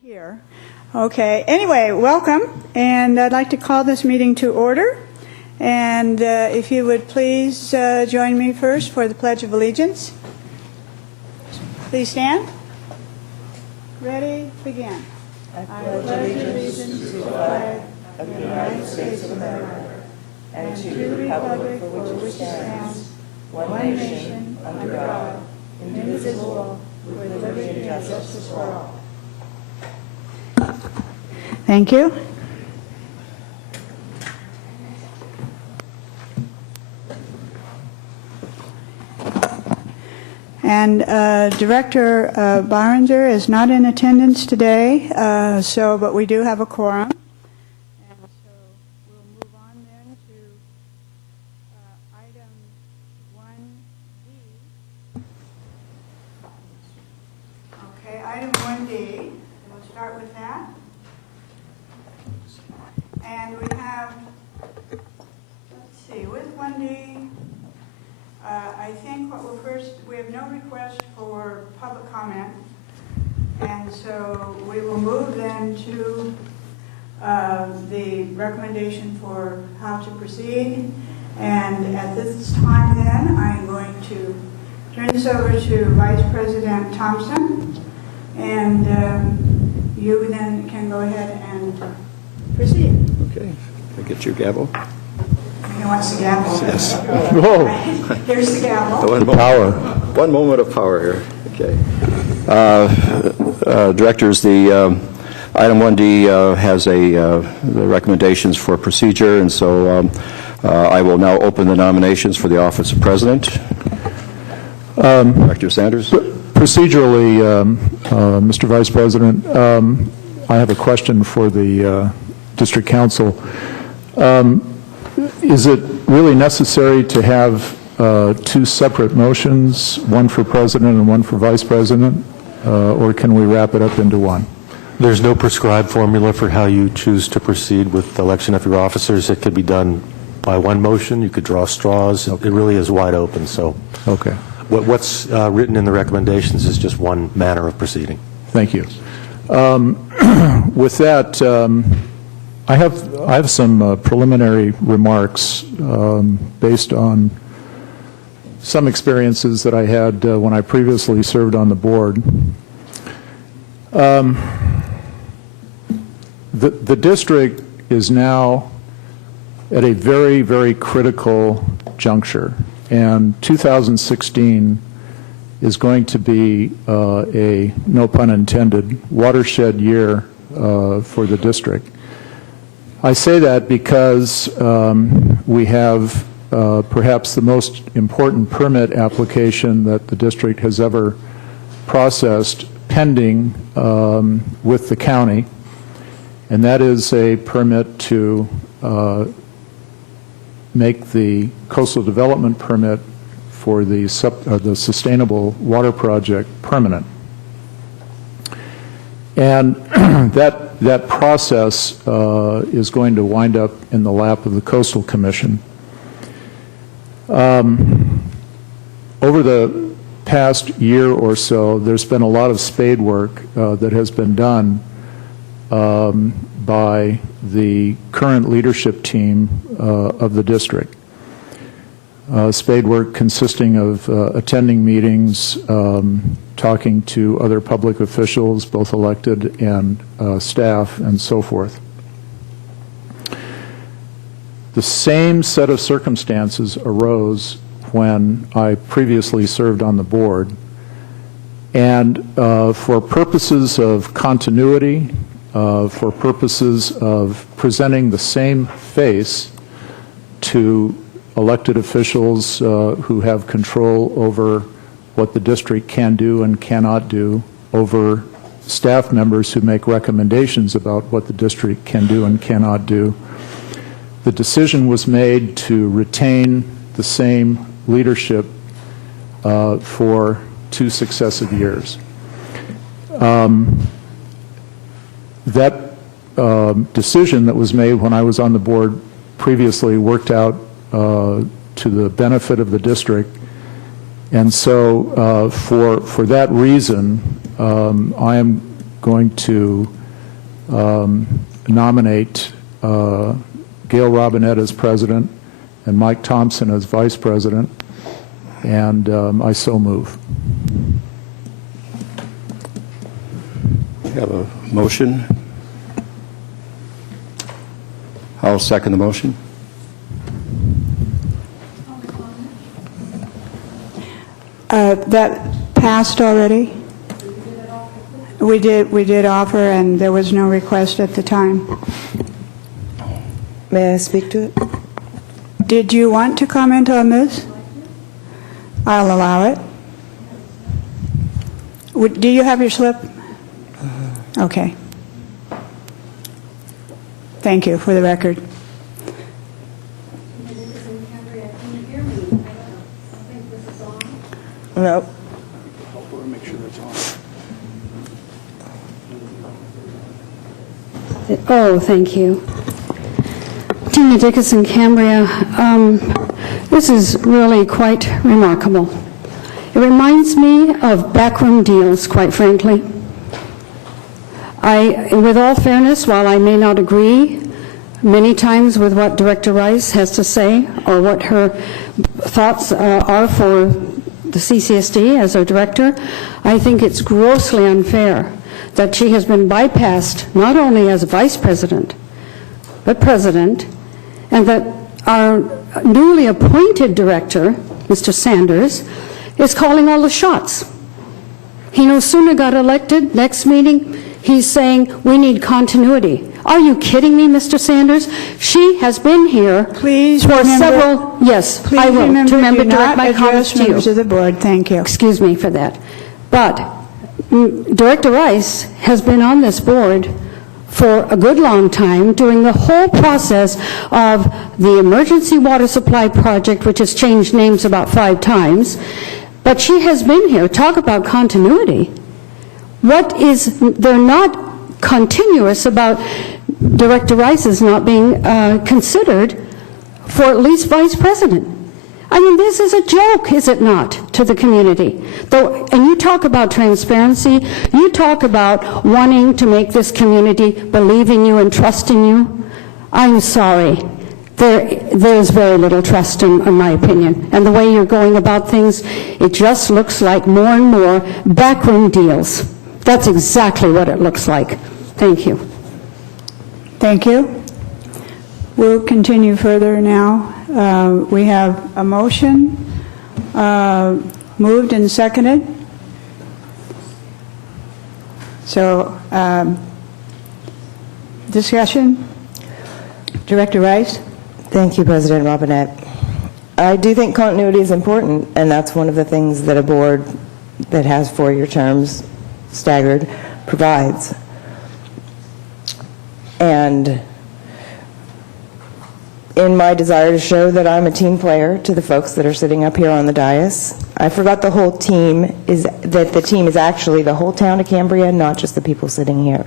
Here. Okay. Anyway, welcome, and I'd like to call this meeting to order. And if you would please join me first for the Pledge of Allegiance. Please stand. Ready? Begin. I pledge allegiance to the flag of the United States of America and to the republic for which it stands, one nation, under God, indivisible, with liberty and justice for all. Thank you. And Director Barringer is not in attendance today, but we do have a quorum. And so we'll move on then to item 1D. Okay, item 1D. We'll start with that. And we have, let's see, with 1D, I think what we'll first, we have no request for public comment, and so we will move then to the recommendation for how to proceed. And at this time then, I'm going to turn this over to Vice President Thompson, and you then can go ahead and proceed. Okay. Can I get your gavel? He wants the gavel. Yes. Whoa. Here's the gavel. One moment of power here. Okay. Directors, the item 1D has the recommendations for procedure, and so I will now open the nominations for the office of President. Director Sanders. Procedurally, Mr. Vice President, I have a question for the District Council. Is it really necessary to have two separate motions, one for President and one for Vice President, or can we wrap it up into one? There's no prescribed formula for how you choose to proceed with the election of your officers. It could be done by one motion. You could draw straws. Okay. It really is wide open. So, okay. What's written in the recommendations is just one manner of proceeding. Thank you. With that, I have some preliminary remarks based on some experiences that I had when I previously served on the board. The district is now at a very, very critical juncture, and 2016 is going to be a, no pun intended, watershed year for the district. I say that because we have perhaps the most important permit application that the district has ever processed pending with the county, and that is a permit to make the coastal development permit for the sustainable water project permanent. And that process is going to wind up in the lap of the Coastal Commission. Over the past year or so, there's been a lot of spade work that has been done by the current leadership team of the district. Spade work consisting of attending meetings, talking to other public officials, both elected and staff, and so forth. The same set of circumstances arose when I previously served on the board, and for purposes of continuity, for purposes of presenting the same face to elected officials who have control over what the district can do and cannot do, over staff members who make recommendations about what the district can do and cannot do. The decision was made to retain the same leadership for 2 successive years. That decision that was made when I was on the board previously worked out to the benefit of the district, and so for that reason I am going to nominate Gail Robinette as president and Mike Thompson as vice president, and I so move. We have a motion. I'll second the motion. That passed already? We did offer, and there was no request at the time. May I speak to it? Did you want to comment on this? I'll allow it. Do you have your slip? Okay. Thank you, for the record. No. Oh, thank you. Tina Dickinson, Cambria. This is really quite remarkable. It reminds me of backroom deals, quite frankly. With all fairness, while I may not agree many times with what Director Rice has to say or what her thoughts are for the CCSD as our director, I think it's grossly unfair that she has been bypassed not only as vice president, but president, and that our newly appointed director, Mr. Sanders, is calling all the shots. He no sooner got elected, next meeting, he's saying, we need continuity. Are you kidding me, Mr. Sanders? She has been here Please for remember, several, yes, please I will, remember, to remember do direct not my comments address to you. members of the board. Thank you. Excuse me for that. But Director Rice has been on this board for a good long time during the whole process of the emergency water supply project, which has changed names about 5 times. But she has been here. Talk about continuity. They're not continuous about Director Rice is not being considered for at least vice president. I mean, this is a joke, is it not, to the community? And you talk about transparency, you talk about wanting to make this community believe in you and trust in you. I'm sorry. There's very little trust in my opinion. And the way you're going about things, it just looks like more and more backroom deals. That's exactly what it looks like. Thank you. Thank you. We'll continue further now. We have a motion moved and seconded. So, discussion? Director Rice? Thank you, President Robinette. I do think continuity is important, and that's one of the things that a board that has 4-year terms staggered provides. And in my desire to show that I'm a team player to the folks that are sitting up here on the dais, I forgot the whole team that the team is actually the whole town of Cambria, not just the people sitting here.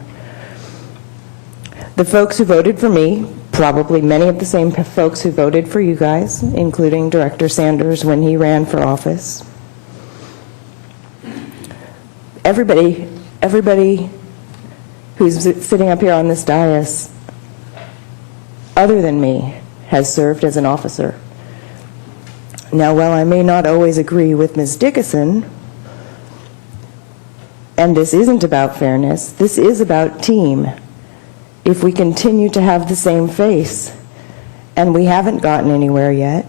The folks who voted for me, probably many of the same folks who voted for you guys, including Director Sanders when he ran for office. Everybody who's sitting up here on this dais, other than me, has served as an officer. Now, while I may not always agree with Ms. Dickinson, and this isn't about fairness, this is about team. If we continue to have the same face, and we haven't gotten anywhere yet,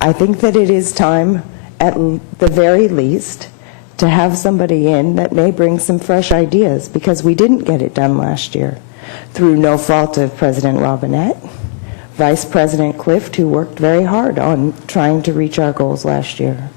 I think that it is time, at the very least, to have somebody in that may bring some fresh ideas, because we didn't get it done last year, through no fault of President Robinette, Vice President Clift, who worked very hard on trying to reach our goals last year.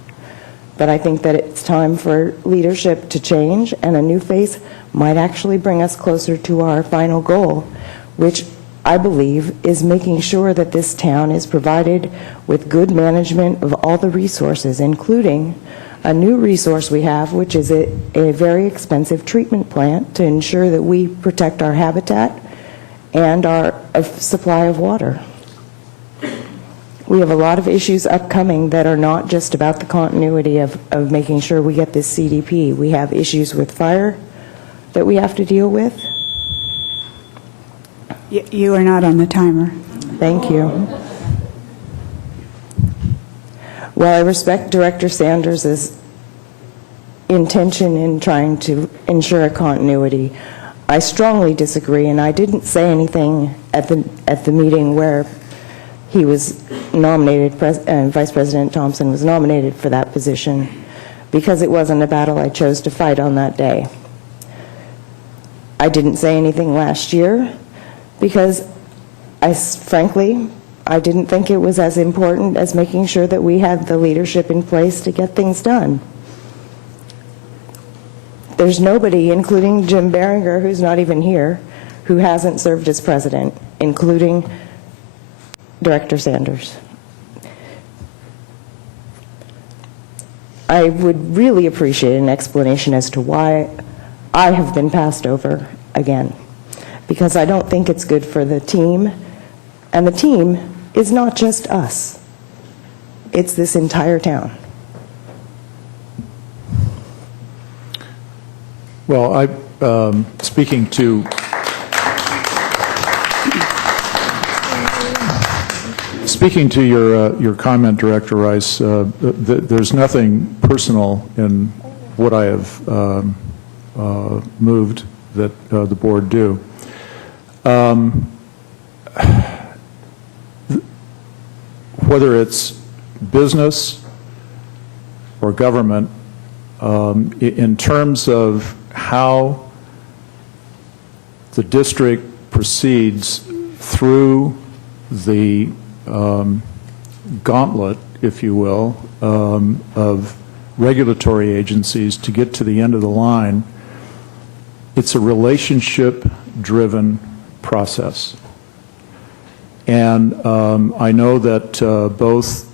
But I think that it's time for leadership to change, and a new face might actually bring us closer to our final goal, which I believe is making sure that this town is provided with good management of all the resources, including a new resource we have, which is a very expensive treatment plant to ensure that we protect our habitat and our supply of water. We have a lot of issues upcoming that are not just about the continuity of making sure we get this CDP. We have issues with fire, that we have to deal with? You are not on the timer. Thank you. While I respect Director Sanders' intention in trying to ensure a continuity, I strongly disagree, and I didn't say anything at the meeting where he was nominated, Vice President Thompson was nominated for that position, because it wasn't a battle I chose to fight on that day. I didn't say anything last year because frankly, I didn't think it was as important as making sure that we had the leadership in place to get things done. There's nobody, including Jim Berenger, who's not even here, who hasn't served as president, including Director Sanders. I would really appreciate an explanation as to why I have been passed over again, because I don't think it's good for the team, and the team is not just us. It's this entire town. Well, speaking to your comment, Director Rice, there's nothing personal in what I have moved that the board do. Whether it's business or government, in terms of how the district proceeds through the gauntlet, if you will, of regulatory agencies to get to the end of the line, it's a relationship-driven process. And I know that both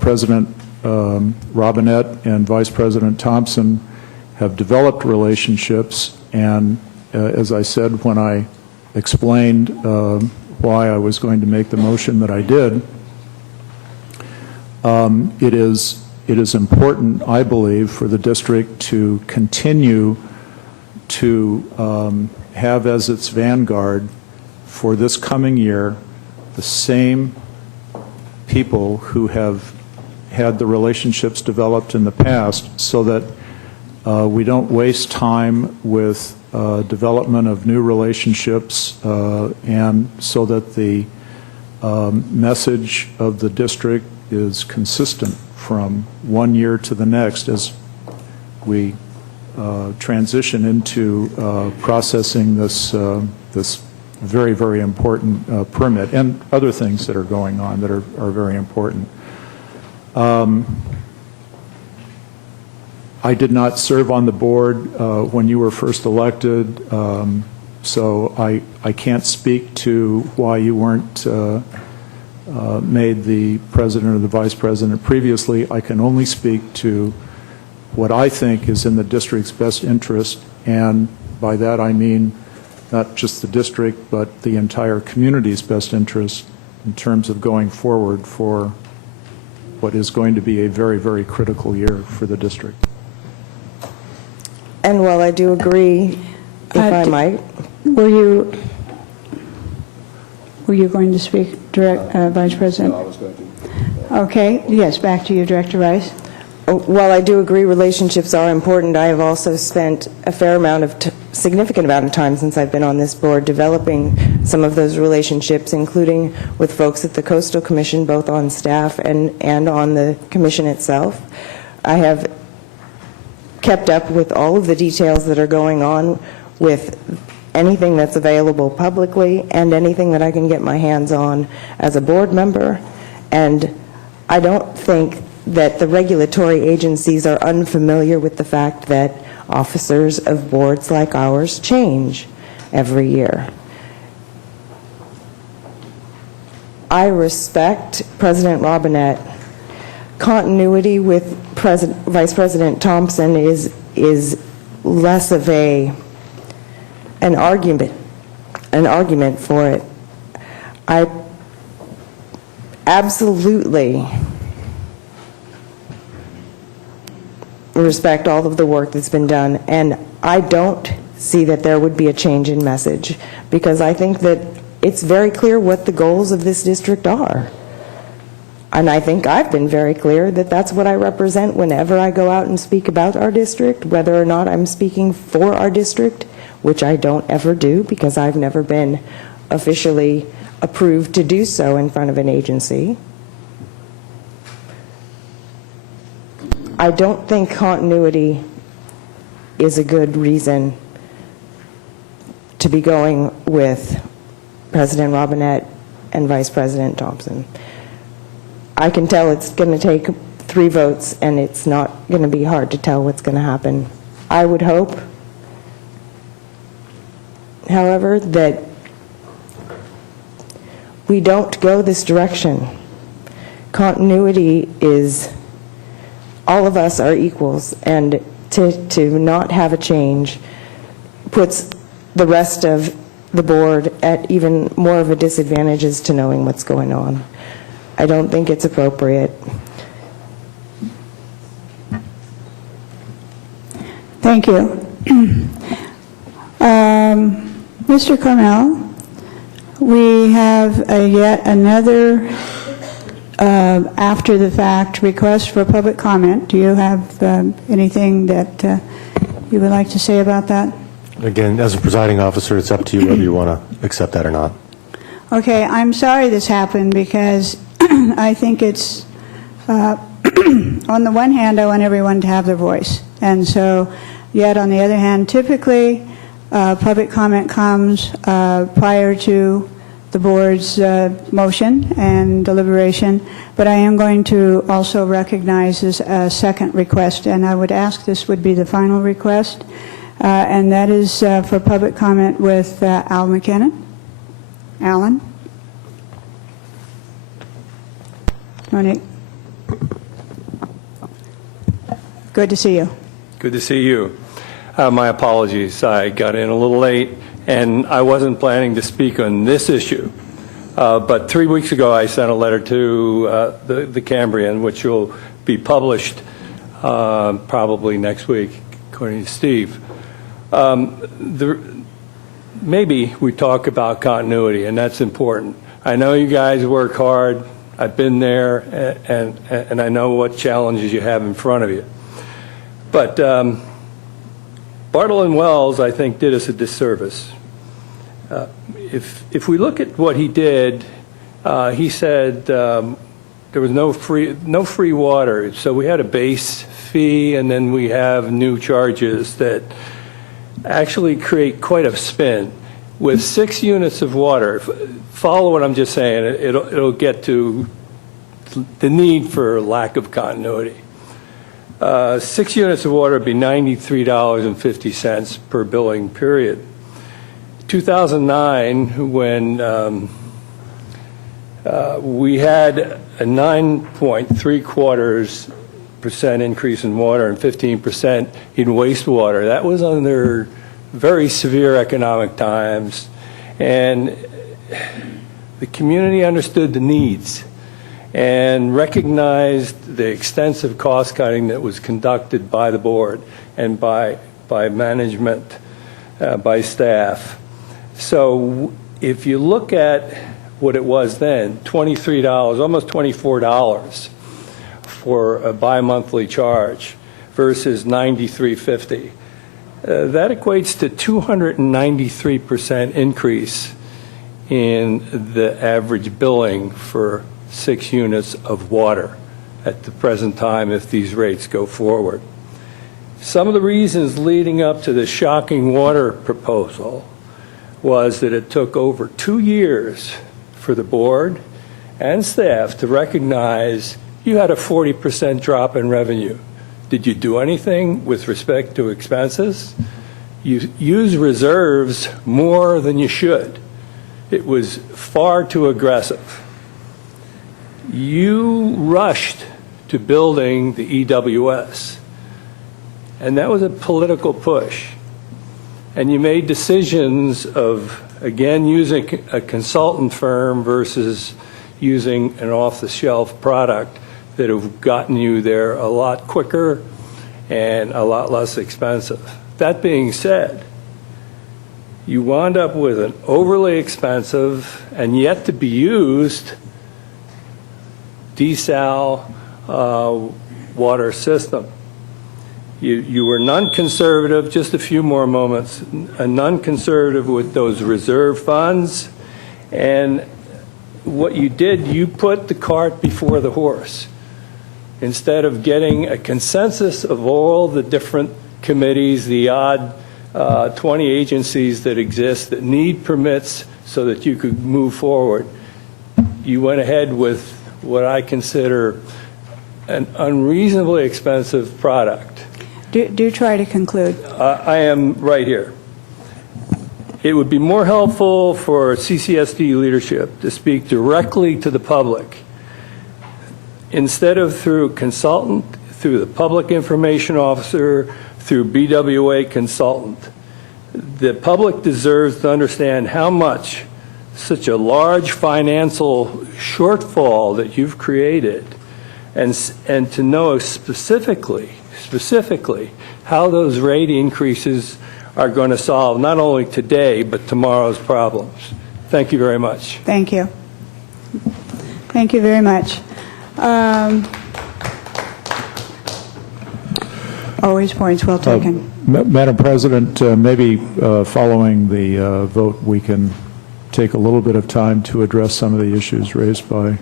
President Robinette and Vice President Thompson have developed relationships, and as I said when I explained why I was going to make the motion that I did, it is important, I believe, for the district to continue to have as its vanguard for this coming year the same people who have had the relationships developed in the past, so that we don't waste time with development of new relationships, and so that the message of the district is consistent from one year to the next as we transition into processing this very, very important permit and other things that are going on that are very important. I did not serve on the board when you were first elected, so I can't speak to why you weren't made the president or the vice president previously. I can only speak to what I think is in the district's best interest, and by that I mean not just the district, but the entire community's best interest in terms of going forward for what is going to be a very, very critical year for the district. And while I do agree, if I might. Were you going to speak, Vice President? No, I was going to. Okay. Yes, back to you, Director Rice. While I do agree relationships are important, I have also spent a fair amount of significant amount of time since I've been on this board developing some of those relationships, including with folks at the Coastal Commission, both on staff and on the commission itself. I have kept up with all of the details that are going on with anything that's available publicly and anything that I can get my hands on as a board member. And I don't think that the regulatory agencies are unfamiliar with the fact that officers of boards like ours change every year. I respect President Robinette. Continuity with Vice President Thompson is less of an argument for it. I absolutely respect all of the work that's been done, and I don't see that there would be a change in message, because I think that it's very clear what the goals of this district are. And I think I've been very clear that that's what I represent whenever I go out and speak about our district, whether or not I'm speaking for our district, which I don't ever do because I've never been officially approved to do so in front of an agency. I don't think continuity is a good reason to be going with President Robinette and Vice President Thompson. I can tell it's going to take 3 votes, and it's not going to be hard to tell what's going to happen. I would hope, however, that we don't go this direction. Continuity is, all of us are equals, and to not have a change puts the rest of the board at even more of a disadvantage as to knowing what's going on. I don't think it's appropriate. Thank you. Mr. Cornell, we have yet another after-the-fact request for public comment. Do you have anything that you would like to say about that? Again, as a presiding officer, it's up to you whether you want to accept that or not. Okay, I'm sorry this happened because I think it's, on the one hand, I want everyone to have their voice. And so, yet on the other hand, typically public comment comes prior to the board's motion and deliberation, but I am going to also recognize this second request, and I would ask this would be the final request, and that is for public comment with Al McKinnon. Alan? Monique? Good to see you. Good to see you. My apologies. I got in a little late, and I wasn't planning to speak on this issue. But 3 weeks ago, I sent a letter to the Cambrian, which will be published probably next week, according to Steve. Maybe we talk about continuity, and that's important. I know you guys work hard. I've been there, and I know what challenges you have in front of you. But Bartle and Wells, I think, did us a disservice. If we look at what he did, he said there was no free water, so we had a base fee, and then we have new charges that actually create quite a spin. With 6 units of water, follow what I'm just saying, it'll get to the need for lack of continuity. 6 units of water would be $93.50 per billing period. 2009, when we had a 9.75% increase in water and 15% in wastewater, that was under very severe economic times, and the community understood the needs and recognized the extensive cost cutting that was conducted by the board and by management, by staff. So if you look at what it was then, $23, almost $24 for a bi-monthly charge versus $93.50. That equates to 293% increase in the average billing for 6 units of water at the present time if these rates go forward. Some of the reasons leading up to the shocking water proposal was that it took over 2 years for the board and staff to recognize you had a 40% drop in revenue. Did you do anything with respect to expenses? You use reserves more than you should. It was far too aggressive. You rushed to building the EWS, and that was a political push. And you made decisions of, again, using a consultant firm versus using an off-the-shelf product that have gotten you there a lot quicker and a lot less expensive. That being said, you wound up with an overly expensive and yet to be used desal water system. You were non-conservative, just a few more moments, a non-conservative with those reserve funds, and what you did, you put the cart before the horse. Instead of getting a consensus of all the different committees, the odd 20 agencies that exist that need permits so that you could move forward, you went ahead with what I consider an unreasonably expensive product. Do try to conclude. I am right here. It would be more helpful for CCSD leadership to speak directly to the public instead of through consultant, through the public information officer, through BWA consultant. The public deserves to understand how much such a large financial shortfall that you've created, and to know specifically how those rate increases are going to solve not only today but tomorrow's problems. Thank you very much. Thank you. Thank you very much. Always points well taken. Madam President, maybe following the vote, we can take a little bit of time to address some of the issues raised by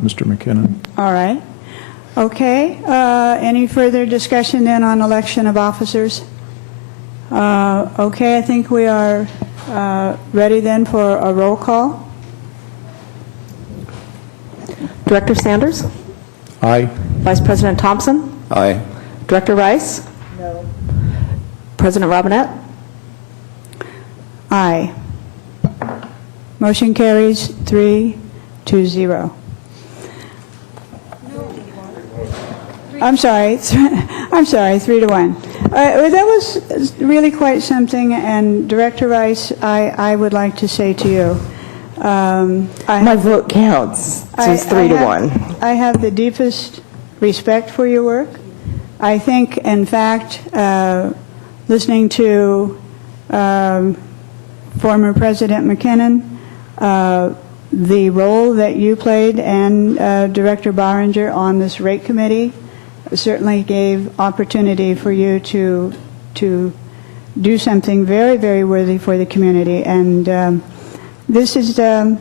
Mr. McKinnon. All right. Okay. Any further discussion then on election of officers? Okay, I think we are ready then for a roll call. Director Sanders? Aye. Vice President Thompson? Aye. Director Rice? No. President Robinette? Aye. Motion carries 3-0. I'm sorry. I'm sorry, 3-1. That was really quite something, and Director Rice, I would like to say to you, My vote counts. So it's 3-1. I have the deepest respect for your work. I think, in fact, listening to former President McKinnon, the role that you played and Director Barringer on this rate committee certainly gave opportunity for you to do something very, very worthy for the community. And this is, I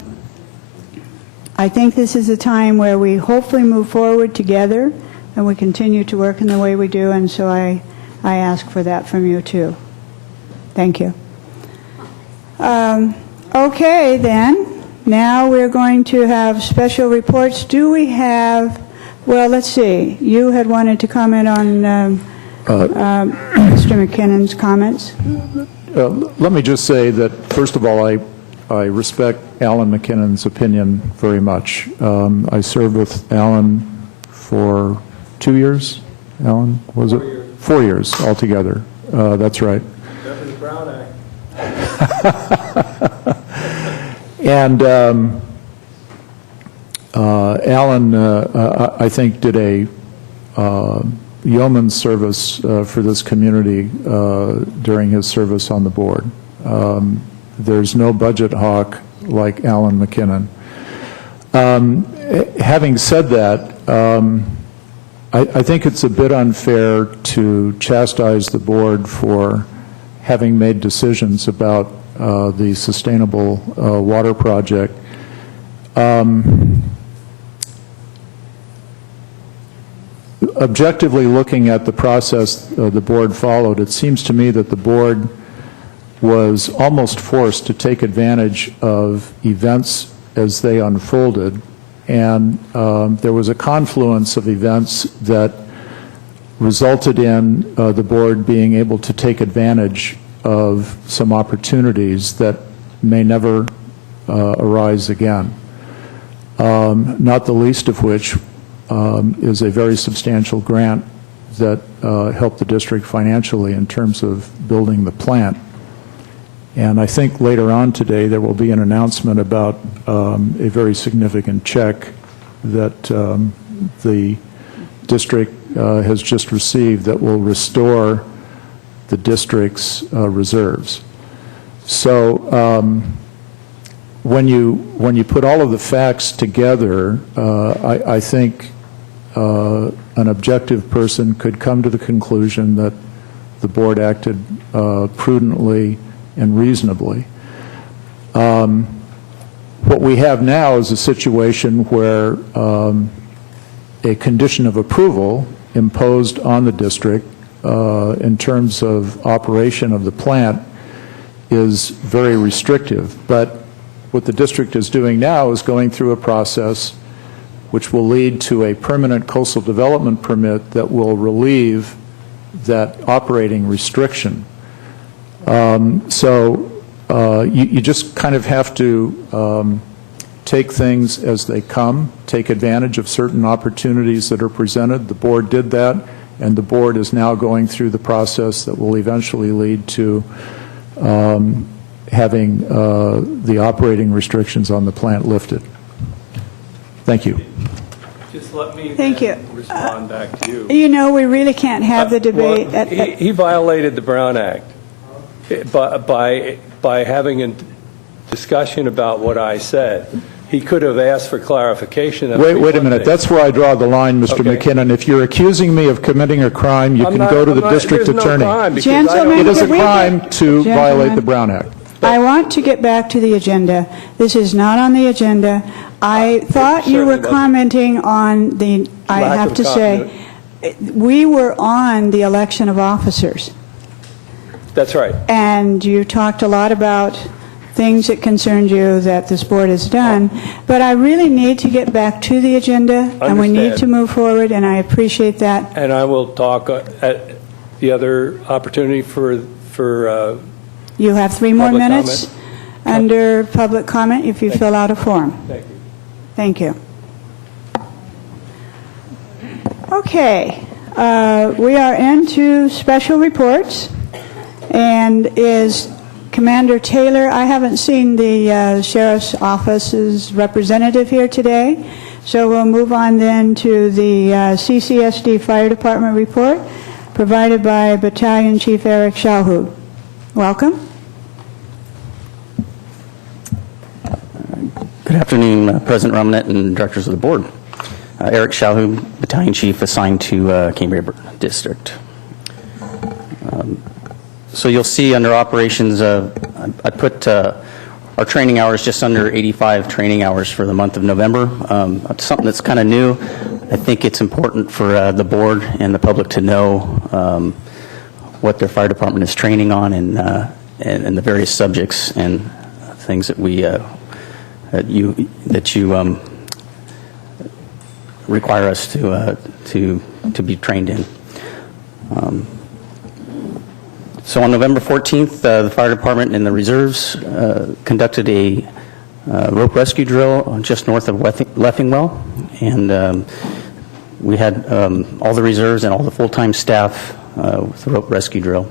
think this is a time where we hopefully move forward together and we continue to work in the way we do, and so I ask for that from you too. Thank you. Okay, then. Now we're going to have special reports. Do we have, well, let's see. You had wanted to comment on Mr. McKinnon's comments. Let me just say that, first of all, I respect Alan McKinnon's opinion very much. I served with Alan for 2 years. Alan, was it? 4 years altogether. That's right. After the Brown Act. And Alan, I think, did a yeoman's service for this community during his service on the board. There's no budget hawk like Alan McKinnon. Having said that, I think it's a bit unfair to chastise the board for having made decisions about the sustainable water project. Objectively looking at the process the board followed, it seems to me that the board was almost forced to take advantage of events as they unfolded, and there was a confluence of events that resulted in the board being able to take advantage of some opportunities that may never arise again, not the least of which is a very substantial grant that helped the district financially in terms of building the plant. And I think later on today there will be an announcement about a very significant check that the district has just received that will restore the district's reserves. So when you put all of the facts together, I think an objective person could come to the conclusion that the board acted prudently and reasonably. What we have now is a situation where a condition of approval imposed on the district in terms of operation of the plant is very restrictive. But what the district is doing now is going through a process which will lead to a permanent coastal development permit that will relieve that operating restriction. You just kind of have to take things as they come, take advantage of certain opportunities that are presented. The board did that, and the board is now going through the process that will eventually lead to having the operating restrictions on the plant lifted. Thank you. Just let me Thank you. respond back to you. You know, we really can't have the debate. Well, he violated the Brown Act by having a discussion about what I said. He could have asked for clarification. Wait a minute. That's where I draw the line, Mr. Okay. McKinnon. If you're accusing me of committing a crime, you can go to the district attorney. Gentlemen, It is a Can we crime get- to Gentlemen. violate the Brown Act. I want to get back to the agenda. This is not on the agenda. I thought you were certainly wasn't. commenting on the, I Lack have of to say, we were on the election of officers, That's right. and you talked a lot about things that concerned you that this board has done, but I really need to get back to the agenda, and we need Understand. to move forward, and I appreciate that. And I will talk at the other opportunity for You have 3 more Public minutes under public comment if you fill out a form. thank you. Thank you. Okay, we are into special reports, and is Commander Taylor, I haven't seen the Sheriff's Office's representative here today, so we'll move on then to the CCSD Fire Department report provided by Battalion Chief Eric Shalhoub. Welcome. Good afternoon, President Romanet and directors of the board. Eric Shalhoub, Battalion Chief assigned to Cambria District. So you'll see under operations, I put our training hours just under 85 training hours for the month of November. Something that's kind of new. I think it's important for the board and the public to know what their fire department is training on and the various subjects and things that we that you require us to be trained in. So on November 14th, the fire department and the reserves conducted a rope rescue drill just north of Leffingwell, and we had all the reserves and all the full-time staff with the rope rescue drill.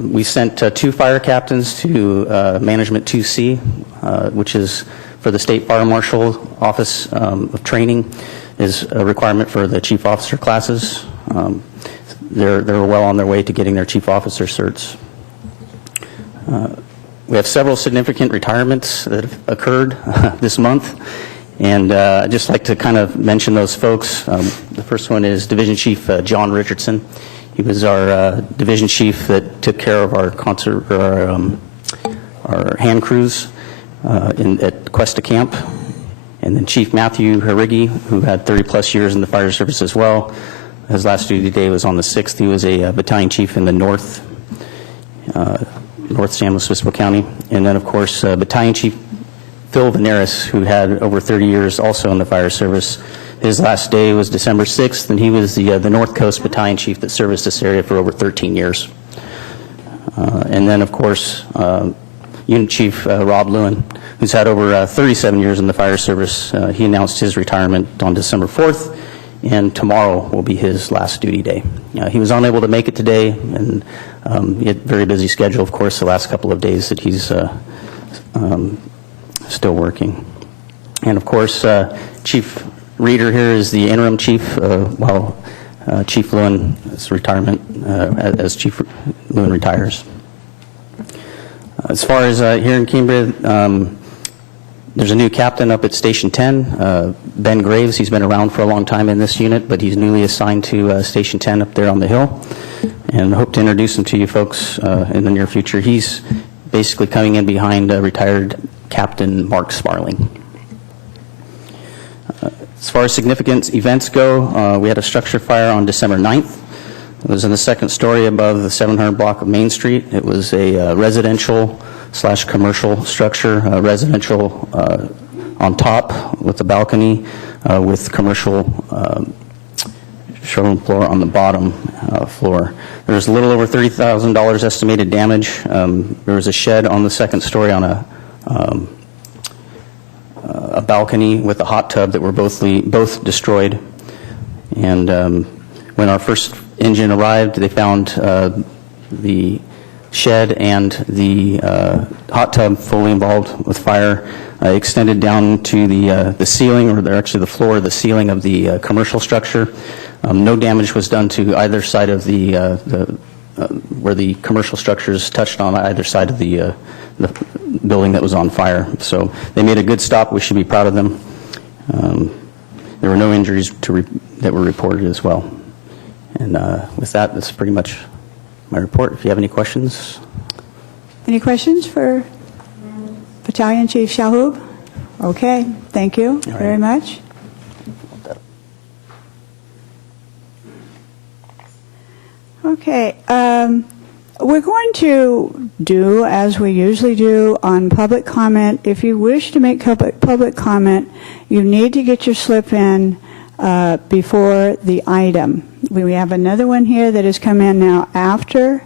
We sent 2 fire captains to Management 2C, which is for the State Fire Marshal Office of Training, is a requirement for the chief officer classes. They're well on their way to getting their chief officer certs. We have several significant retirements that have occurred this month, and I'd just like to kind of mention those folks. The first one is Division Chief John Richardson. He was our division chief that took care of our hand crews at Cuesta Camp. And then Chief Matthew Harigi, who had 30-plus years in the fire service as well. His last duty day was on the 6th. He was a battalion chief in the North San Luis Obispo County. And then, of course, Battalion Chief Phil Veneris, who had over 30 years also in the fire service. His last day was December 6th, and he was the North Coast Battalion Chief that serviced this area for over 13 years. And then, of course, Unit Chief Rob Lewin, who's had over 37 years in the fire service. He announced his retirement on December 4th, and tomorrow will be his last duty day. He was unable to make it today, and he had a very busy schedule, of course, the last couple of days that he's still working. And, of course, Chief Reeder here is the interim chief while Chief Lewin's retirement, as Chief Lewin retires. As far as here in Cambria, there's a new captain up at Station 10, Ben Graves. He's been around for a long time in this unit, but he's newly assigned to Station 10 up there on the hill, and I hope to introduce him to you folks in the near future. He's basically coming in behind retired Captain Mark Sparling. As far as significant events go, we had a structure fire on December 9th. It was in the second story above the 700 block of Main Street. It was a residential/commercial structure, residential on top with a balcony with commercial showroom floor on the bottom floor. There was a little over $30,000 estimated damage. There was a shed on the second story on a balcony with a hot tub that were both destroyed. And when our first engine arrived, they found the shed and the hot tub fully involved with fire, extended down to the ceiling, or actually the floor, the ceiling of the commercial structure. No damage was done to either side of where the commercial structures touched on either side of the building that was on fire. So they made a good stop. We should be proud of them. There were no injuries that were reported as well. And with that, that's pretty much my report. If you have any questions. Any questions for Battalion Chief Shahub? Okay, thank you very much. Okay, we're going to do as we usually do on public comment. If you wish to make public comment, you need to get your slip in before the item. We have another one here that has come in now after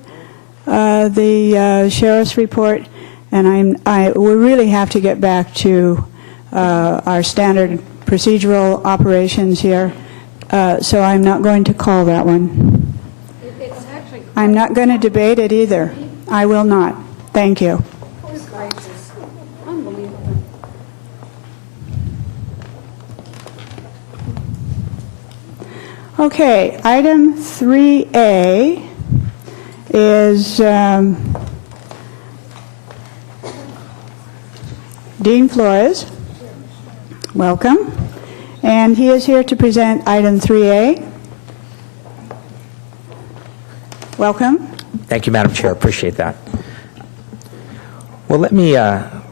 the sheriff's report, and we really have to get back to our standard procedural operations here, so I'm not going to call that one. I'm not going to debate it either. I will not. Thank you. Unbelievable. Okay, item 3A is Dean Flores. Welcome. And he is here to present item 3A. Welcome. Thank you, Madam Chair. Appreciate that. Well, let me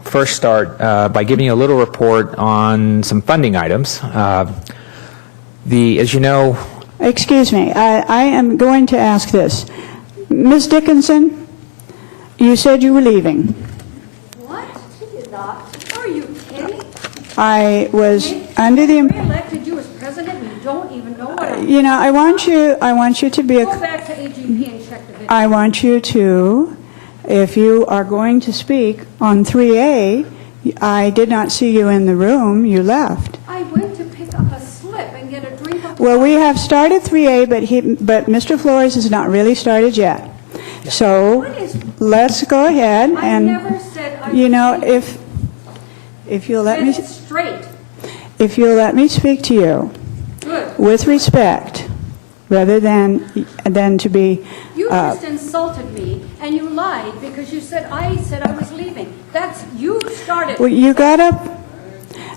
first start by giving you a little report on some funding items. As you know... Excuse me. I am going to ask this. Ms. Dickinson, you said you were leaving. What? She did not. Are you kidding? I was under the... I elected you as president and you don't even know what I'm... You know, I want you to be a... Go back to AGP and check the video. I want you to, if you are going to speak on 3A, I did not see you in the room. You left. I went to pick up a slip and get a drink of Well, we have started 3A, but Mr. Flores has not really started yet. So let's go ahead and... I never said I... You know, if you'll let me... straight. If you'll let me speak to you Good. with respect, rather than to be... You just insulted me, and you lied because you said I was leaving. That's, you started. Well, you got up...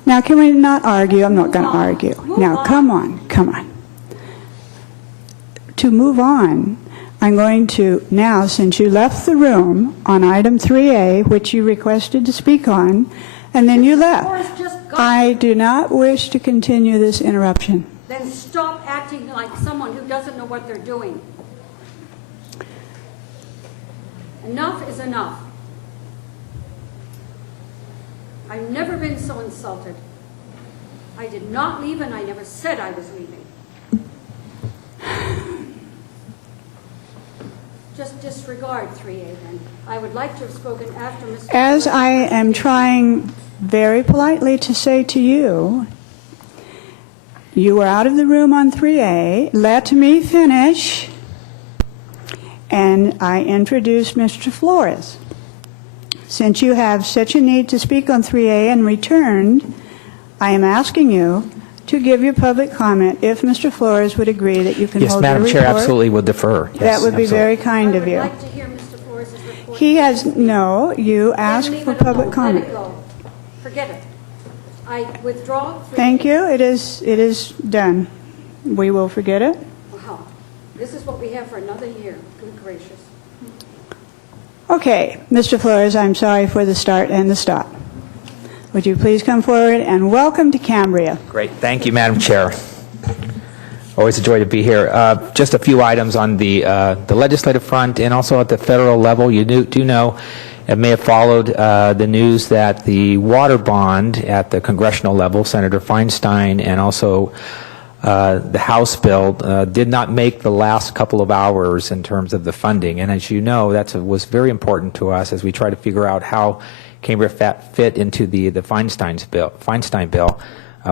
Now, can we not argue? I'm not going to argue. Now, come on. To move on, I'm going to, now, since you left the room on item 3A, which you requested to speak on, and then you left. I do not wish to continue this interruption. Then stop acting like someone who doesn't know what they're doing. Enough is enough. I've never been so insulted. I did not leave, and I never said I was leaving. Just disregard 3A then. I would like to have spoken after Mr. As I am trying very politely to say to you, you were out of the room on 3A. Let me finish. And I introduced Mr. Flores. Since you have such a need to speak on 3A and returned, I am asking you to give your public comment if Mr. Flores would agree that you can Yes, hold your Madam report. Chair, absolutely will defer. Yes, That would be absolutely. very kind of you. I would like to hear Mr. Flores' report. He has, no, you asked Leave for it public alone. comment. Let it go. Forget it. I withdraw. Thank you. It is done. We will forget it. Wow. This is what we have for another year. Good gracious. Okay, Mr. Flores, I'm sorry for the start and the stop. Would you please come forward and welcome to Cambria. Great. Thank you, Madam Chair. Always a joy to be here. Just a few items on the legislative front and also at the federal level. You do know, and may have followed the news that the water bond at the congressional level, Senator Feinstein and also the House bill did not make the last couple of hours in terms of the funding. And as you know, that was very important to us as we try to figure out how Cambria fit into the Feinstein bill.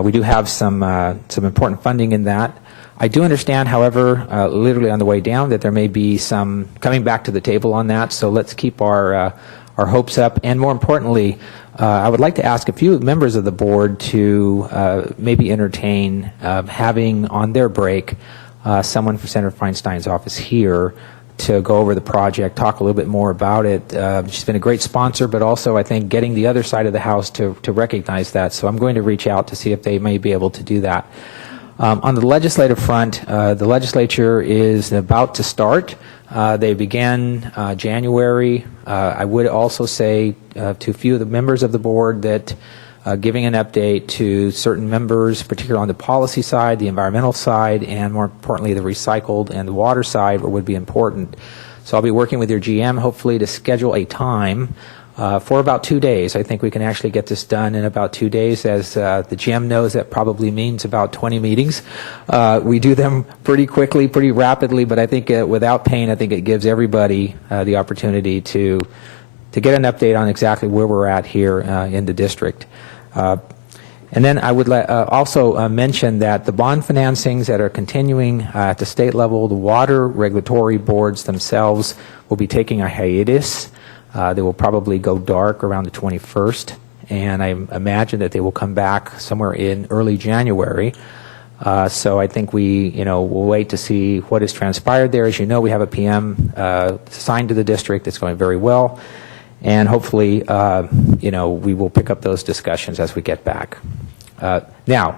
We do have some important funding in that. I do understand, however, literally on the way down, that there may be some coming back to the table on that. So let's keep our hopes up. And more importantly, I would like to ask a few members of the board to maybe entertain having on their break someone from Senator Feinstein's office here to go over the project, talk a little bit more about it. She's been a great sponsor, but also I think getting the other side of the house to recognize that. So I'm going to reach out to see if they may be able to do that. On the legislative front, the legislature is about to start. They began January. I would also say to a few of the members of the board that giving an update to certain members, particularly on the policy side, the environmental side, and more importantly the recycled and the water side would be important. So I'll be working with your GM hopefully to schedule a time for about 2 days. I think we can actually get this done in about 2 days. As the GM knows, that probably means about 20 meetings. We do them pretty quickly, pretty rapidly, but I think without pain, I think it gives everybody the opportunity to get an update on exactly where we're at here in the district. And then I would also mention that the bond financings that are continuing at the state level, the water regulatory boards themselves will be taking a hiatus. They will probably go dark around the 21st, and I imagine that they will come back somewhere in early January. So I think we'll wait to see what has transpired there. As you know, we have a PM assigned to the district. It's going very well, and hopefully, we will pick up those discussions as we get back. Now,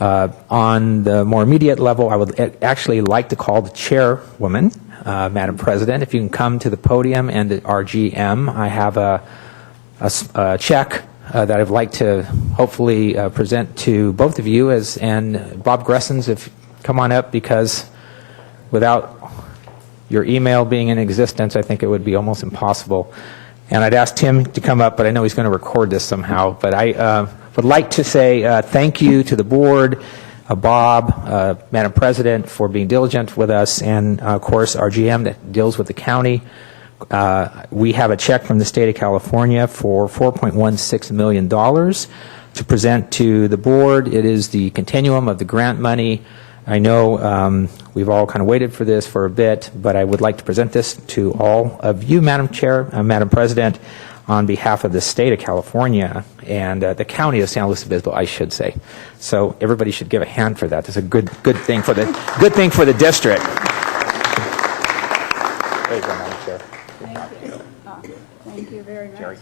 on the more immediate level, I would actually like to call the chairwoman, Madam President, if you can come to the podium, and our GM. I have a check that I'd like to hopefully present to both of you, and Bob Gressens, if come on up, because without your email being in existence, I think it would be almost impossible. And I'd asked him to come up, but I know he's going to record this somehow. But I would like to say thank you to the board, Bob, Madam President, for being diligent with us, and of course our GM that deals with the county. We have a check from the state of California for $4.16 million to present to the board. It is the continuum of the grant money. I know we've all kind of waited for this for a bit, but I would like to present this to all of you, Madam Chair, Madam President, on behalf of the state of California and the county of San Luis Obispo, I should say. So everybody should give a hand for that. It's a good thing for the district. There you go, Madam Chair. Thank you. Thank you very much. Jerry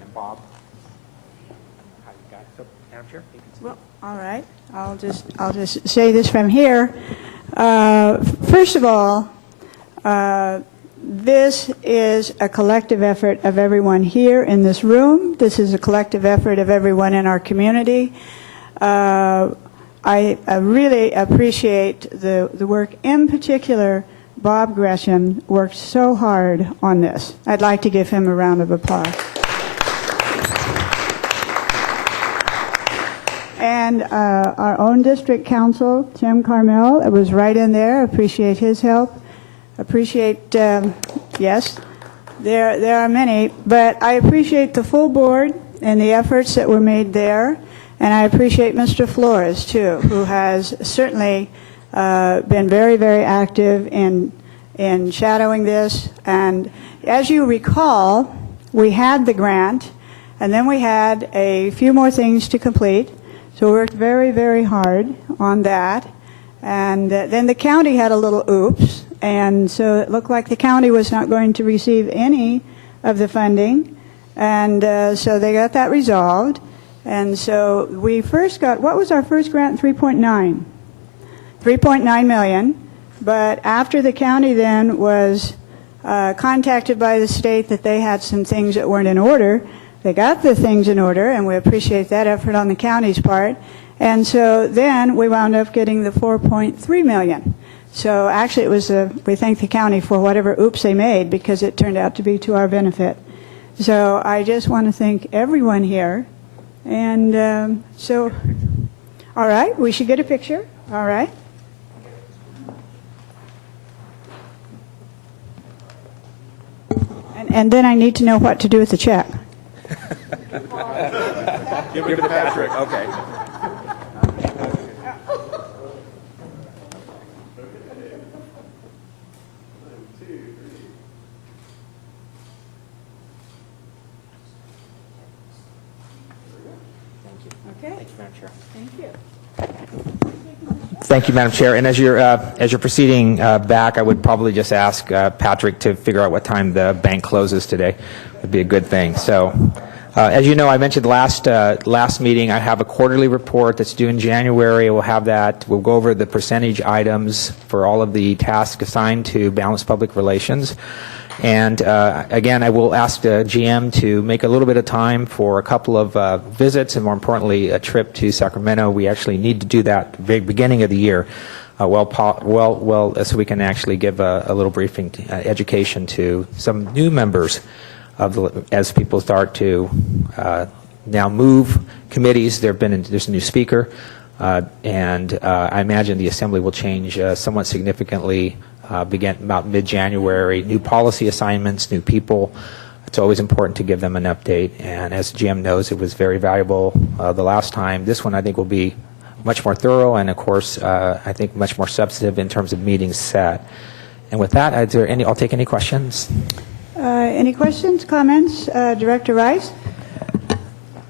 and Bob. How you guys? So, Madam Chair, you can see. Well, all right. I'll just say this from here. First of all, this is a collective effort of everyone here in this room. This is a collective effort of everyone in our community. I really appreciate the work. In particular, Bob Gresham worked so hard on this. I'd like to give him a round of applause. And our own district council, Tim Carmel, was right in there. Appreciate his help. Appreciate, yes, there are many, but I appreciate the full board and the efforts that were made there. And I appreciate Mr. Flores, too, who has certainly been very, very active in shadowing this. And as you recall, we had the grant, and then we had a few more things to complete. So we worked very, very hard on that. And then the county had a little oops, and so it looked like the county was not going to receive any of the funding. And so they got that resolved. And so we first got, what was our first grant? 3.9. 3.9 million. But after the county then was contacted by the state that they had some things that weren't in order, they got the things in order, and we appreciate that effort on the county's part. And so then we wound up getting the 4.3 million. So actually it was, we thank the county for whatever oops they made, because it turned out to be to our benefit. So I just want to thank everyone here. And so, all right, we should get a picture. All right. And then I need to know what to do with the check. Give it to Patrick. Okay. Okay. Thank you. Thank you, Madam Chair. And as you're proceeding back, I would probably just ask Patrick to figure out what time the bank closes today. Would be a good thing. So, as you know, I mentioned last meeting, I have a quarterly report that's due in January. We'll have that. We'll go over the percentage items for all of the tasks assigned to balanced public relations. And again, I will ask the GM to make a little bit of time for a couple of visits, and more importantly, a trip to Sacramento. We actually need to do that at the very beginning of the year, so we can actually give a little briefing education to some new members as people start to now move committees. There's a new speaker, and I imagine the Assembly will change somewhat significantly. Begin about mid-January, new policy assignments, new people. It's always important to give them an update, and as Jim knows, it was very valuable the last time. This one I think will be much more thorough, and of course I think much more substantive in terms of meetings set. And with that, I'll take any questions. Any questions, comments? Director Rice?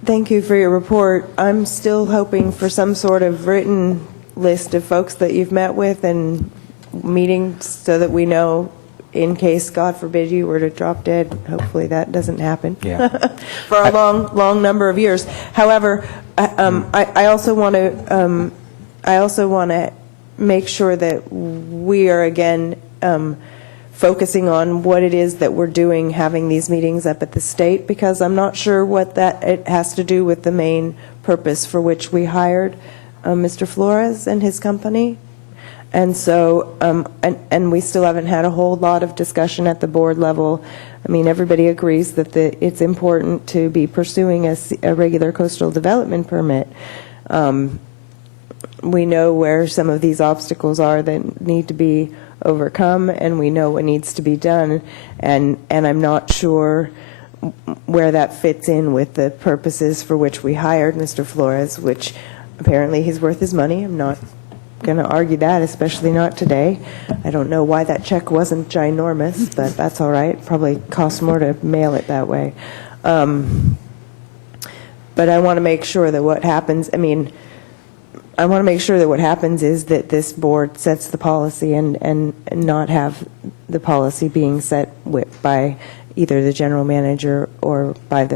Thank you for your report. I'm still hoping for some sort of written list of folks that you've met with and meetings so that we know, in case, God forbid, you were to drop dead. Hopefully that doesn't happen. Yeah. For a long number of years. However, I also want to make sure that we are again focusing on what it is that we're doing, having these meetings up at the state, because I'm not sure what it has to do with the main purpose for which we hired Mr. Flores and his company. And so, and we still haven't had a whole lot of discussion at the board level. I mean, everybody agrees that it's important to be pursuing a regular coastal development permit. We know where some of these obstacles are that need to be overcome, and we know what needs to be done. And I'm not sure where that fits in with the purposes for which we hired Mr. Flores, which apparently he's worth his money. I'm not going to argue that, especially not today. I don't know why that check wasn't ginormous, but that's all right. Probably costs more to mail it that way. But I want to make sure that what happens, I want to make sure that what happens is that this board sets the policy and not have the policy being set by either the general manager or by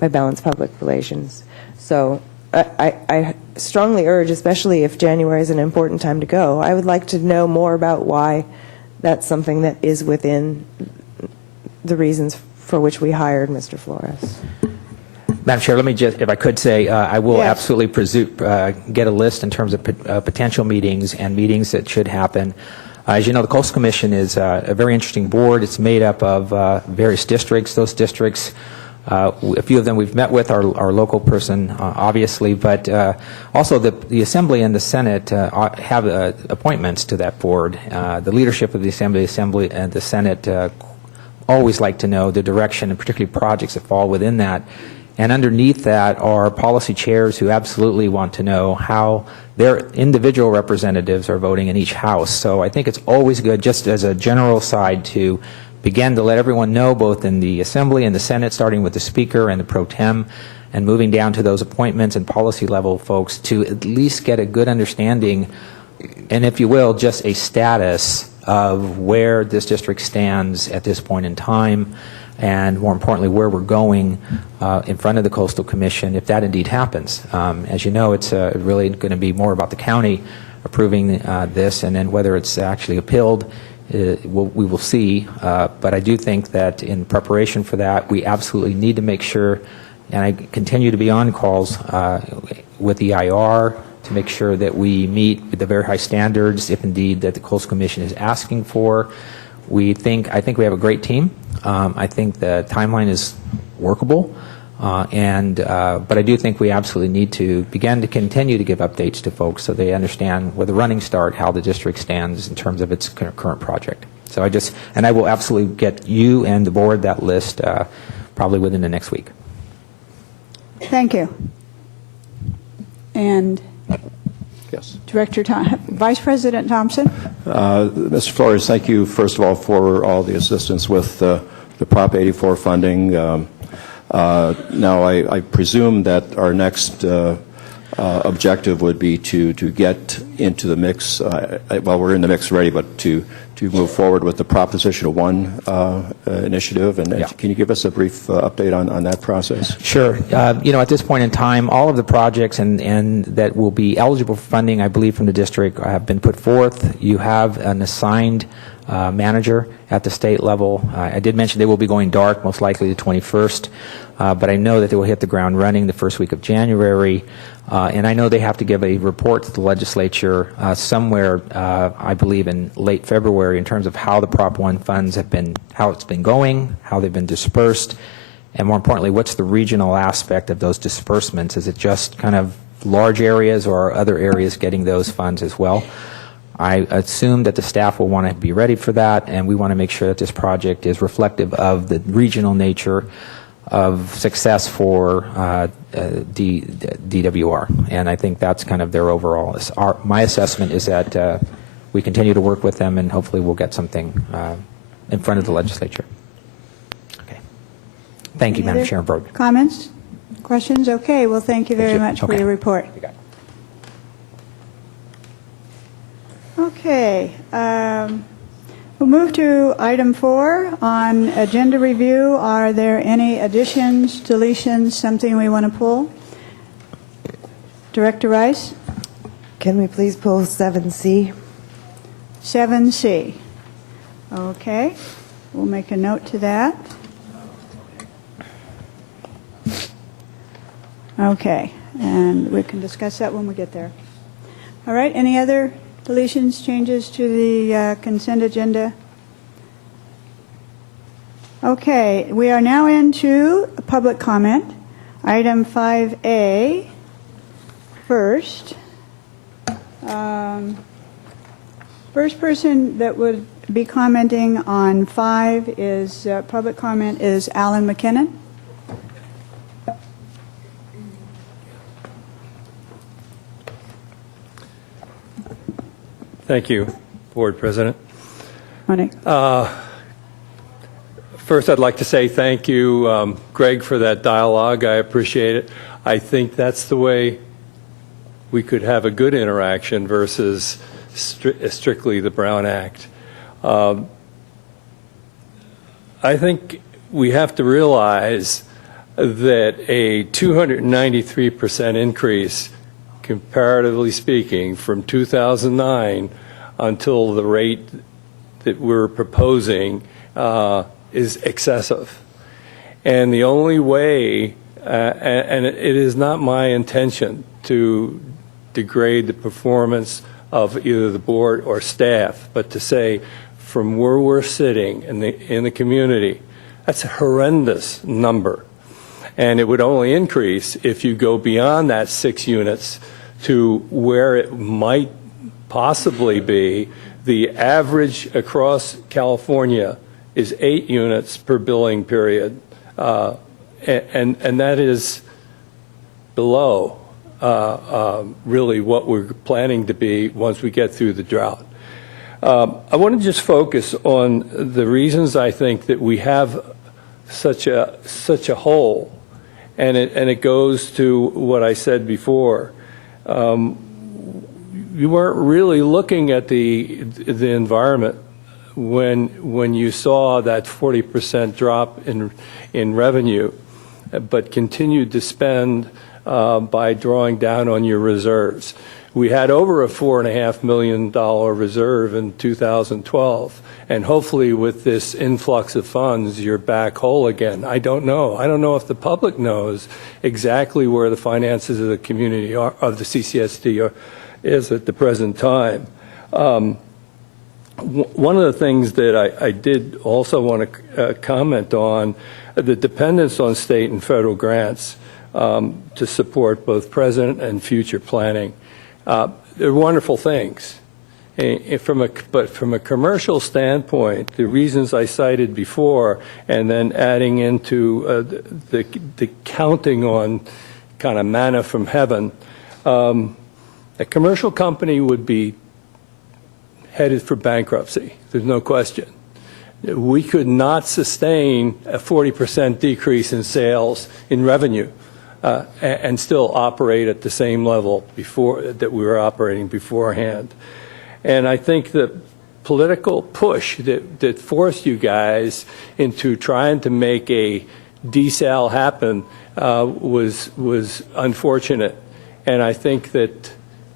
Balanced Public Relations. So I strongly urge, especially if January is an important time to go, I would like to know more about why that's something that is within the reasons for which we hired Mr. Flores. Madam Chair, let me just, if I could say, I will Yes. absolutely get a list in terms of potential meetings and meetings that should happen. As you know, the Coastal Commission is a very interesting board. It's made up of various districts. Those districts, a few of them we've met with, our local person, obviously, but also the Assembly and the Senate have appointments to that board. The leadership of the Assembly and the Senate always like to know the direction, and particularly projects that fall within that. And underneath that are policy chairs who absolutely want to know how their individual representatives are voting in each house. So I think it's always good, just as a general side, to begin to let everyone know, both in the Assembly and the Senate, starting with the Speaker and the Pro Tem, and moving down to those appointments and policy level folks to at least get a good understanding, and if you will, just a status of where this district stands at this point in time, and more importantly, where we're going in front of the Coastal Commission if that indeed happens. As you know, it's really going to be more about the county approving this, and then whether it's actually appealed, we will see. But I do think that in preparation for that, we absolutely need to make sure, and I continue to be on calls with the IR to make sure that we meet the very high standards, if indeed that the Coastal Commission is asking for. I think we have a great team. I think the timeline is workable, but I do think we absolutely need to begin to continue to give updates to folks so they understand where the running start, how the district stands in terms of its current project. So I will absolutely get you and the board that list probably within the next week. Thank you. And Yes. Vice President Thompson. Mr. Flores, thank you, first of all, for all the assistance with the Prop 84 funding. Now, I presume that our next objective would be to get into the mix, well, we're in the mix already, but to move forward with the Proposition 1 initiative. And Yeah. Can you give us a brief update on that process? Sure. At this point in time, all of the projects and that will be eligible for funding, I believe, from the district have been put forth. You have an assigned manager at the state level. I did mention they will be going dark, most likely the 21st, but I know that they will hit the ground running the first week of January. And I know they have to give a report to the legislature somewhere, I believe, in late February in terms of how the Prop 1 funds have been, how it's been going, how they've been dispersed, and more importantly, what's the regional aspect of those disbursements? Is it just kind of large areas, or are other areas getting those funds as well? I assume that the staff will want to be ready for that, and we want to make sure that this project is reflective of the regional nature of success for DWR, and I think that's kind of their overall. My assessment is that we continue to work with them, and hopefully we'll get something in front of the legislature. Okay. Thank you, Madam Chair. Comments? Questions? Okay. Well, thank you very much for your report. You got it. Okay. We'll move to item 4 on agenda review. Are there any additions, deletions, something we want to pull? Director Rice? Can we please pull 7C? 7C. Okay. We'll make a note to that. Okay. And we can discuss that when we get there. All right. Any other deletions, changes to the consent agenda? Okay, we are now into public comment. Item 5A first. First person that would be commenting on 5 is, public comment is Alan McKinnon. Thank you, Board President. Morning. First, I'd like to say thank you, Greg, for that dialogue. I appreciate it. I think that's the way we could have a good interaction versus strictly the Brown Act. I think we have to realize that a 293% increase, comparatively speaking, from 2009 until the rate that we're proposing is excessive. And the only way, and it is not my intention to degrade the performance of either the board or staff, but to say from where we're sitting in the community, that's a horrendous number. And it would only increase if you go beyond that 6 units to where it might possibly be. The average across California is 8 units per billing period, and that is below really what we're planning to be once we get through the drought. I want to just focus on the reasons I think that we have such a hole, And it goes to what I said before. You weren't really looking at the environment when you saw that 40% drop in revenue, but continued to spend by drawing down on your reserves. We had over a $4.5 million reserve in 2012, and hopefully with this influx of funds, you're back whole again. I don't know. I don't know if the public knows exactly where the finances of the community are, of the CCSD is at the present time. One of the things that I did also want to comment on, the dependence on state and federal grants to support both present and future planning. They're wonderful things. But from a commercial standpoint, the reasons I cited before, and then adding into the counting on kind of manna from heaven, a commercial company would be headed for bankruptcy. There's no question. We could not sustain a 40% decrease in sales, in revenue, and still operate at the same level that we were operating beforehand. And I think the political push that forced you guys into trying to make a desal happen was unfortunate. And I think that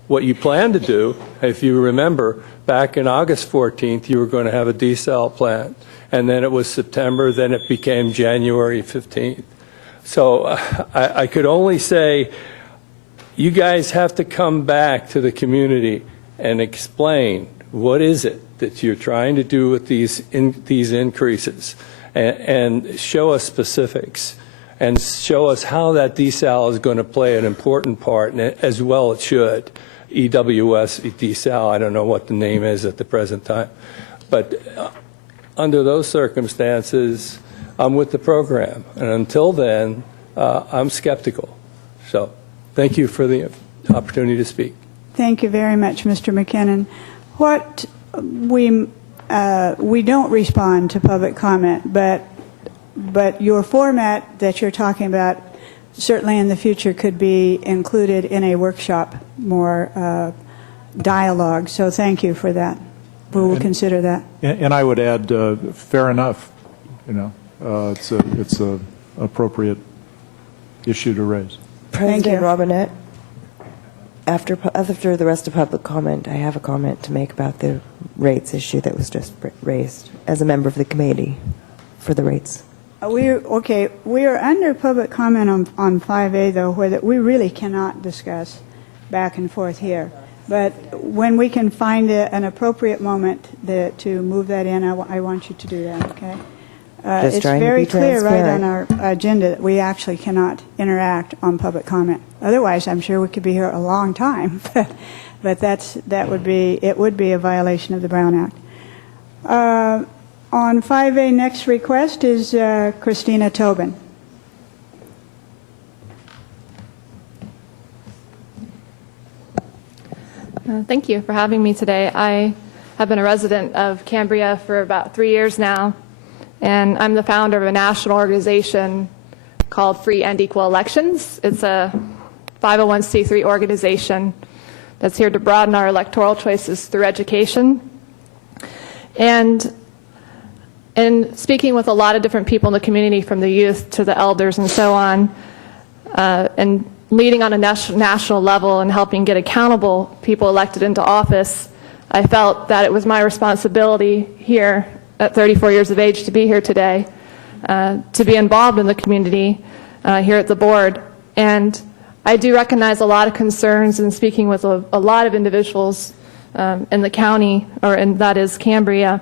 what you planned to do, if you remember, back in August 14th, you were going to have a desal plant. And then it was September, then it became January 15th. So I could only say, you guys have to come back to the community and explain what is it that you're trying to do with these increases, and show us specifics, and show us how that desal is going to play an important part, and as well it should. EWS, desal, I don't know what the name is at the present time. But under those circumstances, I'm with the program. And until then, I'm skeptical. So thank you for the opportunity to speak. Thank you very much, Mr. McKinnon. What we don't respond to public comment, but your format that you're talking about certainly in the future could be included in a workshop, more dialogue. So thank you for that. We will consider that. And I would add, fair enough. You know, it's a appropriate issue to raise. President Robinette, after the rest of public comment, I have a comment to make about the rates issue that was just raised as a member of the committee for the rates. We are under public comment on 5A, though, where we really cannot discuss back and forth here. But when we can find an appropriate moment to move that in, I want you to do that, okay? It's very clear right on our agenda that we actually cannot interact on public comment. Otherwise, I'm sure we could be here a long time, but it would be a violation of the Brown Act. On 5A, next request is Christina Tobin. Thank you for having me today. I have been a resident of Cambria for about 3 years now, and I'm the founder of a national organization called Free and Equal Elections. It's a 501c3 organization that's here to broaden our electoral choices through education. And in speaking with a lot of different people in the community, from the youth to the elders and so on, and leading on a national level and helping get accountable people elected into office, I felt that it was my responsibility here at 34 years of age to be here today, to be involved in the community here at the board. And I do recognize a lot of concerns in speaking with a lot of individuals in the county, and that is Cambria.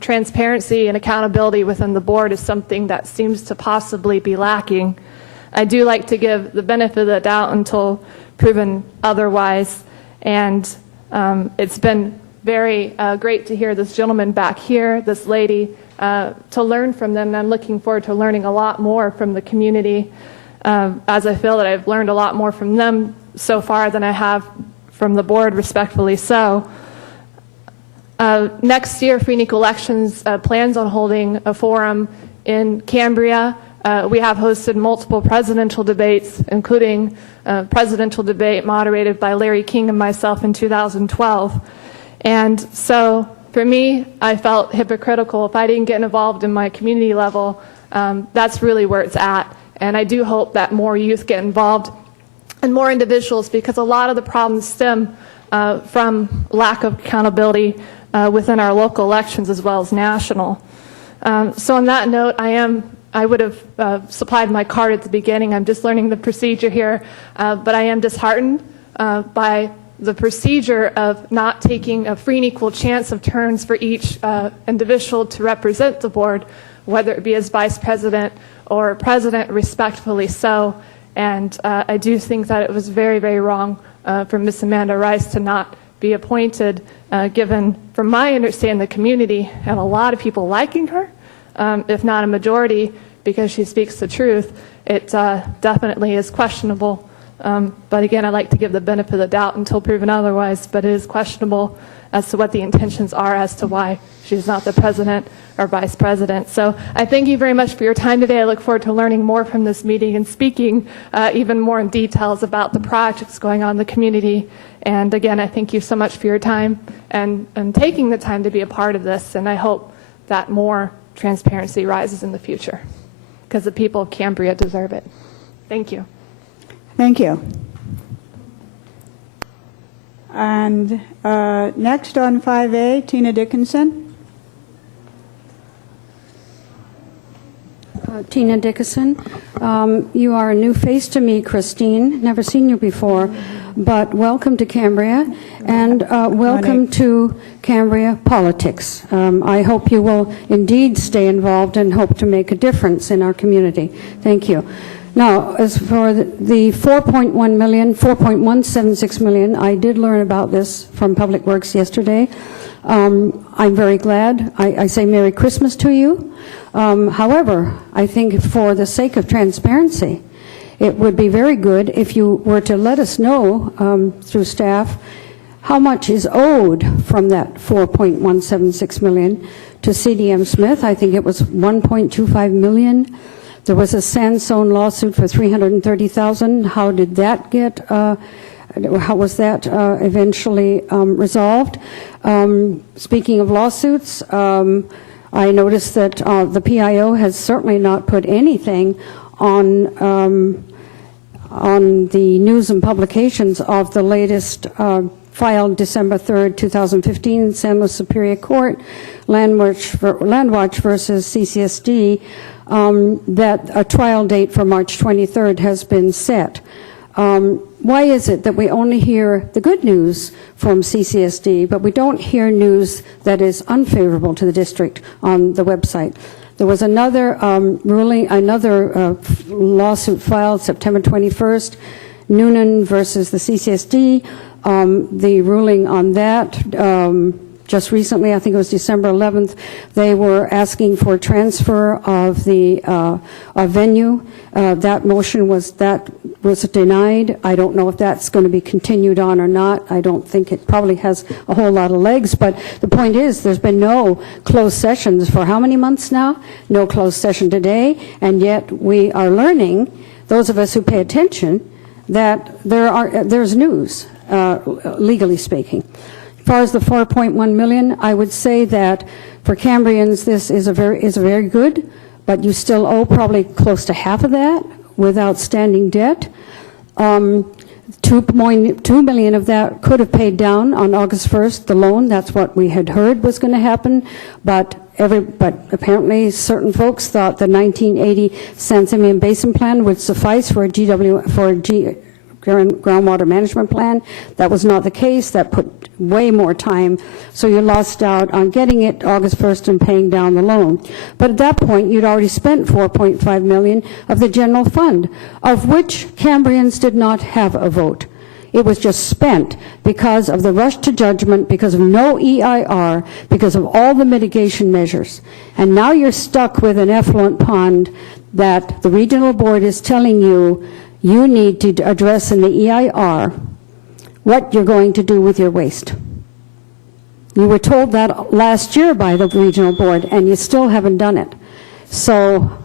Transparency and accountability within the board is something that seems to possibly be lacking. I do like to give the benefit of the doubt until proven otherwise, and it's been very great to hear this gentleman back here, this lady, to learn from them, and I'm looking forward to learning a lot more from the community, as I feel that I've learned a lot more from them so far than I have from the board, respectfully so. Next year, Free and Equal Elections plans on holding a forum in Cambria We have hosted multiple presidential debates, including a presidential debate moderated by Larry King and myself in 2012. And so for me, I felt hypocritical if I didn't get involved in my community level. That's really where it's at. And I do hope that more youth get involved and more individuals, because a lot of the problems stem from lack of accountability within our local elections as well as national. So on that note, I would have supplied my card at the beginning. I'm just learning the procedure here, but I am disheartened by the procedure of not taking a free and equal chance of turns for each individual to represent the board, whether it be as vice president or president, respectfully so. And I do think that it was very, very wrong for Ms. Amanda Rice to not be appointed, given, from my understanding, the community and a lot of people liking her, if not a majority, because she speaks the truth. It definitely is questionable. But again, I like to give the benefit of the doubt until proven otherwise, but it is questionable as to what the intentions are as to why she's not the president or vice president. So I thank you very much for your time today. I look forward to learning more from this meeting and speaking even more in details about the projects going on in the community. And again, I thank you so much for your time and taking the time to be a part of this. And I hope that more transparency rises in the future, because the people of Cambria deserve it. Thank you. Thank you. And next on 5A, Tina Dickinson. Tina Dickinson. You are a new face to me, Christine. Never seen you before, but welcome to Cambria, and welcome to Cambria politics. I hope you will indeed stay involved and hope to make a difference in our community. Thank you. Now, as for the 4.1 million, 4.176 million, I did learn about this from Public Works yesterday. I'm very glad. I say Merry Christmas to you. However, I think for the sake of transparency, it would be very good if you were to let us know through staff how much is owed from that 4.176 million to CDM Smith. I think it was 1.25 million. There was a Sandstone lawsuit for $330,000. How did that get? How was that eventually resolved? Speaking of lawsuits, I noticed that the PIO has certainly not put anything on the news and publications of the latest filed December 3rd, 2015, San Luis Superior Court, Landwatch versus CCSD, that a trial date for March 23rd has been set. Why is it that we only hear the good news from CCSD, but we don't hear news that is unfavorable to the district on the website? There was another ruling, another lawsuit filed September 21st, Noonan versus the CCSD. The ruling on that just recently, I think it was December 11th, they were asking for transfer of the venue. That motion was denied. I don't know if that's going to be continued on or not. I don't think it probably has a whole lot of legs, but the point is there's been no closed sessions for how many months now? No closed session today, and yet we are learning, those of us who pay attention, that there's news, legally speaking. As far as the 4.1 million, I would say that for Cambrians this is very good, but you still owe probably close to half of that with outstanding debt. 2 million of that could have paid down on August 1st, the loan. That's what we had heard was going to happen, but apparently certain folks thought the 1980 San Simeon Basin Plan would suffice for a groundwater management plan. That was not the case. That put way more time. So you lost out on getting it August 1st and paying down the loan. But at that point, you'd already spent $4.5 million of the general fund, of which Cambrians did not have a vote. It was just spent because of the rush to judgment, because of no EIR, because of all the mitigation measures. And now you're stuck with an effluent pond that the regional board is telling you you need to address in the EIR what you're going to do with your waste. You were told that last year by the regional board, and you still haven't done it. So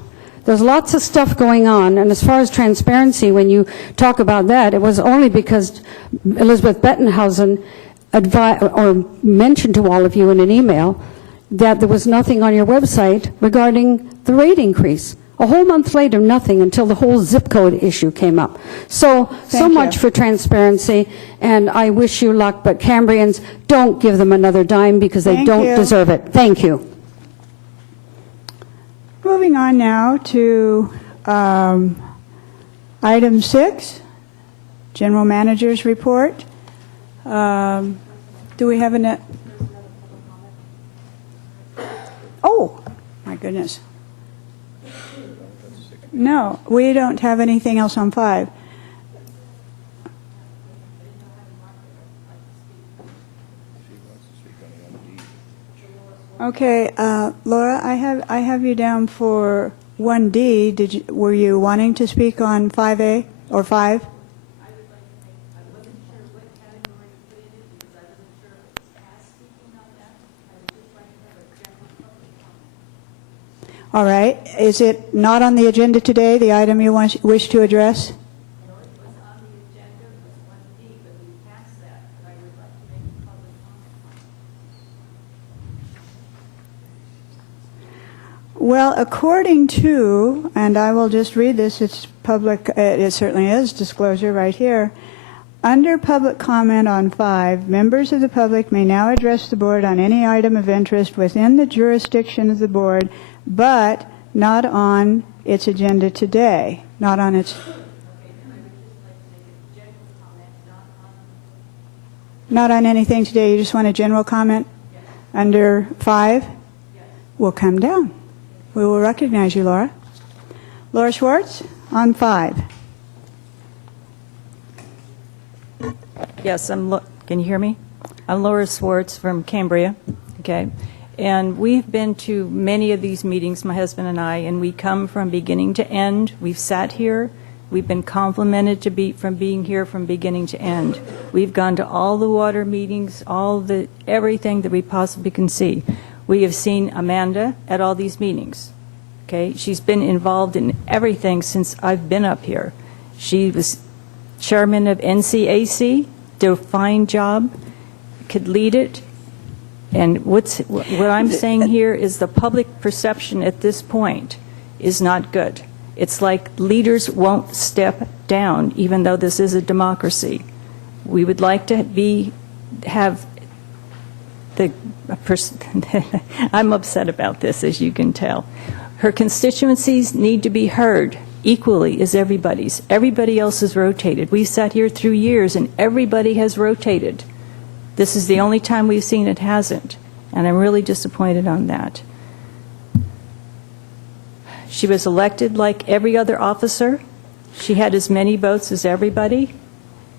There's lots of stuff going on, and as far as transparency, when you talk about that, it was only because Elizabeth Bettenhausen mentioned to all of you in an email that there was nothing on your website regarding the rate increase. A whole month later, nothing until the whole zip code issue came up. So much for transparency, and I wish you luck, but Cambrians, don't give them another dime because they don't deserve it. Thank you. Moving on now to item 6, General Manager's Report. Do we have an... Oh, my goodness. No, we don't have anything else on 5. Okay, Laura, I have you down for 1D. Were you wanting to speak on 5A or 5? All right. Is it not on the agenda today, the item you wish to address? No, it was on the agenda, it was 1D, but we passed that, but I would like to make a public comment. Well, according to, and I will just read this, it's public, it certainly is disclosure right here. Under public comment on 5, members of the public may now address the board on any item of interest within the jurisdiction of the board, but not on its agenda today, not on its... Not on anything today, you just want a general comment? Yes. Under 5? Yes. We'll come down. We will recognize you, Laura. Laura Schwartz, on 5. Yes, can you hear me? I'm Laura Schwartz from Cambria, okay? And we've been to many of these meetings, my husband and I, and we come from beginning to end. We've sat here. We've been complimented from being here from beginning to end. We've gone to all the water meetings, everything that we possibly can see. We have seen Amanda at all these meetings, okay? She's been involved in everything since I've been up here. She was chairman of NCAC, did a fine job, could lead it. And what I'm saying here is the public perception at this point is not good. It's like leaders won't step down, even though this is a democracy. We would like to have the I'm upset about this, as you can tell. Her constituencies need to be heard equally as everybody's. Everybody else has rotated. We've sat here through years, and everybody has rotated. This is the only time we've seen it hasn't, and I'm really disappointed on that. She was elected like every other officer. She had as many votes as everybody,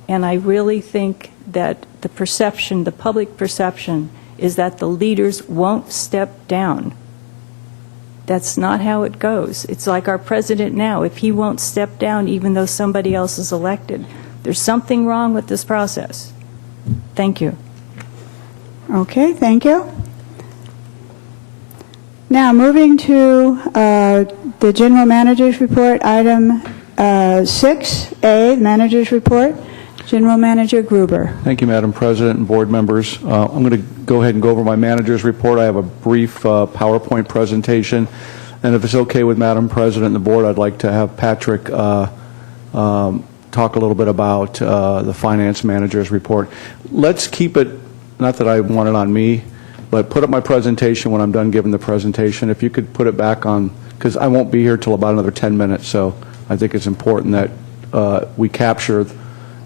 and I really think that the perception, the public perception, is that the leaders won't step down. That's not how it goes. It's like our president now. If he won't step down even though somebody else is elected, there's something wrong with this process. Thank you. Okay, thank you. Now, moving to the General Manager's Report, item 6A, Manager's Report. General Manager Gruber. Thank you, Madam President and board members. I'm going to go ahead and go over my manager's report. I have a brief PowerPoint presentation, and if it's okay with Madam President and the board, I'd like to have Patrick talk a little bit about the finance manager's report. Let's keep it, not that I want it on me, but put up my presentation when I'm done giving the presentation. If you could put it back on, because I won't be here till about another 10 minutes, so I think it's important that we capture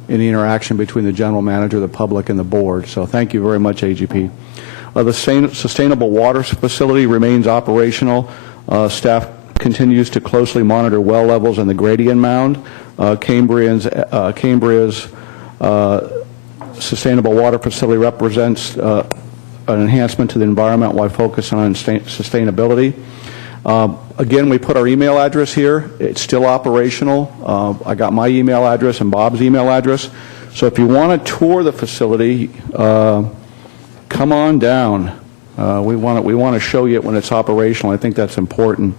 any interaction between the general manager, the public, and the board. So thank you very much, AGP. The sustainable water facility remains operational. Staff continues to closely monitor well levels in the gradient mound. Cambria's sustainable water facility represents an enhancement to the environment while focusing on sustainability. Again, we put our email address here. It's still operational. I got my email address and Bob's email address. So if you want to tour the facility, come on down. We want to show you it when it's operational. I think that's important.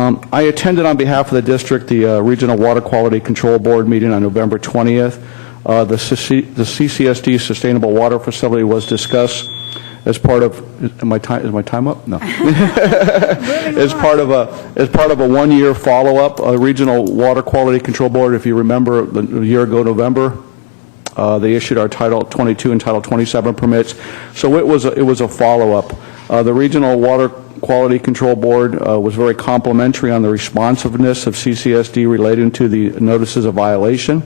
I attended on behalf of the district the Regional Water Quality Control Board meeting on November 20th. The CCSD Sustainable Water Facility was discussed as part of, is my time up? No. as part of a 1-year follow-up. Regional Water Quality Control Board, if you remember, a year ago November, they issued our Title 22 and Title 27 permits. So it was a follow-up. The Regional Water Quality Control Board was very complimentary on the responsiveness of CCSD relating to the notices of violation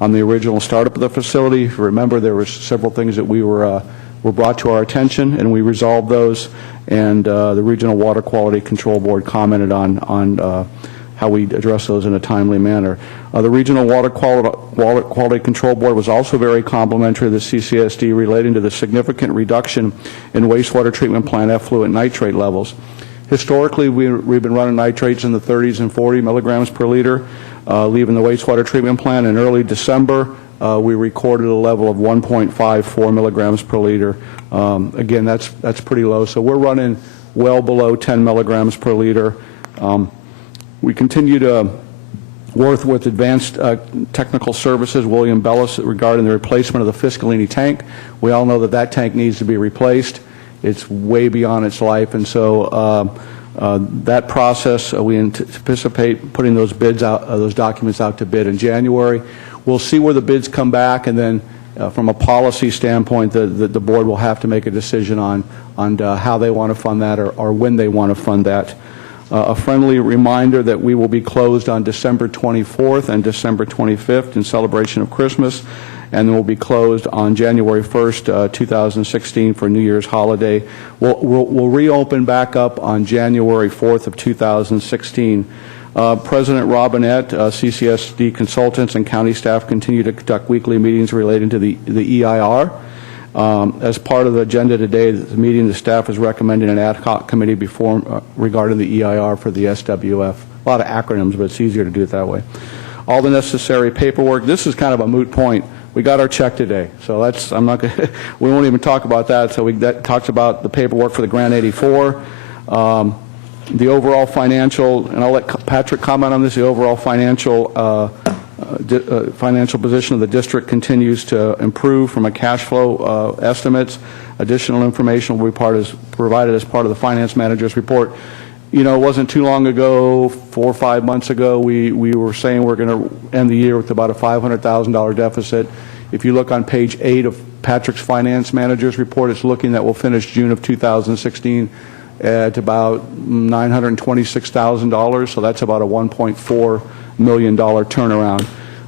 on the original startup of the facility. If you remember, there were several things that were brought to our attention, and we resolved those, and the Regional Water Quality Control Board commented on how we address those in a timely manner. The Regional Water Quality Control Board was also very complimentary of the CCSD relating to the significant reduction in wastewater treatment plant effluent nitrate levels. Historically, we've been running nitrates in the 30s and 40 milligrams per liter, leaving the wastewater treatment plant. In early December, we recorded a level of 1.54 milligrams per liter. Again, that's pretty low. So we're running well below 10 milligrams per liter. We continue to work with Advanced Technical Services, William Bellis, regarding the replacement of the Fiscalini tank. We all know that tank needs to be replaced. It's way beyond its life, and so that process, we anticipate putting those bids out, those documents out to bid in January. We'll see where the bids come back, and then from a policy standpoint, the board will have to make a decision on how they want to fund that or when they want to fund that. A friendly reminder that we will be closed on December 24th and December 25th in celebration of Christmas, and then we'll be closed on January 1st, 2016 for New Year's holiday. We'll reopen back up on January 4th of 2016. President Robinette, CCSD consultants, and county staff continue to conduct weekly meetings relating to the EIR. As part of the agenda today, the meeting, the staff is recommending an ad hoc committee regarding the EIR for the SWF. A lot of acronyms, but it's easier to do it that way. All the necessary paperwork. This is kind of a moot point. We got our check today, so that's, I'm not going we won't even talk about that. So that talks about the paperwork for the Grant 84. The overall financial, and I'll let Patrick comment on this, the overall financial position of the district continues to improve from a cash flow estimates. Additional information will be provided as part of the finance manager's report. You know, it wasn't too long ago, 4 or 5 months ago, we were saying we're going to end the year with about a $500,000 deficit. If you look on page 8 of Patrick's finance manager's report, it's looking that we'll finish June of 2016 at about $926,000, so that's about a $1.4 million turnaround.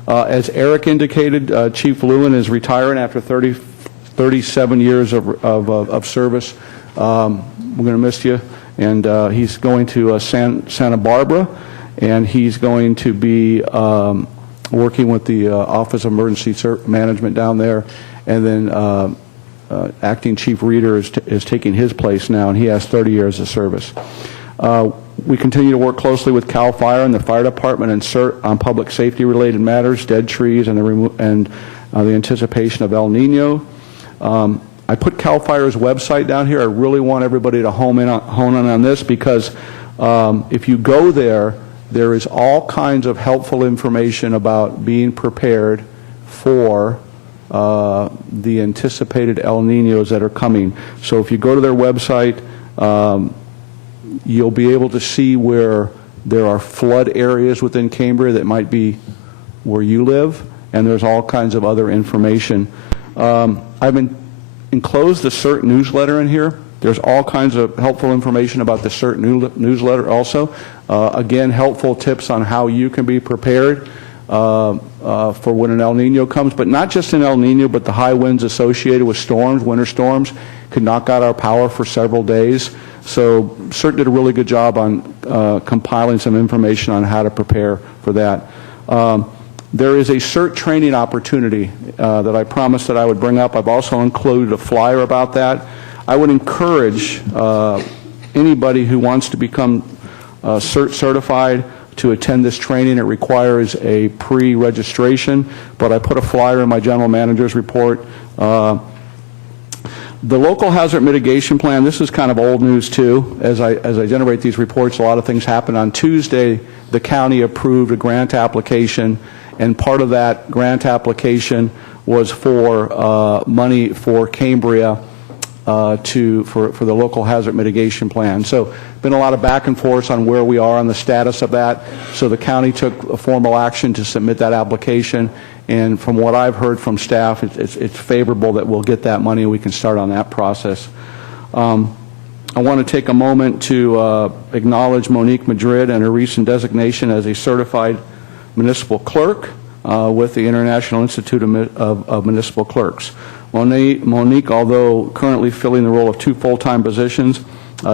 As Eric indicated, Chief Lewin is retiring after 37 years of service. We're going to miss you, and he's going to Santa Barbara, and he's going to be working with the Office of Emergency Management down there, and then Acting Chief Reeder is taking his place now, and he has 30 years of service. We continue to work closely with CAL FIRE and the fire department and CERT on public safety related matters, dead trees, and the anticipation of El Nino. I put CAL FIRE's website down here. I really want everybody to hone in on this, because if you go there, there is all kinds of helpful information about being prepared for the anticipated El Ninos that are coming. So if you go to their website, you'll be able to see where there are flood areas within Cambria that might be where you live, and there's all kinds of other information. I've enclosed the CERT newsletter in here. There's all kinds of helpful information about the CERT newsletter also. Again, helpful tips on how you can be prepared for when an El Nino comes, but not just an El Nino, but the high winds associated with storms, winter storms, could knock out our power for several days. So CERT did a really good job on compiling some information on how to prepare for that. There is a CERT training opportunity that I promised that I would bring up. I've also included a flyer about that. I would encourage anybody who wants to become CERT certified to attend this training. It requires a pre-registration, but I put a flyer in my general manager's report. The local hazard mitigation plan, this is kind of old news too. As I generate these reports, a lot of things happen. On Tuesday, the county approved a grant application, and part of that grant application was for money for Cambria for the local hazard mitigation plan. So been a lot of back and forth on where we are on the status of that. So the county took a formal action to submit that application, and from what I've heard from staff, it's favorable that we'll get that money and we can start on that process. I want to take a moment to acknowledge Monique Madrid and her recent designation as a certified municipal clerk with the International Institute of Municipal Clerks. Monique, although currently filling the role of 2 full-time positions,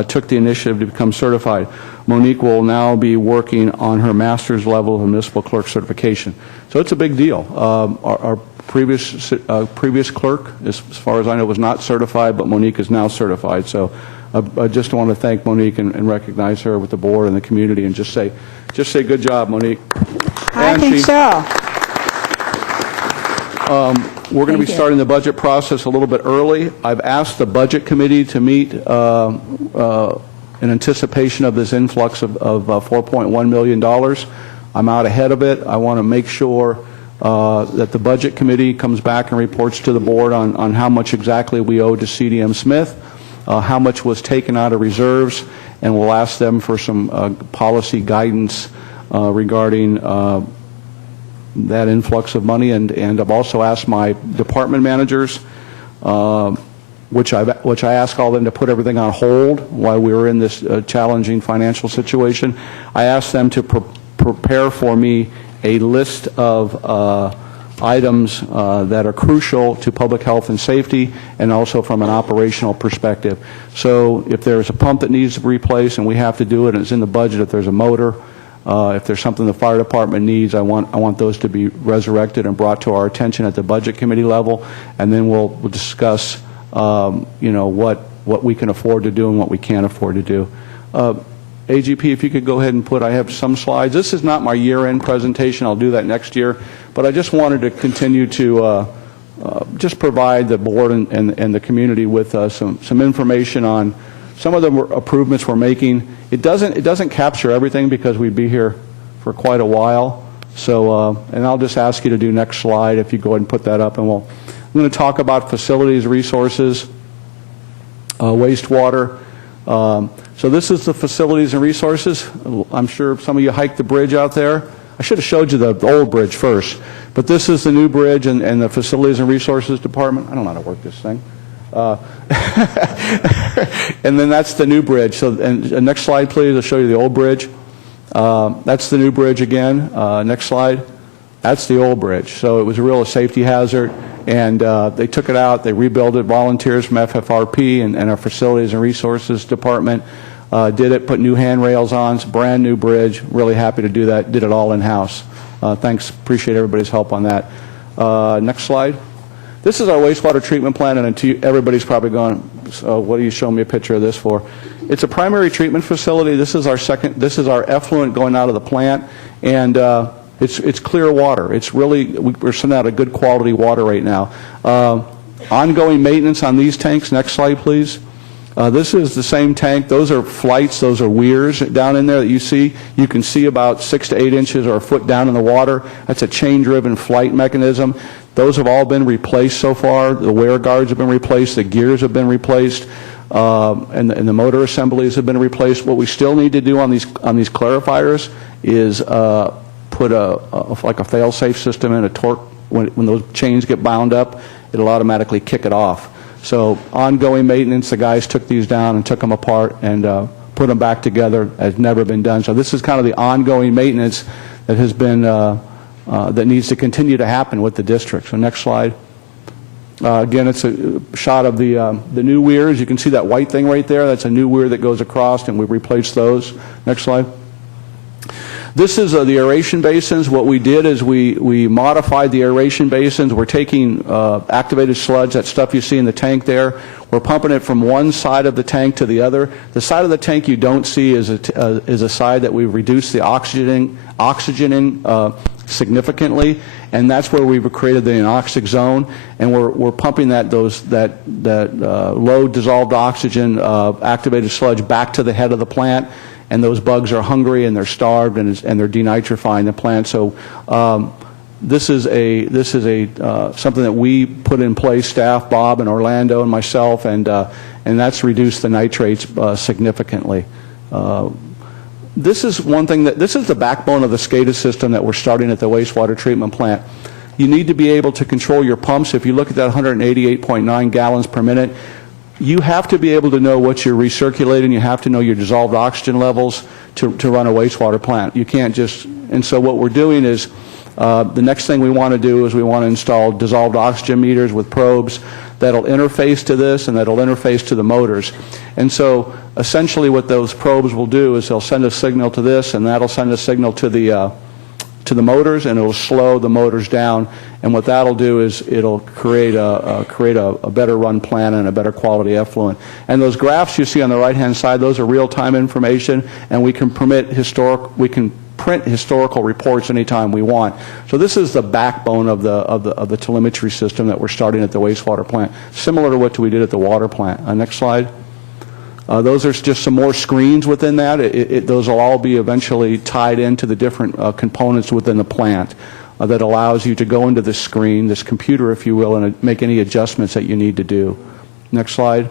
took the initiative to become certified. Monique will now be working on her master's level of municipal clerk certification. So it's a big deal. Our previous clerk, as far as I know, was not certified, but Monique is now certified. So I just want to thank Monique and recognize her with the board and the community, and just say good job, Monique. I think so. We're going to be starting the budget process a little bit early. I've asked the budget committee to meet in anticipation of this influx of $4.1 million. I'm out ahead of it. I want to make sure that the budget committee comes back and reports to the board on how much exactly we owe to CDM Smith, how much was taken out of reserves, and we'll ask them for some policy guidance regarding that influx of money. And I've also asked my department managers, which I asked all of them to put everything on hold while we were in this challenging financial situation. I asked them to prepare for me a list of items that are crucial to public health and safety, and also from an operational perspective. So if there's a pump that needs to be replaced and we have to do it and it's in the budget, if there's a motor, if there's something the fire department needs, I want those to be resurrected and brought to our attention at the budget committee level, and then we'll discuss what we can afford to do and what we can't afford to do. AGP, if you could go ahead and I have some slides. This is not my year-end presentation. I'll do that next year, but I just wanted to continue to just provide the board and the community with some information on some of the improvements we're making. It doesn't capture everything because we'd be here for quite a while. So, and I'll just ask you to do next slide if you go ahead and put that up, and I'm going to talk about facilities, resources, wastewater. So this is the facilities and resources. I'm sure some of you hiked the bridge out there. I should have showed you the old bridge first, but this is the new bridge and the facilities and resources department. I don't know how to work this thing. And then that's the new bridge. So, and next slide, please. I'll show you the old bridge. That's the new bridge again. Next slide. That's the old bridge. So it was a real safety hazard, and they took it out. They rebuilt it. Volunteers from FFRP and our facilities and resources department did it. Put new handrails on. It's a brand new bridge. Really happy to do that. Did it all in house. Thanks. Appreciate everybody's help on that. Next slide. This is our wastewater treatment plant, and everybody's probably going, so what are you showing me a picture of this for? It's a primary treatment facility. This is our effluent going out of the plant, and it's clear water. It's really, we're sending out a good quality water right now. Ongoing maintenance on these tanks. Next slide, please. This is the same tank. Those are flights. Those are weirs down in there that you see. You can see about 6 to 8 inches or a foot down in the water. That's a chain-driven flight mechanism. Those have all been replaced so far. The wear guards have been replaced. The gears have been replaced. And the motor assemblies have been replaced. What we still need to do on these clarifiers is put like a fail-safe system in, a torque. When those chains get bound up, it'll automatically kick it off. So ongoing maintenance. The guys took these down and took them apart and put them back together. Has never been done. So this is kind of the ongoing maintenance that has been that needs to continue to happen with the district. So next slide. Again, it's a shot of the new weirs. You can see that white thing right there. That's a new weir that goes across, and we replaced those. Next slide. This is the aeration basins. What we did is we modified the aeration basins. We're taking activated sludge, that stuff you see in the tank there. We're pumping it from one side of the tank to the other. The side of the tank you don't see is a side that we've reduced the oxygening significantly, and that's where we've created the anoxic zone, and we're pumping that low dissolved oxygen activated sludge back to the head of the plant, and those bugs are hungry and they're starved and they're denitrifying the plant. So this is something that we put in place, staff, Bob and Orlando and myself, and that's reduced the nitrates significantly. This is one thing this is the backbone of the SCADA system that we're starting at the wastewater treatment plant. You need to be able to control your pumps. If you look at that 188.9 gallons per minute, you have to be able to know what you're recirculating. You have to know your dissolved oxygen levels to run a wastewater plant. You can't just, and so what we're doing is, the next thing we want to do is we want to install dissolved oxygen meters with probes that'll interface to this and that'll interface to the motors. And so essentially what those probes will do is they'll send a signal to this, and that'll send a signal to the motors, and it'll slow the motors down. And what that'll do is it'll create a better run plant and a better quality effluent. And those graphs you see on the right-hand side, those are real-time information, and we can print historical reports anytime we want. So this is the backbone of the telemetry system that we're starting at the wastewater plant, similar to what we did at the water plant. Next slide. Those are just some more screens within that. Those will all be eventually tied into the different components within the plant that allows you to go into this screen, this computer, if you will, and make any adjustments that you need to do. Next slide.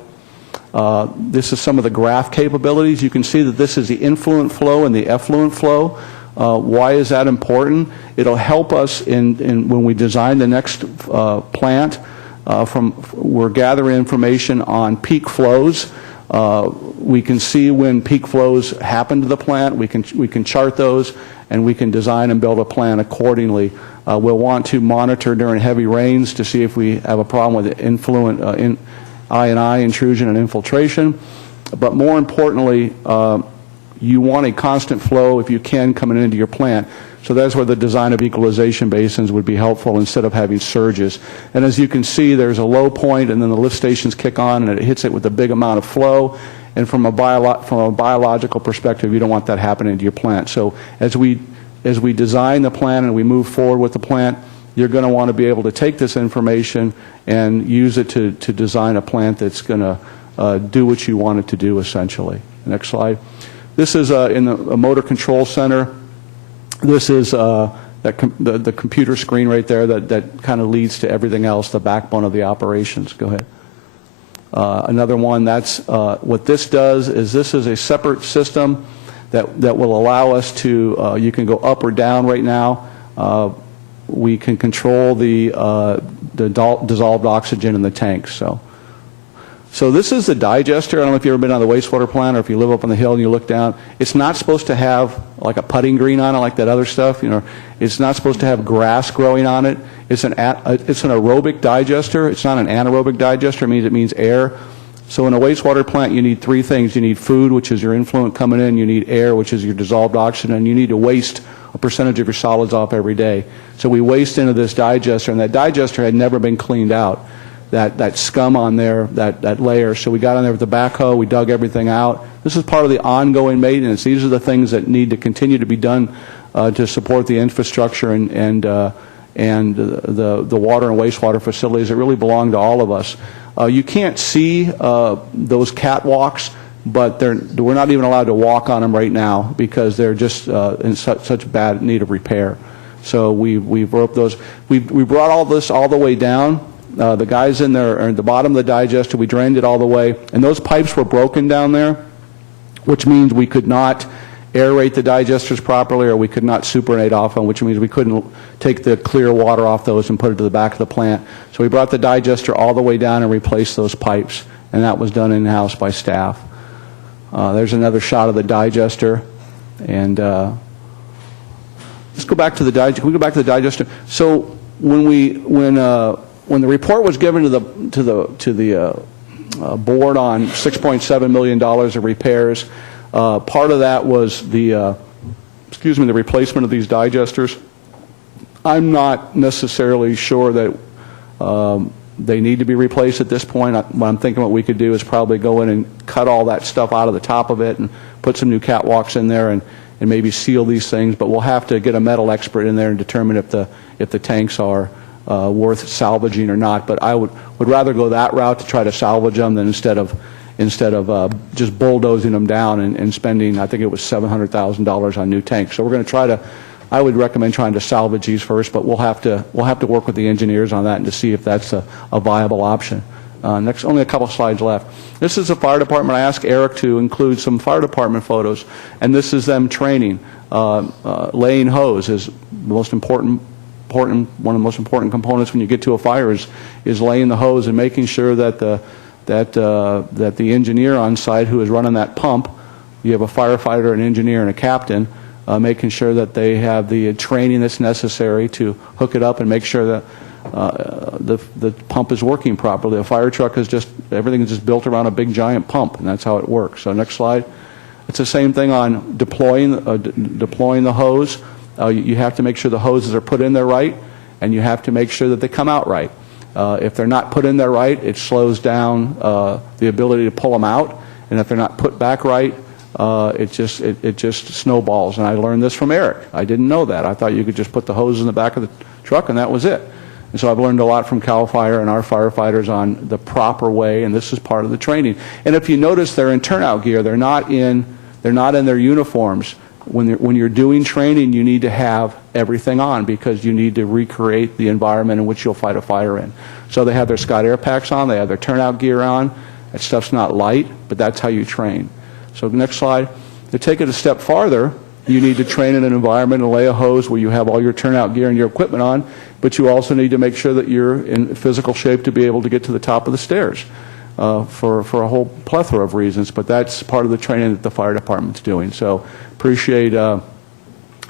This is some of the graph capabilities. You can see that this is the influent flow and the effluent flow. Why is that important? It'll help us when we design the next plant. We're gathering information on peak flows. We can see when peak flows happen to the plant. We can chart those, and we can design and build a plan accordingly. We'll want to monitor during heavy rains to see if we have a problem with influent I&I intrusion and infiltration. But more importantly, you want a constant flow, if you can, coming into your plant. So that's where the design of equalization basins would be helpful instead of having surges. And as you can see, there's a low point, and then the lift stations kick on, and it hits it with a big amount of flow. And from a biological perspective, you don't want that happening to your plant. So as we design the plant and we move forward with the plant, you're going to want to be able to take this information and use it to design a plant that's going to do what you want it to do, essentially. Next slide. This is in the motor control center. This is the computer screen right there that kind of leads to everything else, the backbone of the operations. Go ahead. Another one, that's what this does is this is a separate system that will allow us to, you can go up or down right now. We can control the dissolved oxygen in the tanks. So this is the digester. I don't know if you've ever been on the wastewater plant or if you live up on the hill and you look down. It's not supposed to have like a putting green on it like that other stuff. You know, it's not supposed to have grass growing on it. It's an aerobic digester. It's not an anaerobic digester. It means air. So in a wastewater plant, you need three things. You need food, which is your influent coming in. You need air, which is your dissolved oxygen. And you need to waste a percentage of your solids off every day. So we waste into this digester, and that digester had never been cleaned out. That scum on there, that layer. So we got on there with the backhoe, we dug everything out. This is part of the ongoing maintenance. These are the things that need to continue to be done to support the infrastructure and the water and wastewater facilities that really belong to all of us. You can't see those catwalks, but we're not even allowed to walk on them right now because they're just in such bad need of repair. So we've roped those. We brought all this all the way down. The guys in there are at the bottom of the digester. We drained it all the way, and those pipes were broken down there, which means we could not aerate the digesters properly, or we could not supernate off them, which means we couldn't take the clear water off those and put it to the back of the plant. So we brought the digester all the way down and replaced those pipes, and that was done in-house by staff. There's another shot of the digester, and let's go back to the digester. Can we go back to the digester? So when the report was given to the board on $6.7 million of repairs, part of that was the replacement of these digesters. I'm not necessarily sure that they need to be replaced at this point. What I'm thinking what we could do is probably go in and cut all that stuff out of the top of it and put some new catwalks in there and maybe seal these things, but we'll have to get a metal expert in there and determine if the tanks are worth salvaging or not. But I would rather go that route to try to salvage them than instead of just bulldozing them down and spending, I think it was $700,000 on new tanks. So we're going to try to, I would recommend trying to salvage these first, but we'll have to work with the engineers on that and to see if that's a viable option. Next, only a couple slides left. This is the fire department. I asked Eric to include some fire department photos, and this is them training. Laying hose is the most important, one of the most important components when you get to a fire is laying the hose and making sure that the engineer on site who is running that pump, you have a firefighter, an engineer, and a captain, making sure that they have the training that's necessary to hook it up and make sure that the pump is working properly. A fire truck is everything is just built around a big giant pump, and that's how it works. So next slide. It's the same thing on deploying the hose. You have to make sure the hoses are put in there right, and you have to make sure that they come out right. If they're not put in there right, it slows down the ability to pull them out, and if they're not put back right, it just snowballs. And I learned this from Eric. I didn't know that. I thought you could just put the hose in the back of the truck and that was it. And so I've learned a lot from CAL FIRE and our firefighters on the proper way, and this is part of the training. And if you notice, they're in turnout gear. They're not in their uniforms. When you're doing training, you need to have everything on because you need to recreate the environment in which you'll fight a fire in. So they have their Scott Air Packs on. They have their turnout gear on. That stuff's not light, but that's how you train. So next slide. To take it a step farther, you need to train in an environment and lay a hose where you have all your turnout gear and your equipment on, but you also need to make sure that you're in physical shape to be able to get to the top of the stairs for a whole plethora of reasons, but that's part of the training that the fire department's doing. So appreciate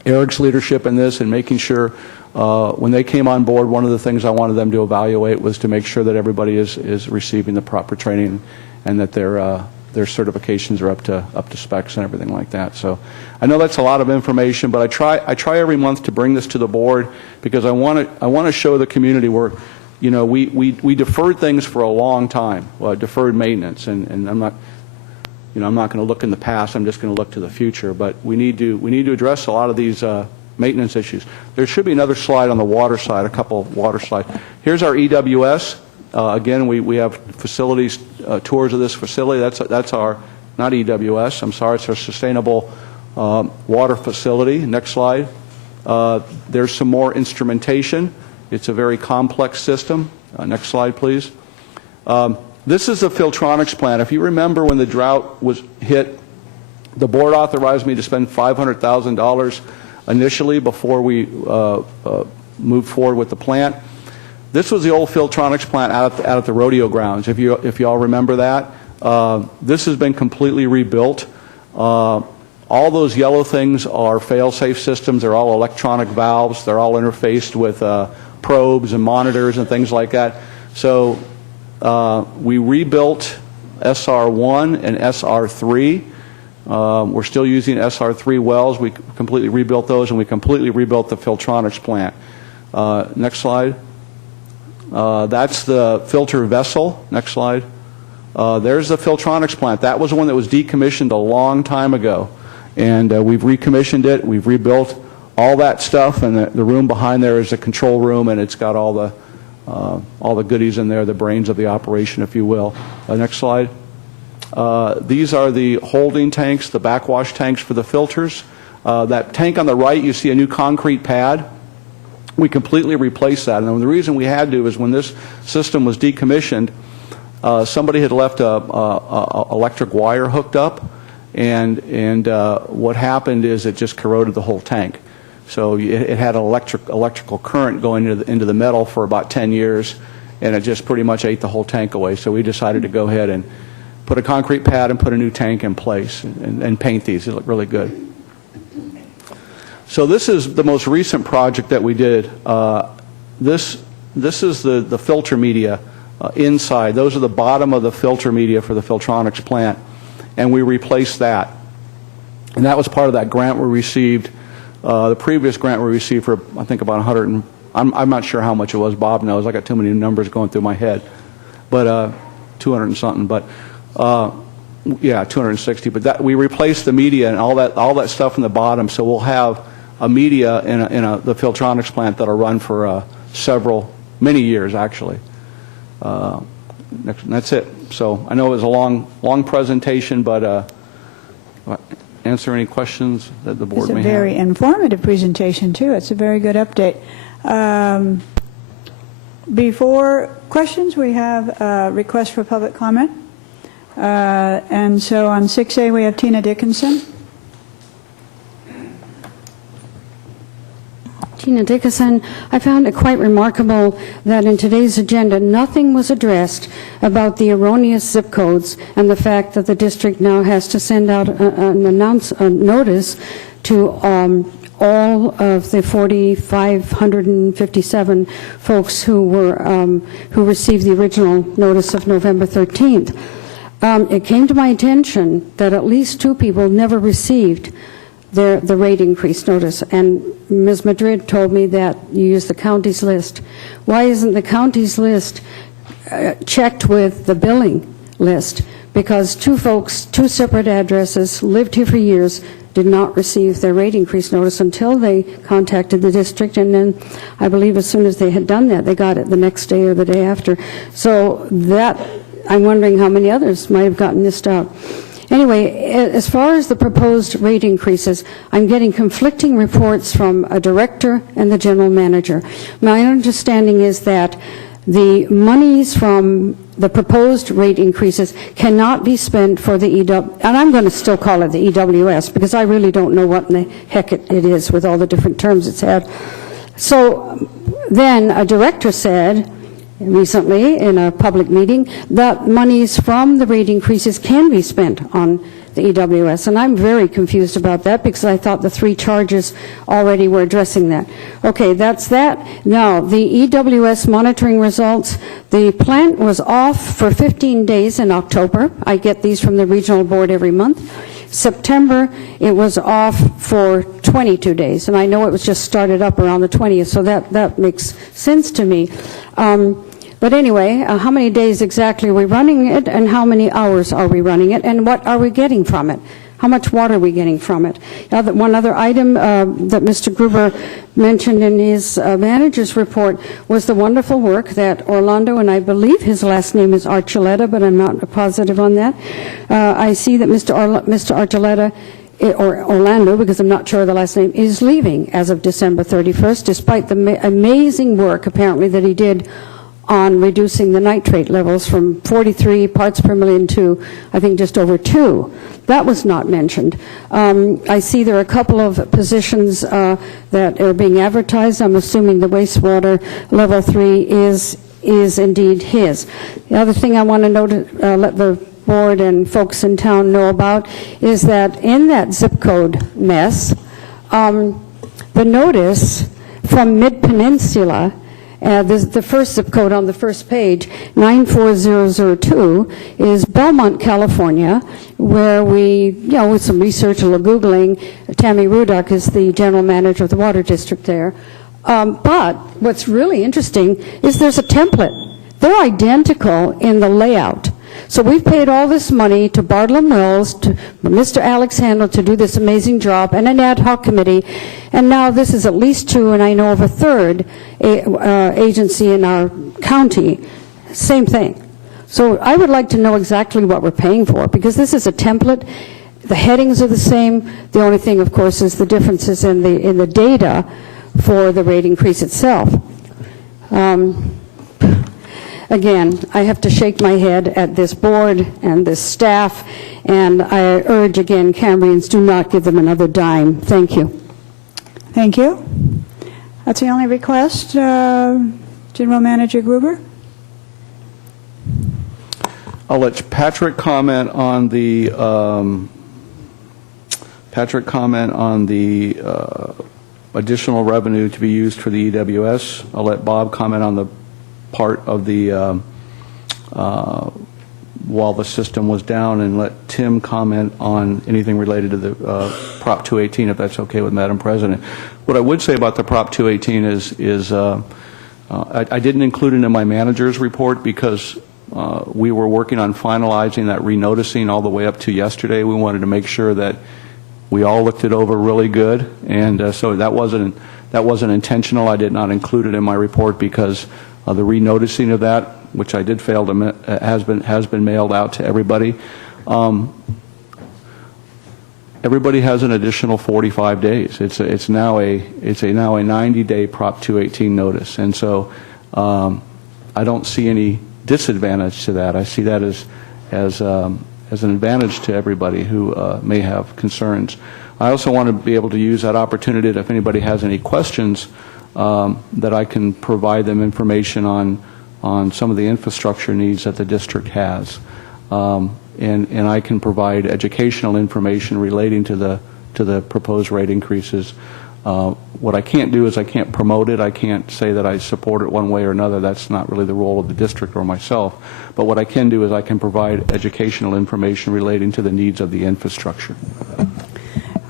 Eric's leadership in this and making sure when they came on board, one of the things I wanted them to evaluate was to make sure that everybody is receiving the proper training and that their certifications are up to specs and everything like that. So I know that's a lot of information, but I try every month to bring this to the board because I want to show the community where, you know, we deferred things for a long time, deferred maintenance, and I'm not going to look in the past. I'm just going to look to the future. But we need to address a lot of these maintenance issues. There should be another slide on the water side, a couple of water slides. Here's our EWS. Again, we have facilities, tours of this facility. That's our, not EWS, I'm sorry, it's our sustainable water facility. Next slide. There's some more instrumentation. It's a very complex system. Next slide, please. This is a Filtronics plant. If you remember when the drought was hit, the board authorized me to spend $500,000 initially before we moved forward with the plant. This was the old Filtronics plant out at the rodeo grounds, if you all remember that. This has been completely rebuilt. All those yellow things are fail-safe systems. They're all electronic valves. They're all interfaced with probes and monitors and things like that. So we rebuilt SR1 and SR3. We're still using SR3 wells. We completely rebuilt those, and we completely rebuilt the Filtronics plant. Next slide. That's the filter vessel. Next slide. There's the Filtronics plant. That was the one that was decommissioned a long time ago. And we've recommissioned it. We've rebuilt all that stuff. And the room behind there is a control room, and it's got all the goodies in there, the brains of the operation, if you will. Next slide. These are the holding tanks, the backwash tanks for the filters. That tank on the right, you see a new concrete pad. We completely replaced that. And the reason we had to is when this system was decommissioned, somebody had left a electric wire hooked up, and what happened is it just corroded the whole tank. So it had an electrical current going into the metal for about 10 years, and it just pretty much ate the whole tank away. So we decided to go ahead and put a concrete pad and put a new tank in place and paint these. They look really good. So this is the most recent project that we did. This is the filter media inside. Those are the bottom of the filter media for the Filtronics plant, and we replaced that. And that was part of that grant we received. The previous grant we received for, I think, about 100 and I'm not sure how much it was. Bob knows. I got too many numbers going through my head, but 200 and something. But Yeah, 260, but that, we replaced the media and all that stuff in the bottom, so we'll have a media in the Filtronics plant that'll run for many years, actually. That's it. So I know it was a long presentation, but answer any questions that the board may have. It's a very informative presentation, too. It's a very good update. Before questions, we have a request for public comment. And so on 6A, we have Tina Dickinson. Tina Dickinson, I found it quite remarkable that in today's agenda, nothing was addressed about the erroneous zip codes and the fact that the district now has to send out a notice to all of the 4,557 folks who received the original notice of November 13th. It came to my attention that at least 2 people never received the rate increase notice, and Ms. Madrid told me that you use the county's list. Why isn't the county's list checked with the billing list? Because 2 folks, 2 separate addresses, lived here for years, did not receive their rate increase notice until they contacted the district, and then I believe as soon as they had done that, they got it the next day or the day after. So that, I'm wondering how many others might have gotten missed out. Anyway, as far as the proposed rate increases, I'm getting conflicting reports from a director and the general manager. My understanding is that the monies from the proposed rate increases cannot be spent for the and I'm going to still call it the EWS because I really don't know what in the heck it is with all the different terms it's had. So then a director said recently in a public meeting that monies from the rate increases can be spent on the EWS, and I'm very confused about that because I thought the 3 charges already were addressing that. Okay, that's that. Now, the EWS monitoring results, the plant was off for 15 days in October. I get these from the regional board every month. September, it was off for 22 days, and I know it was just started up around the 20th, so that makes sense to me. But anyway, how many days exactly are we running it, and how many hours are we running it, and what are we getting from it? How much water are we getting from it? One other item that Mr. Gruber mentioned in his manager's report was the wonderful work that Orlando, and I believe his last name is Archuleta, but I'm not positive on that. I see that Mr. Archuleta, or Orlando, because I'm not sure of the last name, is leaving as of December 31st, despite the amazing work apparently that he did on reducing the nitrate levels from 43 parts per million to, I think, just over 2. That was not mentioned. I see there are a couple of positions that are being advertised. I'm assuming the wastewater level 3 is indeed his. The other thing I want to let the board and folks in town know about is that in that zip code mess, the notice from Mid-Peninsula, the first zip code on the first page, 94002, is Belmont, California, where we, with some research, a little Googling, Tammy Rudock is the general manager of the water district there. But what's really interesting is there's a template. They're identical in the layout. So we've paid all this money to Bartolom Wells, to Mr. Alex Handel to do this amazing job, and an ad hoc committee, and now this is at least 2, and I know of a 3rd agency in our county. Same thing. So I would like to know exactly what we're paying for, because this is a template. The headings are the same. The only thing, of course, is the differences in the data for the rate increase itself. Again, I have to shake my head at this board and this staff, and I urge again, Cambrians, do not give them another dime. Thank you. Thank you. That's the only request. General Manager Gruber? I'll let Patrick comment on the additional revenue to be used for the EWS. I'll let Bob comment on the part of the while the system was down, and let Tim comment on anything related to the Prop 218, if that's okay with Madam President. What I would say about the Prop 218 is I didn't include it in my manager's report because we were working on finalizing that renoticing all the way up to yesterday. We wanted to make sure that we all looked it over really good, and so that wasn't intentional. I did not include it in my report because the renoticing of that, which I did fail to has been mailed out to everybody. Everybody has an additional 45 days. It's now a 90-day Prop 218 notice, and so I don't see any disadvantage to that. I see that as an advantage to everybody who may have concerns. I also want to be able to use that opportunity that if anybody has any questions, that I can provide them information on some of the infrastructure needs that the district has. And I can provide educational information relating to the proposed rate increases. What I can't do is I can't promote it. I can't say that I support it one way or another. That's not really the role of the district or myself. But what I can do is I can provide educational information relating to the needs of the infrastructure.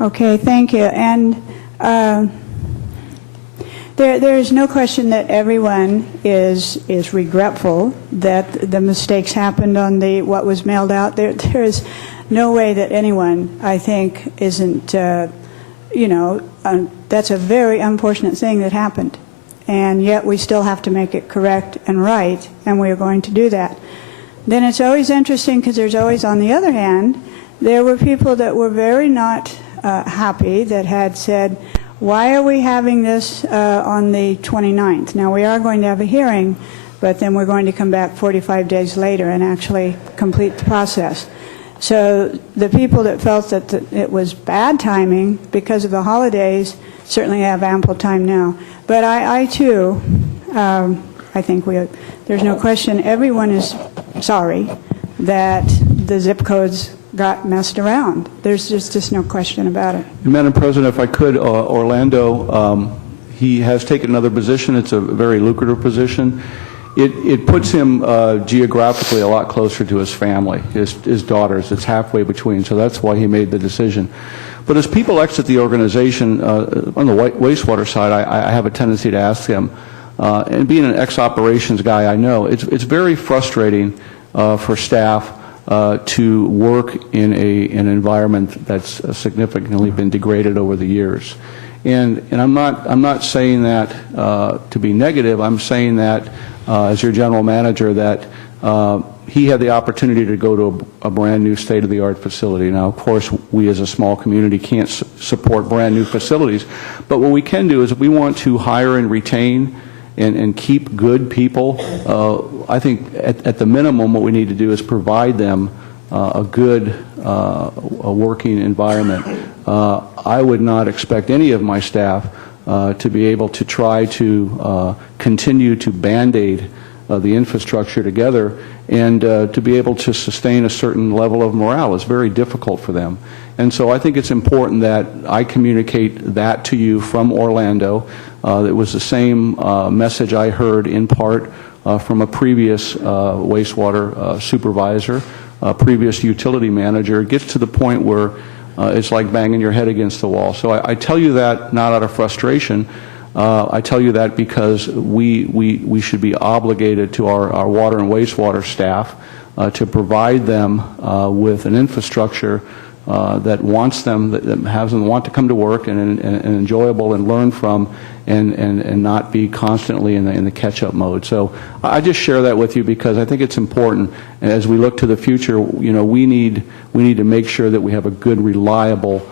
Okay, thank you. And there is no question that everyone is regretful that the mistakes happened on what was mailed out. There is no way that anyone, I think, isn't, that's a very unfortunate thing that happened. And yet we still have to make it correct and right, and we are going to do that. Then it's always interesting because there's always, on the other hand, there were people that were very not happy that had said, why are we having this on the 29th? Now, we are going to have a hearing, but then we're going to come back 45 days later and actually complete the process. So the people that felt that it was bad timing because of the holidays certainly have ample time now. But I too, I think there's no question, everyone is sorry that the zip codes got messed around. There's just no question about it. Madam President, if I could, Orlando, he has taken another position. It's a very lucrative position. It puts him geographically a lot closer to his family, his daughters. It's halfway between, so that's why he made the decision. But as people exit the organization, on the wastewater side, I have a tendency to ask them, and being an ex-operations guy, I know, it's very frustrating for staff to work in an environment that's significantly been degraded over the years. And I'm not saying that to be negative. I'm saying that as your general manager that he had the opportunity to go to a brand new state-of-the-art facility. Now, of course, we as a small community can't support brand new facilities, but what we can do is if we want to hire and retain and keep good people, I think at the minimum what we need to do is provide them a good working environment. I would not expect any of my staff to be able to try to continue to Band-Aid the infrastructure together and to be able to sustain a certain level of morale. Is very difficult for them. And so I think it's important that I communicate that to you from Orlando. It was the same message I heard in part from a previous wastewater supervisor, a previous utility manager. It gets to the point where it's like banging your head against the wall. So I tell you that not out of frustration. I tell you that because we should be obligated to our water and wastewater staff to provide them with an infrastructure that wants them, that has them want to come to work and enjoyable and learn from, and not be constantly in the catch-up mode. So I just share that with you because I think it's important. And as we look to the future, we need to make sure that we have a good, reliable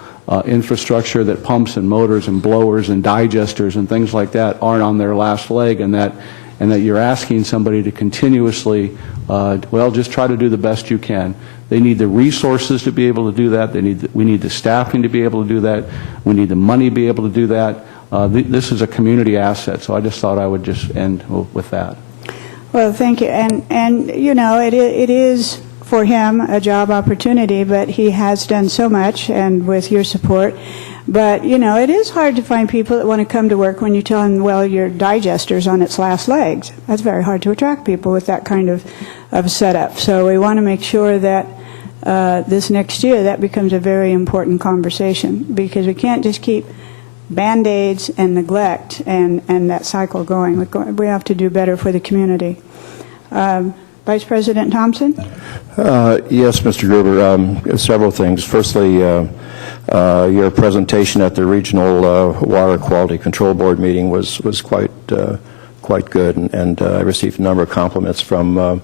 infrastructure, that pumps and motors and blowers and digesters and things like that aren't on their last leg, and that you're asking somebody to continuously, just try to do the best you can. They need the resources to be able to do that. We need the staffing to be able to do that. We need the money to be able to do that. This is a community asset, so I just thought I would just end with that. Well, thank you. And it is for him a job opportunity, but he has done so much, and with your support. But, it is hard to find people that want to come to work when you tell them, well, your digester's on its last legs. That's very hard to attract people with that kind of setup. So we want to make sure that this next year that becomes a very important conversation, because we can't just keep Band-Aids and neglect and that cycle going. We have to do better for the community. Vice President Thompson? Yes, Mr. Gruber. Several things. Firstly, your presentation at the Regional Water Quality Control Board meeting was quite good, and I received a number of compliments from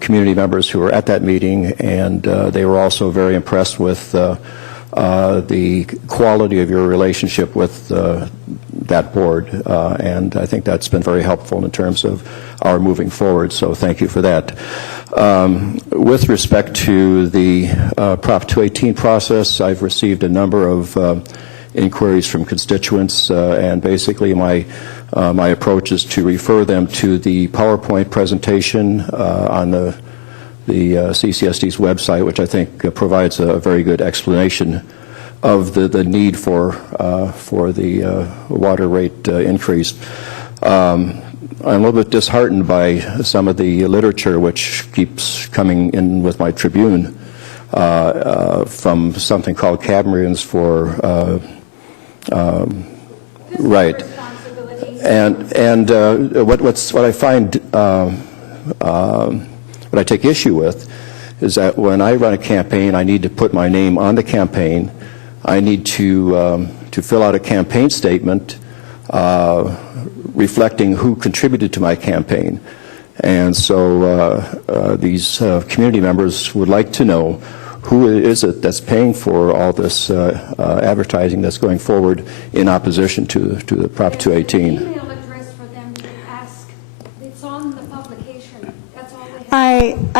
community members who were at that meeting, and they were also very impressed with the quality of your relationship with that board, and I think that's been very helpful in terms of our moving forward, so thank you for that. With respect to the Prop 218 process, I've received a number of inquiries from constituents, and basically my approach is to refer them to the PowerPoint presentation on the CCSD's website, which I think provides a very good explanation of the need for the water rate increase. I'm a little bit disheartened by some of the literature which keeps coming in with my Tribune from something called Cambrians for right. And what I find, what I take issue with is that when I run a campaign, I need to put my name on the campaign. I need to fill out a campaign statement reflecting who contributed to my campaign. And so these community members would like to know who is it that's paying for all this advertising that's going forward in opposition to the Prop 218. Email address for them to ask. It's on the publication. That's all they have.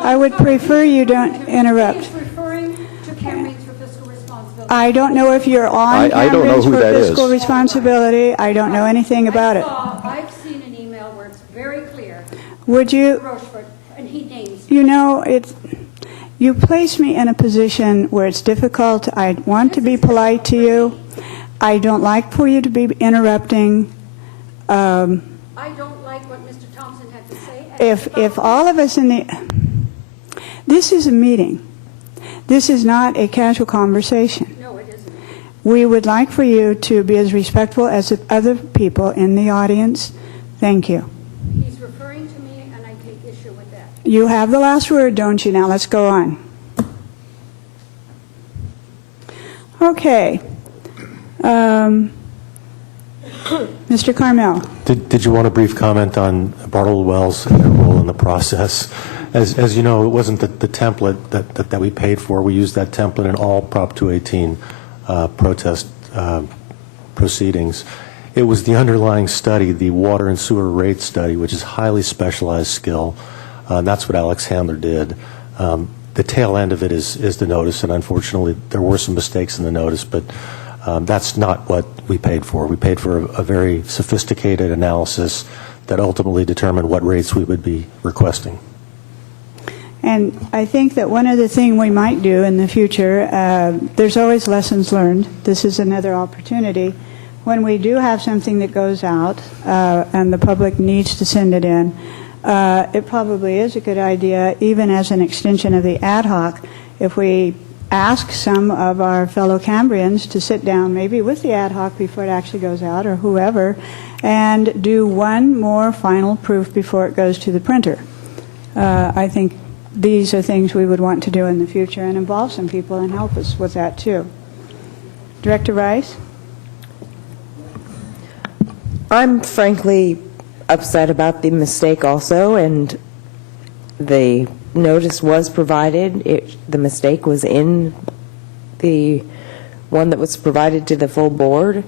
I would prefer you don't interrupt. It's referring to Cambrians for fiscal responsibility. I don't know if you're on I don't know Cambrians who for that is. fiscal responsibility. I don't know anything about it. I've seen an email where it's very clear. Would you? Rochefort, and he names. You know, you place me in a position where it's difficult. I want to be polite to you. I don't like for you to be interrupting. I don't like what Mr. Thompson had to say. If all of us this is a meeting. This is not a casual conversation. No, it isn't. We would like for you to be as respectful as the other people in the audience. Thank you. He's referring to me, and I take issue with that. You have the last word, don't you? Now let's go on. Okay. Mr. Carmel. Did you want a brief comment on Bartle Wells and their role in the process? As you know, it wasn't the template that we paid for. We used that template in all Prop 218 protest proceedings. It was the underlying study, the water and sewer rate study, which is highly specialized skill. That's what Alex Handler did. The tail end of it is the notice, and unfortunately there were some mistakes in the notice, but that's not what we paid for. We paid for a very sophisticated analysis that ultimately determined what rates we would be requesting. And I think that one other thing we might do in the future, there's always lessons learned. This is another opportunity. When we do have something that goes out and the public needs to send it in, it probably is a good idea, even as an extension of the ad hoc, if we ask some of our fellow Cambrians to sit down maybe with the ad hoc before it actually goes out, or whoever, and do one more final proof before it goes to the printer. I think these are things we would want to do in the future and involve some people and help us with that too. Director Rice? I'm frankly upset about the mistake also, and the notice was provided. The mistake was in the one that was provided to the full board.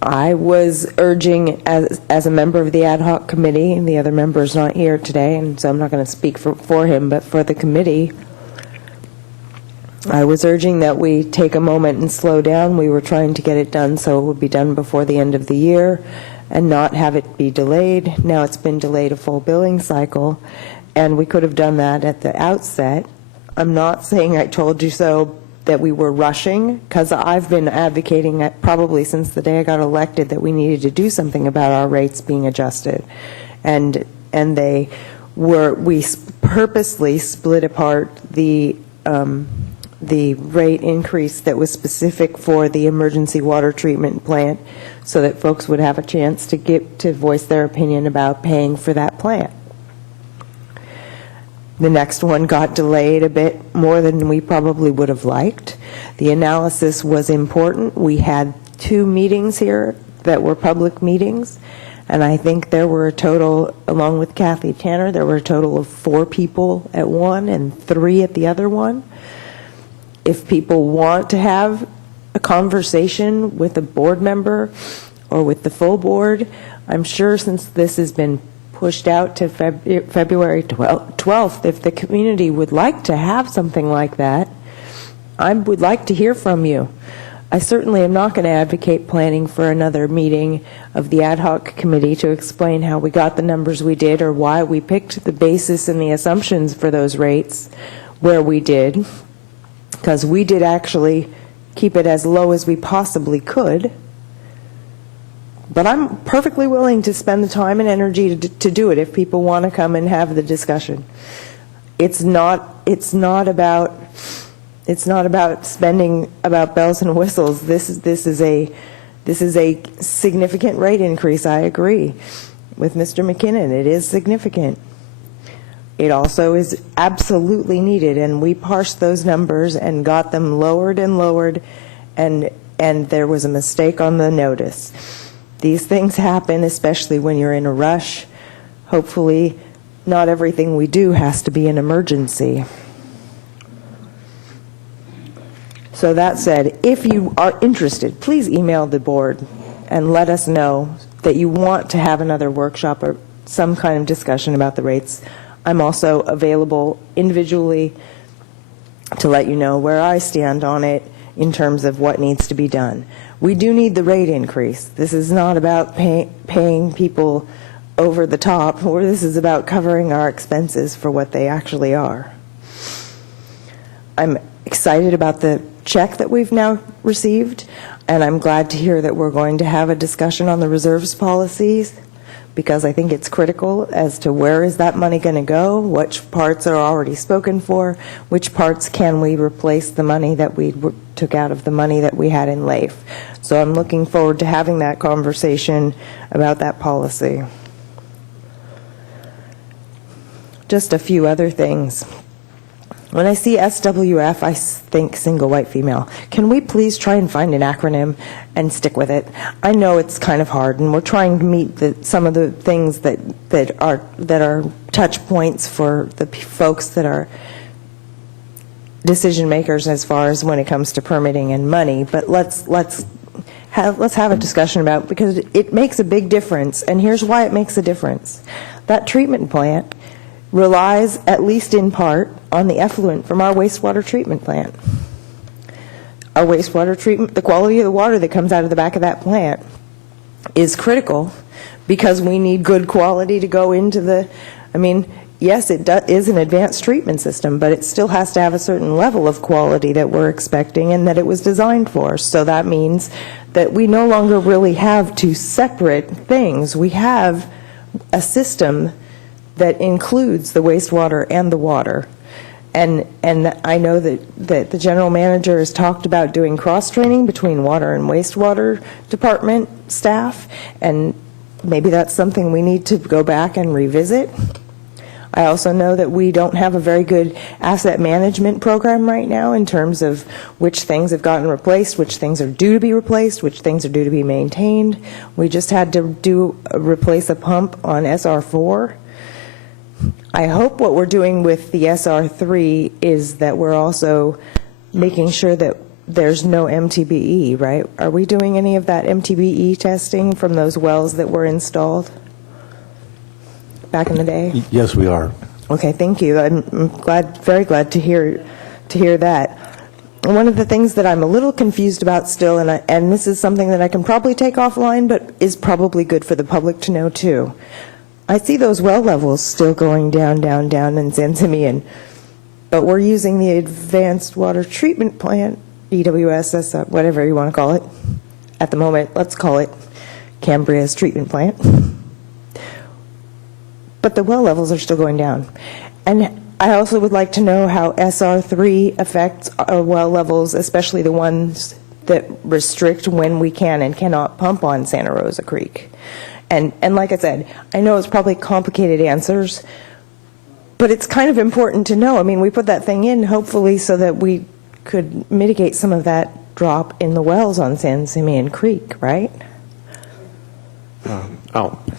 I was urging, as a member of the ad hoc committee, and the other member is not here today, and so I'm not going to speak for him, but for the committee, I was urging that we take a moment and slow down. We were trying to get it done so it would be done before the end of the year and not have it be delayed. Now it's been delayed a full billing cycle, and we could have done that at the outset. I'm not saying I told you so, that we were rushing, because I've been advocating probably since the day I got elected that we needed to do something about our rates being adjusted. And we purposely split apart the rate increase that was specific for the emergency water treatment plant so that folks would have a chance to voice their opinion about paying for that plant. The next one got delayed a bit more than we probably would have liked. The analysis was important. We had 2 meetings here that were public meetings, and I think there were a total, along with Kathy Tanner, there were a total of 4 people at one and 3 at the other one. If people want to have a conversation with a board member or with the full board, I'm sure since this has been pushed out to February 12th, if the community would like to have something like that, I would like to hear from you. I certainly am not going to advocate planning for another meeting of the ad hoc committee to explain how we got the numbers we did or why we picked the basis and the assumptions for those rates where we did, because we did actually keep it as low as we possibly could. But I'm perfectly willing to spend the time and energy to do it if people want to come and have the discussion. It's not about spending about bells and whistles. This is a significant rate increase. I agree with Mr. McKinnon. It is significant. It also is absolutely needed, and we parsed those numbers and got them lowered and lowered, and there was a mistake on the notice. These things happen, especially when you're in a rush. Hopefully, not everything we do has to be an emergency. So that said, if you are interested, please email the board and let us know that you want to have another workshop or some kind of discussion about the rates. I'm also available individually to let you know where I stand on it in terms of what needs to be done. We do need the rate increase. This is not about paying people over the top, or this is about covering our expenses for what they actually are. I'm excited about the check that we've now received, and I'm glad to hear that we're going to have a discussion on the reserves policies, because I think it's critical as to where is that money going to go, which parts are already spoken for, which parts can we replace the money that we took out of the money that we had in LAIF. So I'm looking forward to having that conversation about that policy. Just a few other things. When I see SWF, I think single white female. Can we please try and find an acronym and stick with it? I know it's kind of hard, and we're trying to meet some of the things that are touch points for the folks that are decision makers as far as when it comes to permitting and money. But let's have a discussion about it, because it makes a big difference, and here's why it makes a difference. That treatment plant relies, at least in part, on the effluent from our wastewater treatment plant. Our wastewater treatment, the quality of the water that comes out of the back of that plant is critical, because we need good quality to go into the, yes, it is an advanced treatment system, but it still has to have a certain level of quality that we're expecting and that it was designed for. So that means that we no longer really have two separate things. We have a system that includes the wastewater and the water. And I know that the general manager has talked about doing cross-training between water and wastewater department staff, and maybe that's something we need to go back and revisit. I also know that we don't have a very good asset management program right now in terms of which things have gotten replaced, which things are due to be replaced, which things are due to be maintained. We just had to replace a pump on SR4. I hope what we're doing with the SR3 is that we're also making sure that there's no MTBE, right? Are we doing any of that MTBE testing from those wells that were installed back in the day? Yes, we are. Okay, thank you. I'm very glad to hear that. One of the things that I'm a little confused about still, and this is something that I can probably take offline, but is probably good for the public to know too. I see those well levels still going down in San Simeon, but we're using the advanced water treatment plant, EWS, whatever you want to call it. At the moment, let's call it Cambria's treatment plant. But the well levels are still going down. And I also would like to know how SR3 affects our well levels, especially the ones that restrict when we can and cannot pump on Santa Rosa Creek. And like I said, I know it's probably complicated answers, but it's kind of important to know. I mean, we put that thing in hopefully so that we could mitigate some of that drop in the wells on San Simeon Creek, right?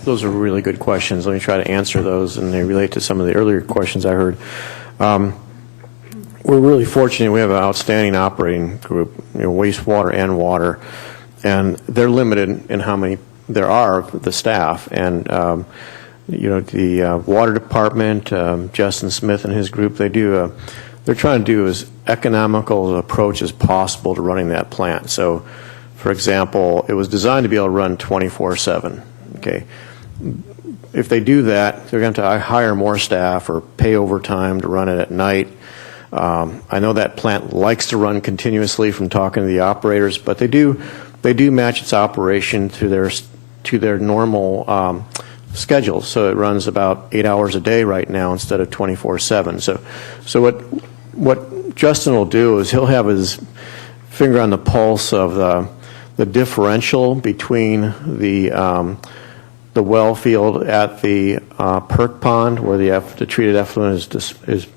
Those are really good questions. Let me try to answer those, and they relate to some of the earlier questions I heard. We're really fortunate. We have an outstanding operating group, wastewater and water, and they're limited in how many there are of the staff. And the water department, Justin Smith and his group, they're trying to do as economical an approach as possible to running that plant. So, for example, it was designed to be able to run 24/7. Okay, if they do that, they're going to have to hire more staff or pay overtime to run it at night. I know that plant likes to run continuously from talking to the operators, but they do match its operation to their normal schedule. So it runs about 8 hours a day right now instead of 24/7. So what Justin will do is he'll have his finger on the pulse of the differential between the well field at the perk pond, where the treated effluent is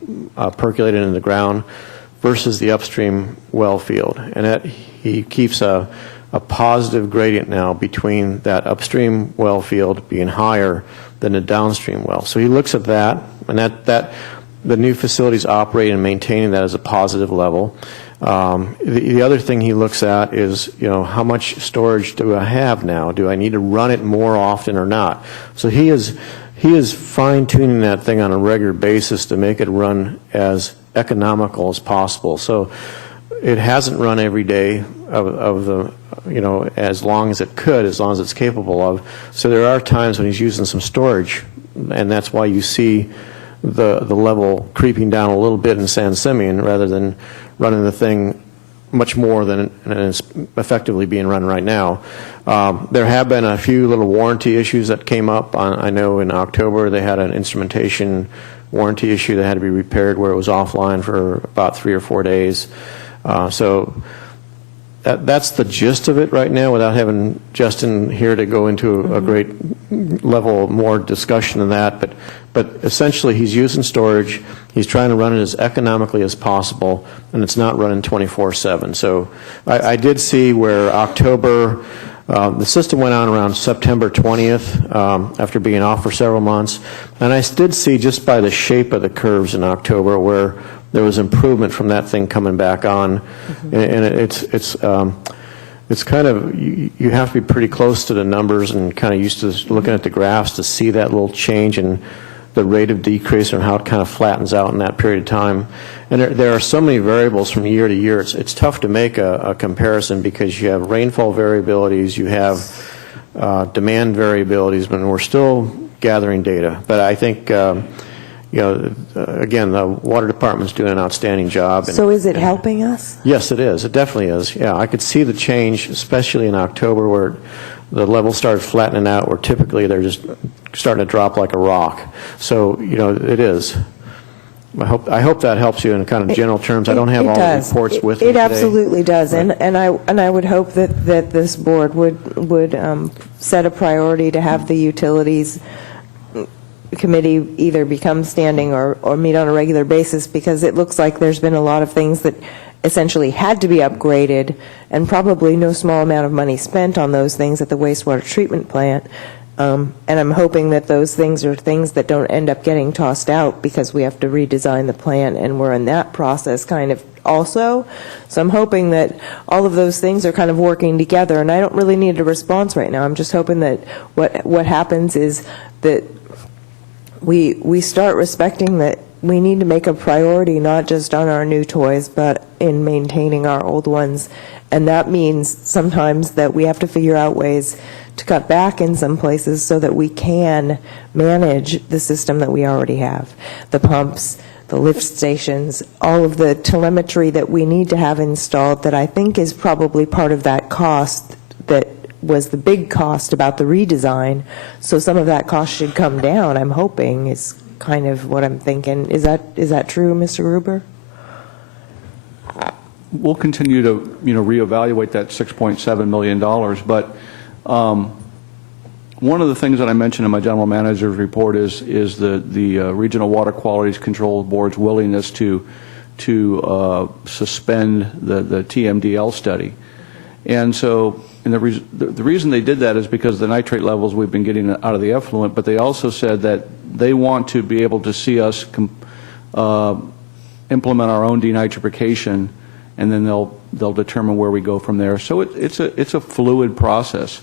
percolated in the ground, versus the upstream well field. And he keeps a positive gradient now between that upstream well field being higher than the downstream well. So he looks at that, and that the new facilities operating and maintaining that as a positive level. The other thing he looks at is, how much storage do I have now? Do I need to run it more often or not? So he is fine-tuning that thing on a regular basis to make it run as economical as possible. So it hasn't run every day of the, as long as it could, as long as it's capable of. So there are times when he's using some storage, and that's why you see the level creeping down a little bit in San Simeon rather than running the thing much more than it's effectively being run right now. There have been a few little warranty issues that came up. I know in October they had an instrumentation warranty issue that had to be repaired where it was offline for about 3 or 4 days. So that's the gist of it right now, without having Justin here to go into a great level of more discussion than that. But essentially, he's using storage. He's trying to run it as economically as possible, and it's not running 24/7. So I did see where October, the system went on around September 20th after being off for several months, and I did see just by the shape of the curves in October where there was improvement from that thing coming back on. And it's kind of, you have to be pretty close to the numbers and kind of used to looking at the graphs to see that little change in the rate of decrease and how it kind of flattens out in that period of time. And there are so many variables from year to year. It's tough to make a comparison because you have rainfall variabilities, you have demand variabilities, but we're still gathering data. But I think again, the water department's doing an outstanding job. So is it helping us? Yes, it is. It definitely is. Yeah, I could see the change, especially in October, where the levels started flattening out, where typically they're just starting to drop like a rock. So, it is. I hope that helps you in kind of general terms. I don't have all the reports with me today. It absolutely does, right. and I would hope that this board would set a priority to have the utilities committee either become standing or meet on a regular basis, because it looks like there's been a lot of things that essentially had to be upgraded, and probably no small amount of money spent on those things at the wastewater treatment plant. And I'm hoping that those things are things that don't end up getting tossed out because we have to redesign the plant, and we're in that process kind of also. So I'm hoping that all of those things are kind of working together, and I don't really need a response right now. I'm just hoping that what happens is that we start respecting that we need to make a priority not just on our new toys, but in maintaining our old ones. And that means sometimes that we have to figure out ways to cut back in some places so that we can manage the system that we already have. The pumps, the lift stations, all of the telemetry that we need to have installed, that I think is probably part of that cost that was the big cost about the redesign. So some of that cost should come down, I'm hoping, is kind of what I'm thinking. Is that true, Mr. Gruber? We'll continue to reevaluate that $6.7 million, but one of the things that I mentioned in my general manager's report is the Regional Water Quality Control Board's willingness to suspend the TMDL study. And so the reason they did that is because of the nitrate levels we've been getting out of the effluent, but they also said that they want to be able to see us implement our own denitrification, and then they'll determine where we go from there. So it's a fluid process.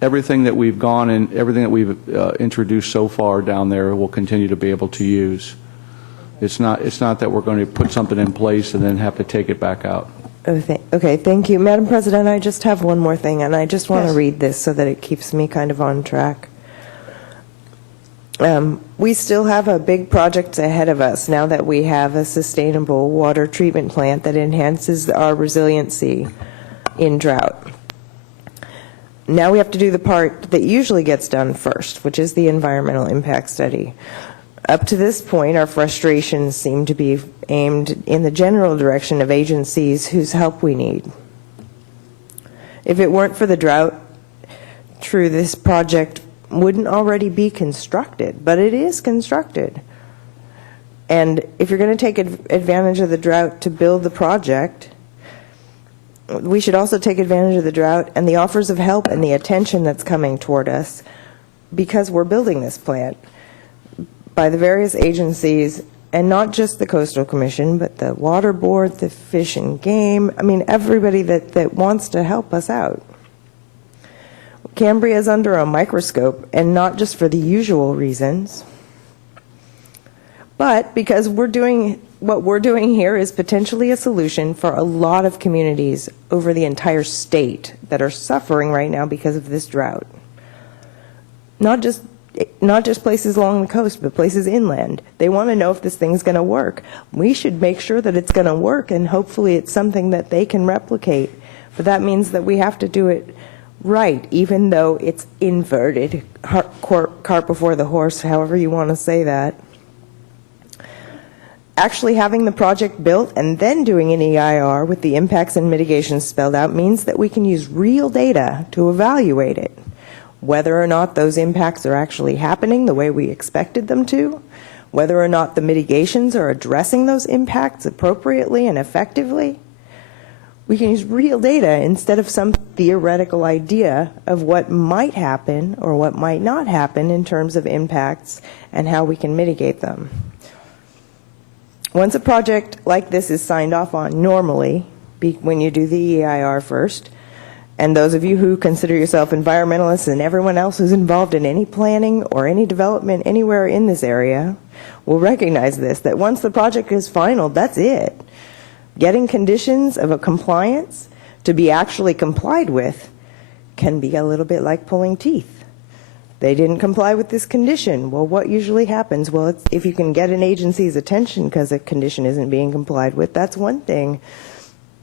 Everything that we've gone and everything that we've introduced so far down there we'll continue to be able to use. It's not that we're going to put something in place and then have to take it back out. Okay, thank you. Madam President, I just have one more thing, and I just want to read this so that it keeps me kind of on track. We still have a big project ahead of us now that we have a sustainable water treatment plant that enhances our resiliency in drought. Now we have to do the part that usually gets done first, which is the environmental impact study. Up to this point, our frustrations seem to be aimed in the general direction of agencies whose help we need. If it weren't for the drought, true, this project wouldn't already be constructed, but it is constructed. And if you're going to take advantage of the drought to build the project, we should also take advantage of the drought and the offers of help and the attention that's coming toward us because we're building this plant by the various agencies, and not just the Coastal Commission, but the Water Board, the Fish and Game, I mean everybody that wants to help us out. Cambria is under a microscope, and not just for the usual reasons, but because what we're doing here is potentially a solution for a lot of communities over the entire state that are suffering right now because of this drought. Not just places along the coast, but places inland. They want to know if this thing's going to work. We should make sure that it's going to work, and hopefully it's something that they can replicate. But that means that we have to do it right, even though it's inverted, cart before the horse, however you want to say that. Actually having the project built and then doing an EIR with the impacts and mitigations spelled out means that we can use real data to evaluate it. Whether or not those impacts are actually happening the way we expected them to, whether or not the mitigations are addressing those impacts appropriately and effectively. We can use real data instead of some theoretical idea of what might happen or what might not happen in terms of impacts and how we can mitigate them. Once a project like this is signed off on normally, when you do the EIR first, and those of you who consider yourself environmentalists and everyone else who's involved in any planning or any development anywhere in this area will recognize this, that once the project is final, that's it. Getting conditions of a compliance to be actually complied with can be a little bit like pulling teeth. They didn't comply with this condition. Well, what usually happens? Well, if you can get an agency's attention because a condition isn't being complied with, that's one thing.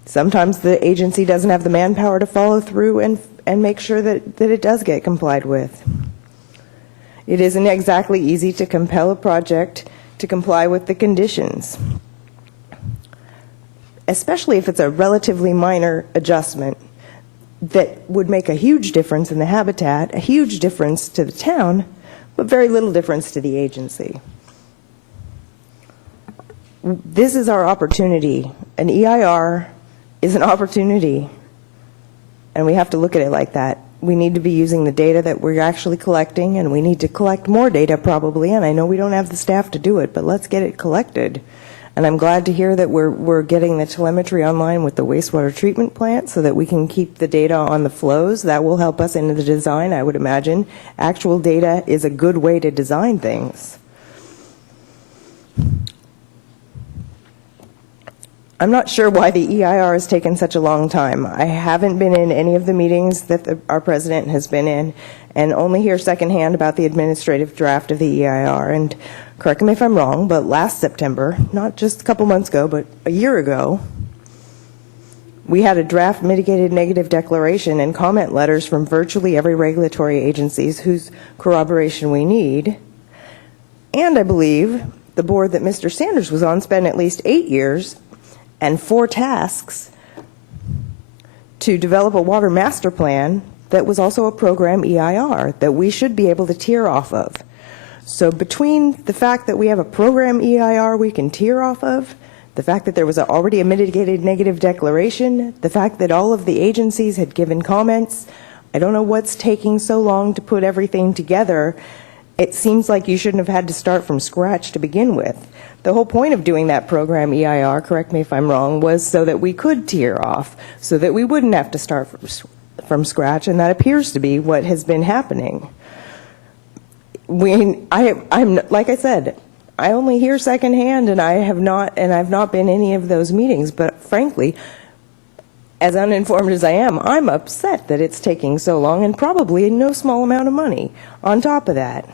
Sometimes the agency doesn't have the manpower to follow through and make sure that it does get complied with. It isn't exactly easy to compel a project to comply with the conditions, especially if it's a relatively minor adjustment that would make a huge difference in the habitat, a huge difference to the town, but very little difference to the agency. This is our opportunity. An EIR is an opportunity, and we have to look at it like that. We need to be using the data that we're actually collecting, and we need to collect more data probably, and I know we don't have the staff to do it, but let's get it collected. And I'm glad to hear that we're getting the telemetry online with the wastewater treatment plant so that we can keep the data on the flows. That will help us in the design, I would imagine. Actual data is a good way to design things. I'm not sure why the EIR has taken such a long time. I haven't been in any of the meetings that our president has been in, and only hear secondhand about the administrative draft of the EIR. And correct me if I'm wrong, but last September, not just a couple months ago, but a year ago, we had a draft mitigated negative declaration and comment letters from virtually every regulatory agencies whose corroboration we need. And I believe the board that Mr. Sanders was on spent at least 8 years and 4 tasks to develop a water master plan that was also a program EIR that we should be able to tier off of. So between the fact that we have a program EIR we can tier off of, the fact that there was already a mitigated negative declaration, the fact that all of the agencies had given comments, I don't know what's taking so long to put everything together. It seems like you shouldn't have had to start from scratch to begin with. The whole point of doing that program EIR, correct me if I'm wrong, was so that we could tier off, so that we wouldn't have to start from scratch, and that appears to be what has been happening. I'm like I said, I only hear secondhand, and I've not been in any of those meetings. But frankly, as uninformed as I am, I'm upset that it's taking so long, and probably no small amount of money on top of that.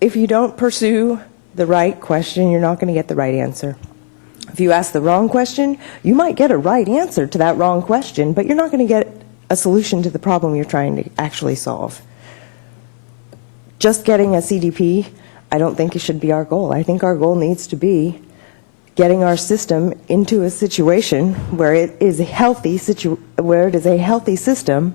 If you don't pursue the right question, you're not going to get the right answer. If you ask the wrong question, you might get a right answer to that wrong question, but you're not going to get a solution to the problem you're trying to actually solve. Just getting a CDP, I don't think it should be our goal. I think our goal needs to be getting our system into a situation where it is a healthy system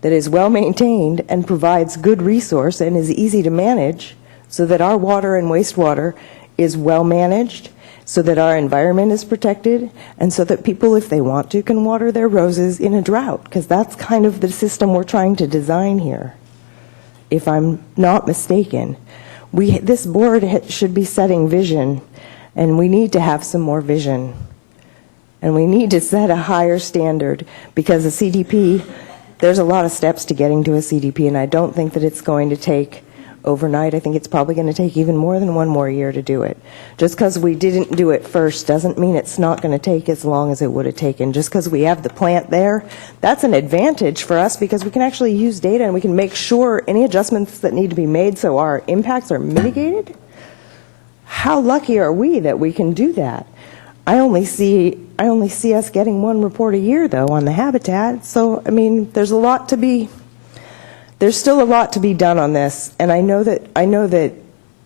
that is well maintained and provides good resource and is easy to manage, so that our water and wastewater is well managed, so that our environment is protected, and so that people, if they want to, can water their roses in a drought, because that's kind of the system we're trying to design here, if I'm not mistaken. This board should be setting vision, and we need to have some more vision. And we need to set a higher standard, because a CDP, there's a lot of steps to getting to a CDP, and I don't think that it's going to take overnight. I think it's probably going to take even more than one more year to do it. Just because we didn't do it first doesn't mean it's not going to take as long as it would have taken. Just because we have the plant there, that's an advantage for us, because we can actually use data and we can make sure any adjustments that need to be made so our impacts are mitigated. How lucky are we that we can do that? I only see us getting one report a year, though, on the habitat. So, I mean, there's still a lot to be done on this, and I know that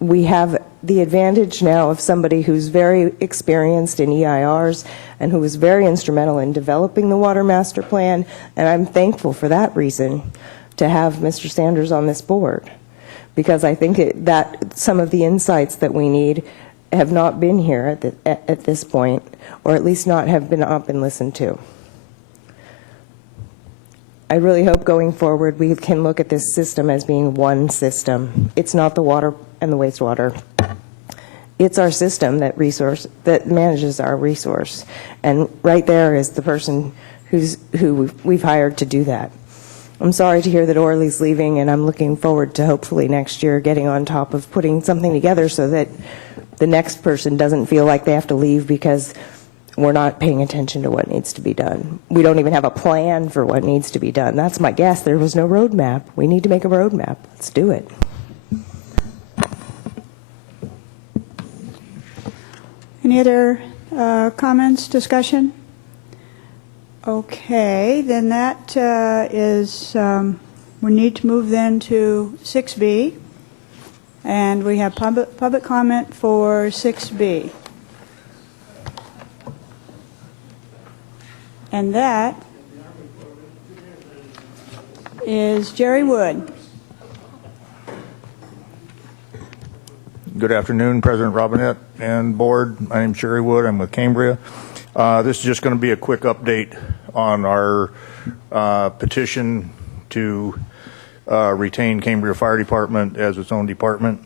we have the advantage now of somebody who's very experienced in EIRs and who was very instrumental in developing the Water Master Plan, and I'm thankful for that reason to have Mr. Sanders on this board, because I think that some of the insights that we need have not been here at this point, or at least have been listened to. I really hope going forward we can look at this system as being one system. It's not the water and the wastewater. It's our system that manages our resource. And right there is the person who we've hired to do that. I'm sorry to hear that Orly's leaving, and I'm looking forward to hopefully next year getting on top of putting something together so that the next person doesn't feel like they have to leave because we're not paying attention to what needs to be done. We don't even have a plan for what needs to be done. That's my guess. There was no roadmap. We need to make a roadmap. Let's do it. Any other comments, discussion? Okay, then that is, we need to move then to 6B, and we have public comment for 6B. And that is Jerry Wood. Good afternoon, President Robinette and board. My name's Jerry Wood. I'm with Cambria. This is just going to be a quick update on our petition to retain Cambria Fire Department as its own department.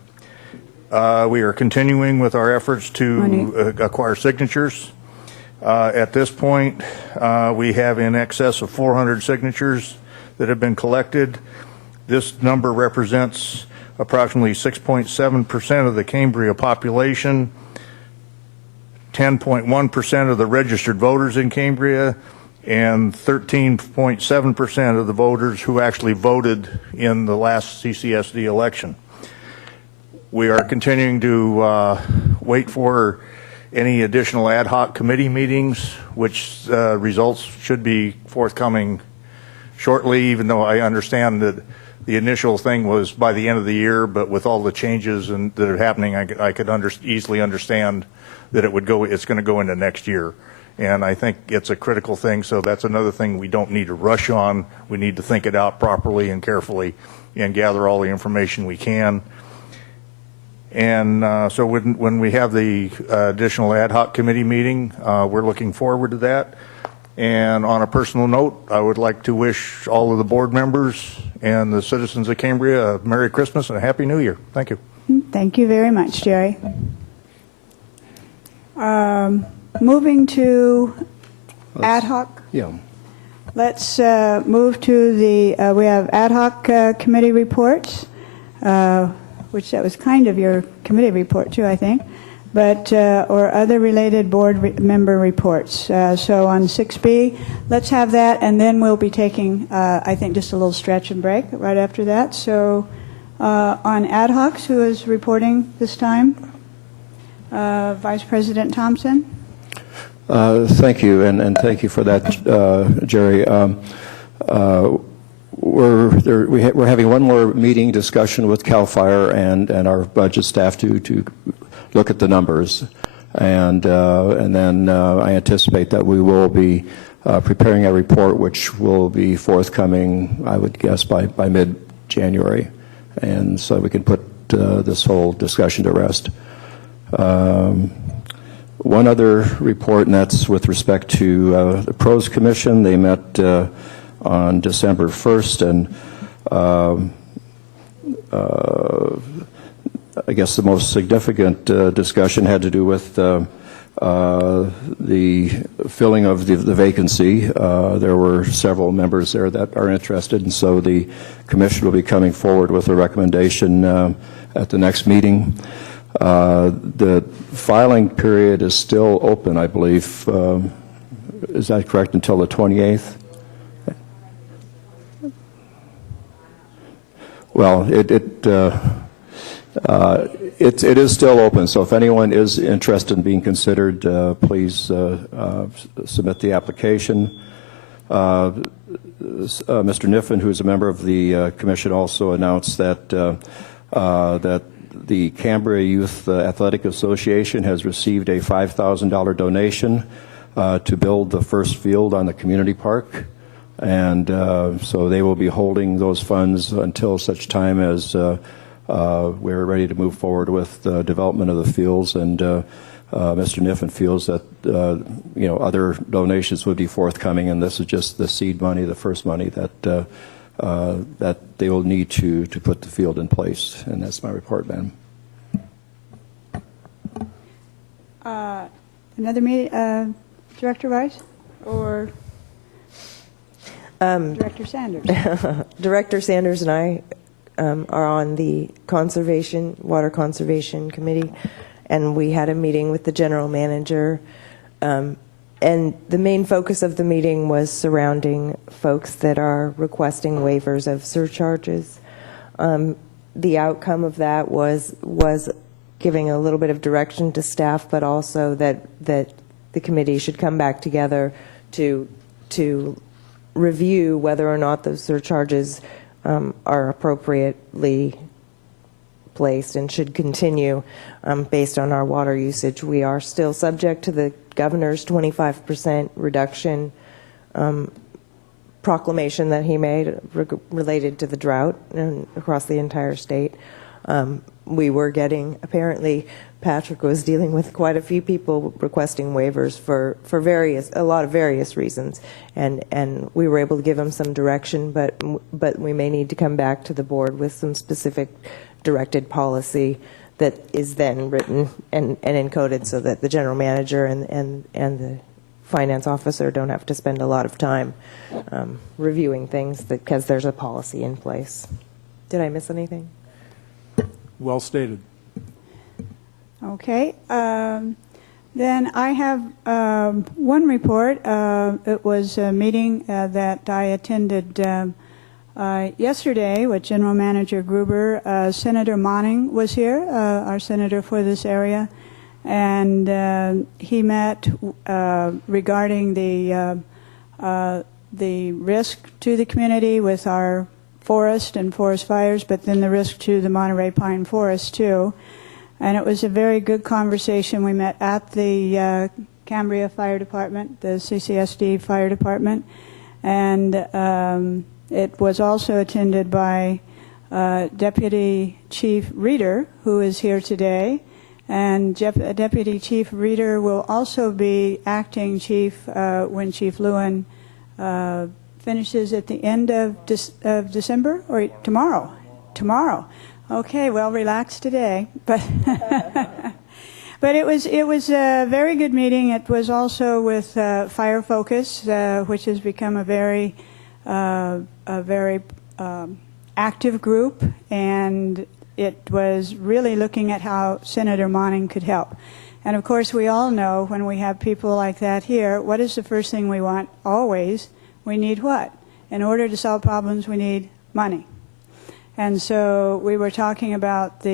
We are continuing with our efforts to acquire signatures. At this point, we have in excess of 400 signatures that have been collected. This number represents approximately 6.7% of the Cambria population, 10.1% of the registered voters in Cambria, and 13.7% of the voters who actually voted in the last CCSD election. We are continuing to wait for any additional ad hoc committee meetings, which results should be forthcoming shortly, even though I understand that the initial thing was by the end of the year, but with all the changes and that are happening, I could easily understand that it's going to go into next year. And I think it's a critical thing, so that's another thing we don't need to rush on. We need to think it out properly and carefully and gather all the information we can. And so when we have the additional ad hoc committee meeting, we're looking forward to that. And on a personal note, I would like to wish all of the board members and the citizens of Cambria a Merry Christmas and a Happy New Year. Thank you. Thank you very much, Jerry. Moving to ad hoc. Yeah. Let's move to the, we have ad hoc committee reports, which that was kind of your committee report too, I think, but, or other related board member reports. So on 6B, let's have that, and then we'll be taking, I think, just a little stretch and break right after that. So on ad hocs, who is reporting this time? Vice President Thompson. Thank you, and thank you for that, Jerry. We're having one more meeting discussion with CAL FIRE and our budget staff to look at the numbers, and then I anticipate that we will be preparing a report which will be forthcoming, I would guess, by mid-January, and so we can put this whole discussion to rest. One other report, and that's with respect to the Pros Commission. They met on December 1st, and I guess the most significant discussion had to do with the filling of the vacancy. There were several members there that are interested, and so the Commission will be coming forward with a recommendation at the next meeting. The filing period is still open, I believe. Is that correct, until the 28th? Well, it is still open, so if anyone is interested in being considered, please submit the application. Mr. Niffen, who is a member of the Commission, also announced that the Cambria Youth Athletic Association has received a $5,000 donation to build the first field on the community park, and so they will be holding those funds until such time as we're ready to move forward with the development of the fields. And Mr. Niffen feels that other donations would be forthcoming, and this is just the seed money, the first money that they will need to put the field in place. And that's my report, ma'am. Another meeting, Director Rice or Director Sanders? Director Sanders and I are on the Water Conservation Committee, and we had a meeting with the general manager. And the main focus of the meeting was surrounding folks that are requesting waivers of surcharges. The outcome of that was giving a little bit of direction to staff, but also that the committee should come back together to review whether or not those surcharges are appropriately placed and should continue based on our water usage. We are still subject to the governor's 25% reduction proclamation that he made related to the drought across the entire state. We were getting, apparently, Patrick was dealing with quite a few people requesting waivers for a lot of various reasons, and we were able to give him some direction, but we may need to come back to the board with some specific directed policy that is then written and encoded so that the general manager and the finance officer don't have to spend a lot of time reviewing things because there's a policy in place. Did I miss anything? Well stated. Okay. Then I have one report. It was a meeting that I attended yesterday with General Manager Gruber. Senator Monning was here, our senator for this area, and he met regarding the risk to the community with our forest and forest fires, but then the risk to the Monterey Pine Forest too. And it was a very good conversation. We met at the Cambria Fire Department, the CCSD Fire Department, and it was also attended by Deputy Chief Reeder, who is here today, and Deputy Chief Reeder will also be acting chief when Chief Lewin finishes at the end of December, or tomorrow. Tomorrow. Okay, well, relax today, but but it was a very good meeting. It was also with Fire Focus, which has become a very active group, and it was really looking at how Senator Monning could help. And of course, we all know when we have people like that here, what is the first thing we want? Always, we need what? In order to solve problems, we need money. And so we were talking about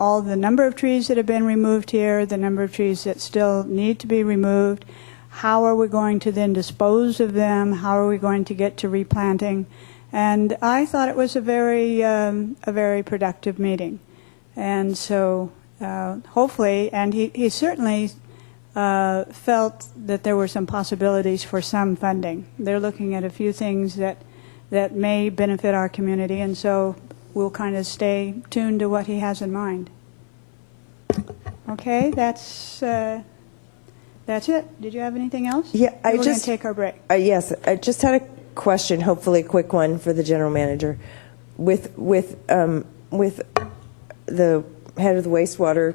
all the number of trees that have been removed here, the number of trees that still need to be removed. How are we going to then dispose of them? How are we going to get to replanting? And I thought it was a very productive meeting. And so hopefully, and he certainly felt that there were some possibilities for some funding. They're looking at a few things that may benefit our community, and so we'll kind of stay tuned to what he has in mind. Okay, that's it. Did you have anything else? Yeah, we're going to take our break. Yes, I just had a question, hopefully a quick one for the general manager. With the head of the wastewater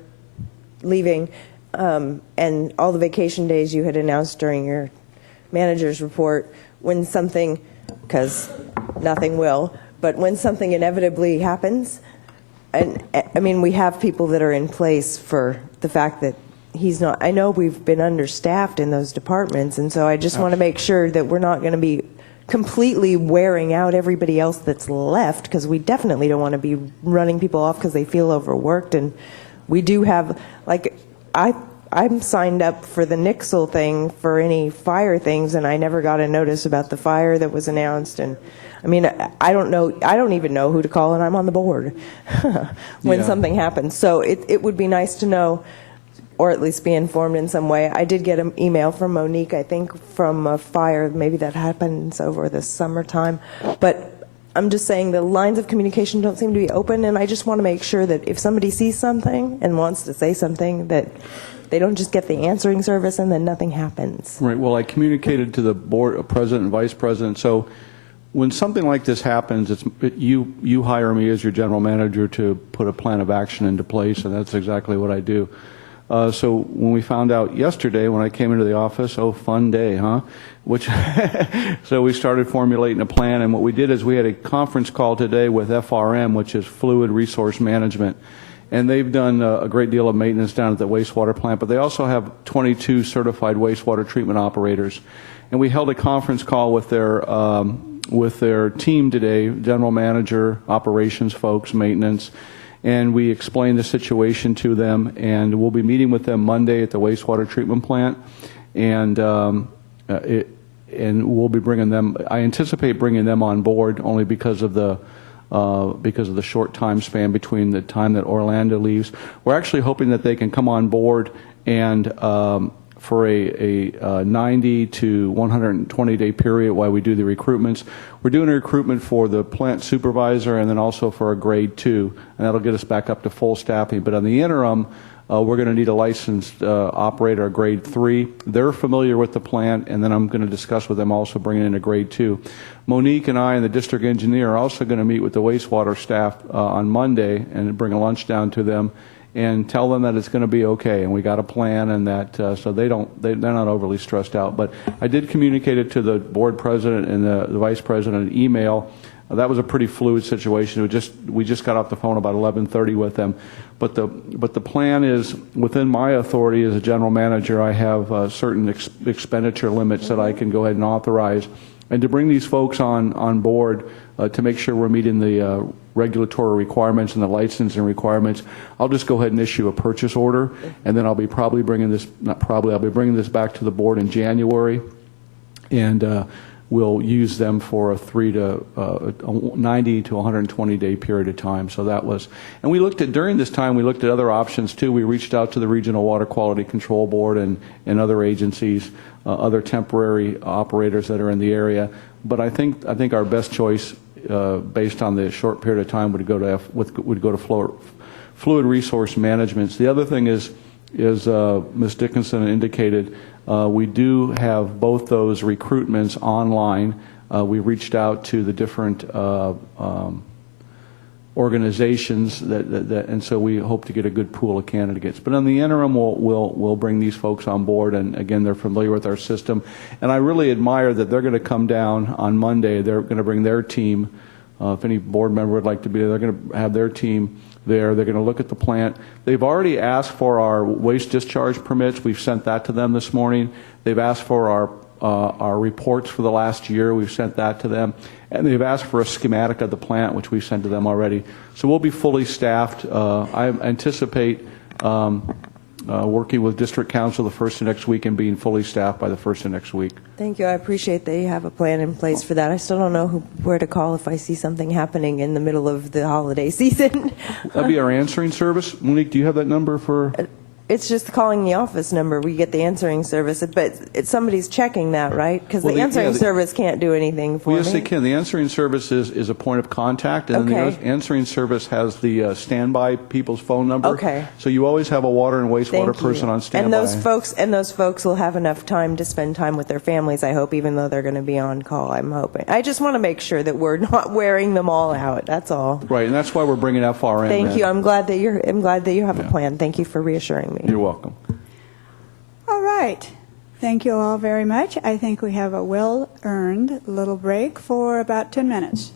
leaving and all the vacation days you had announced during your manager's report, when something, because nothing will, but when something inevitably happens, and I mean, we have people that are in place for the fact that he's not, I know we've been understaffed in those departments, and so I just want to make sure that we're not going to be completely wearing out everybody else that's left, because we definitely don't want to be running people off because they feel overworked. And we do have, like, I'm signed up for the Nixle thing for any fire things, and I never got a notice about the fire that was announced. And I mean, I don't even know who to call, and I'm on the board when something happens. So it would be nice to know, or at least be informed in some way. I did get an email from Monique, I think, from a fire. Maybe that happens over the summertime. But I'm just saying the lines of communication don't seem to be open, and I just want to make sure that if somebody sees something and wants to say something, that they don't just get the answering service and then nothing happens. Right. Well, I communicated to the board, president and vice president. So when something like this happens, you hire me as your general manager to put a plan of action into place, and that's exactly what I do. So when we found out yesterday, when I came into the office, oh, fun day, huh? So we started formulating a plan, and what we did is we had a conference call today with FRM, which is Fluid Resource Management, and they've done a great deal of maintenance down at the wastewater plant, but they also have 22 certified wastewater treatment operators. And we held a conference call with their team today, general manager, operations folks, maintenance, and we explained the situation to them, and we'll be meeting with them Monday at the wastewater treatment plant, and we'll be bringing them. I anticipate bringing them on board only because of the short time span between the time that Orlando leaves. We're actually hoping that they can come on board and for a 90 to 120 day period while we do the recruitments. We're doing a recruitment for the plant supervisor and then also for a grade 2, and that'll get us back up to full staffing. But on the interim, we're going to need a licensed operator, a grade 3. They're familiar with the plant, and then I'm going to discuss with them also bringing in a grade 2. Monique and I and the district engineer are also going to meet with the wastewater staff on Monday and bring a lunch down to them and tell them that it's going to be okay, and we got a plan, and that so they're not overly stressed out. But I did communicate it to the board president and the vice president in email. That was a pretty fluid situation. We just got off the phone about 11:30 with them. But the plan is, within my authority as a general manager, I have certain expenditure limits that I can go ahead and authorize, and to bring these folks on board to make sure we're meeting the regulatory requirements and the licensing requirements. I'll just go ahead and issue a purchase order, and then I'll be bringing this back to the board in January, and we'll use them for a 90 to 120 day period of time. So that was, and we looked at, during this time, we looked at other options too. We reached out to the Regional Water Quality Control Board and other agencies, other temporary operators that are in the area. But I think our best choice, based on the short period of time, would go to fluid resource management. The other thing is Ms. Dickinson indicated, we do have both those recruitments online. We reached out to the different organizations and so we hope to get a good pool of candidates. But in the interim, we'll bring these folks on board, and again, they're familiar with our system. And I really admire that they're going to come down on Monday. They're going to bring their team. If any board member would like to be there, they're going to have their team there. They're going to look at the plant. They've already asked for our waste discharge permits. We've sent that to them this morning. They've asked for our reports for the last year. We've sent that to them. And they've asked for a schematic of the plant, which we've sent to them already. So we'll be fully staffed. I anticipate working with District Council the first of next week and being fully staffed by the first of next week. Thank you. I appreciate that you have a plan in place for that. I still don't know where to call if I see something happening in the middle of the holiday season. That'd be our answering service. Monique, do you have that number for? It's just calling the office number. We get the answering service, but somebody's checking that, right? Because the answering service can't do anything for me. Yes, they can. The answering service is a point of contact, and then the answering service has the standby people's phone number. Okay. So you always have a water and wastewater person on standby. And those folks will have enough time to spend time with their families, I hope, even though they're going to be on call, I'm hoping. I just want to make sure that we're not wearing them all out. That's all. Right, and that's why we're bringing FRN. Thank you. I'm glad that you have a plan. Thank you for reassuring me. You're welcome. All right. Thank you all very much. I think we have a well-earned little break for about 10 minutes.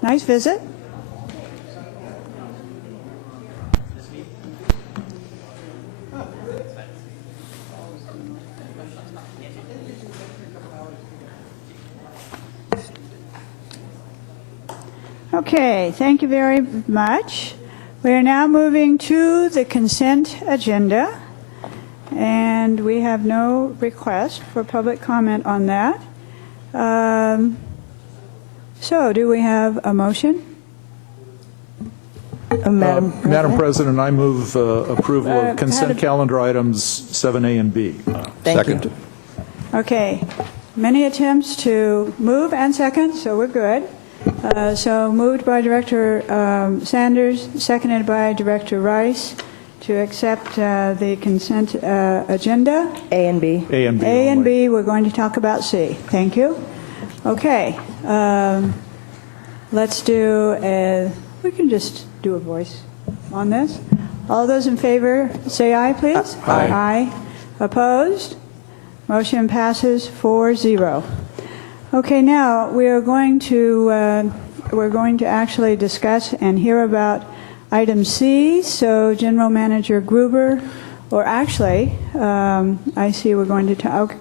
Nice visit. Okay, thank you very much. We are now moving to the consent agenda, and we have no request for public comment on that. So, do we have a motion? Madam President, I move approval of consent calendar items 7A and B. Thank you. Okay. Many attempts to move and second, so we're good. So moved by Director Sanders, seconded by Director Rice to accept the consent agenda. A and B. A and B. A and B. We're going to talk about C. Thank you. Okay. Let's do we can just do a voice on this. All those in favor, say aye, please. Aye. Aye. Opposed? Motion passes 4-0. Okay, now we are going to actually discuss and hear about item C. So General Manager Gruber, or actually, I see we're going to talk.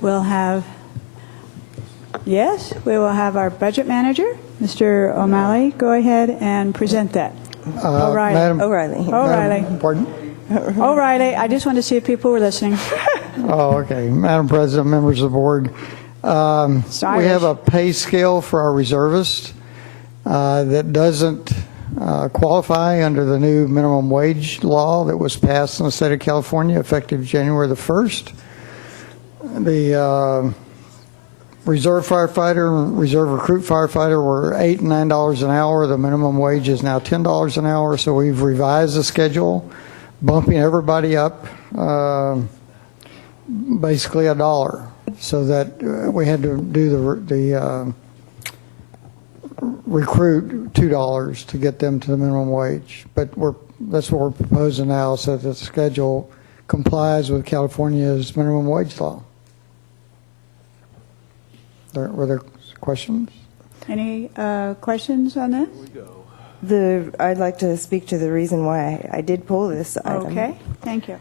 We'll have. Yes, we will have our budget manager, Mr. O'Malley, go ahead and present that. O'Reilly. Pardon? O'Reilly, I just wanted to see if people were listening. Oh, okay. Madam President, members of the board, we have a pay scale for our reservists that doesn't qualify under the new minimum wage law that was passed in the state of California effective January the 1st. The reserve firefighter and reserve recruit firefighter were $8 and $9 an hour. The minimum wage is now $10 an hour. So we've revised the schedule, bumping everybody up basically $1, so that we had to do the recruit $2 to get them to the minimum wage. But that's what we're proposing now, so that the schedule complies with California's minimum wage law. Were there questions? Any questions on this? I'd like to speak to the reason why I did pull this item. Okay, thank you.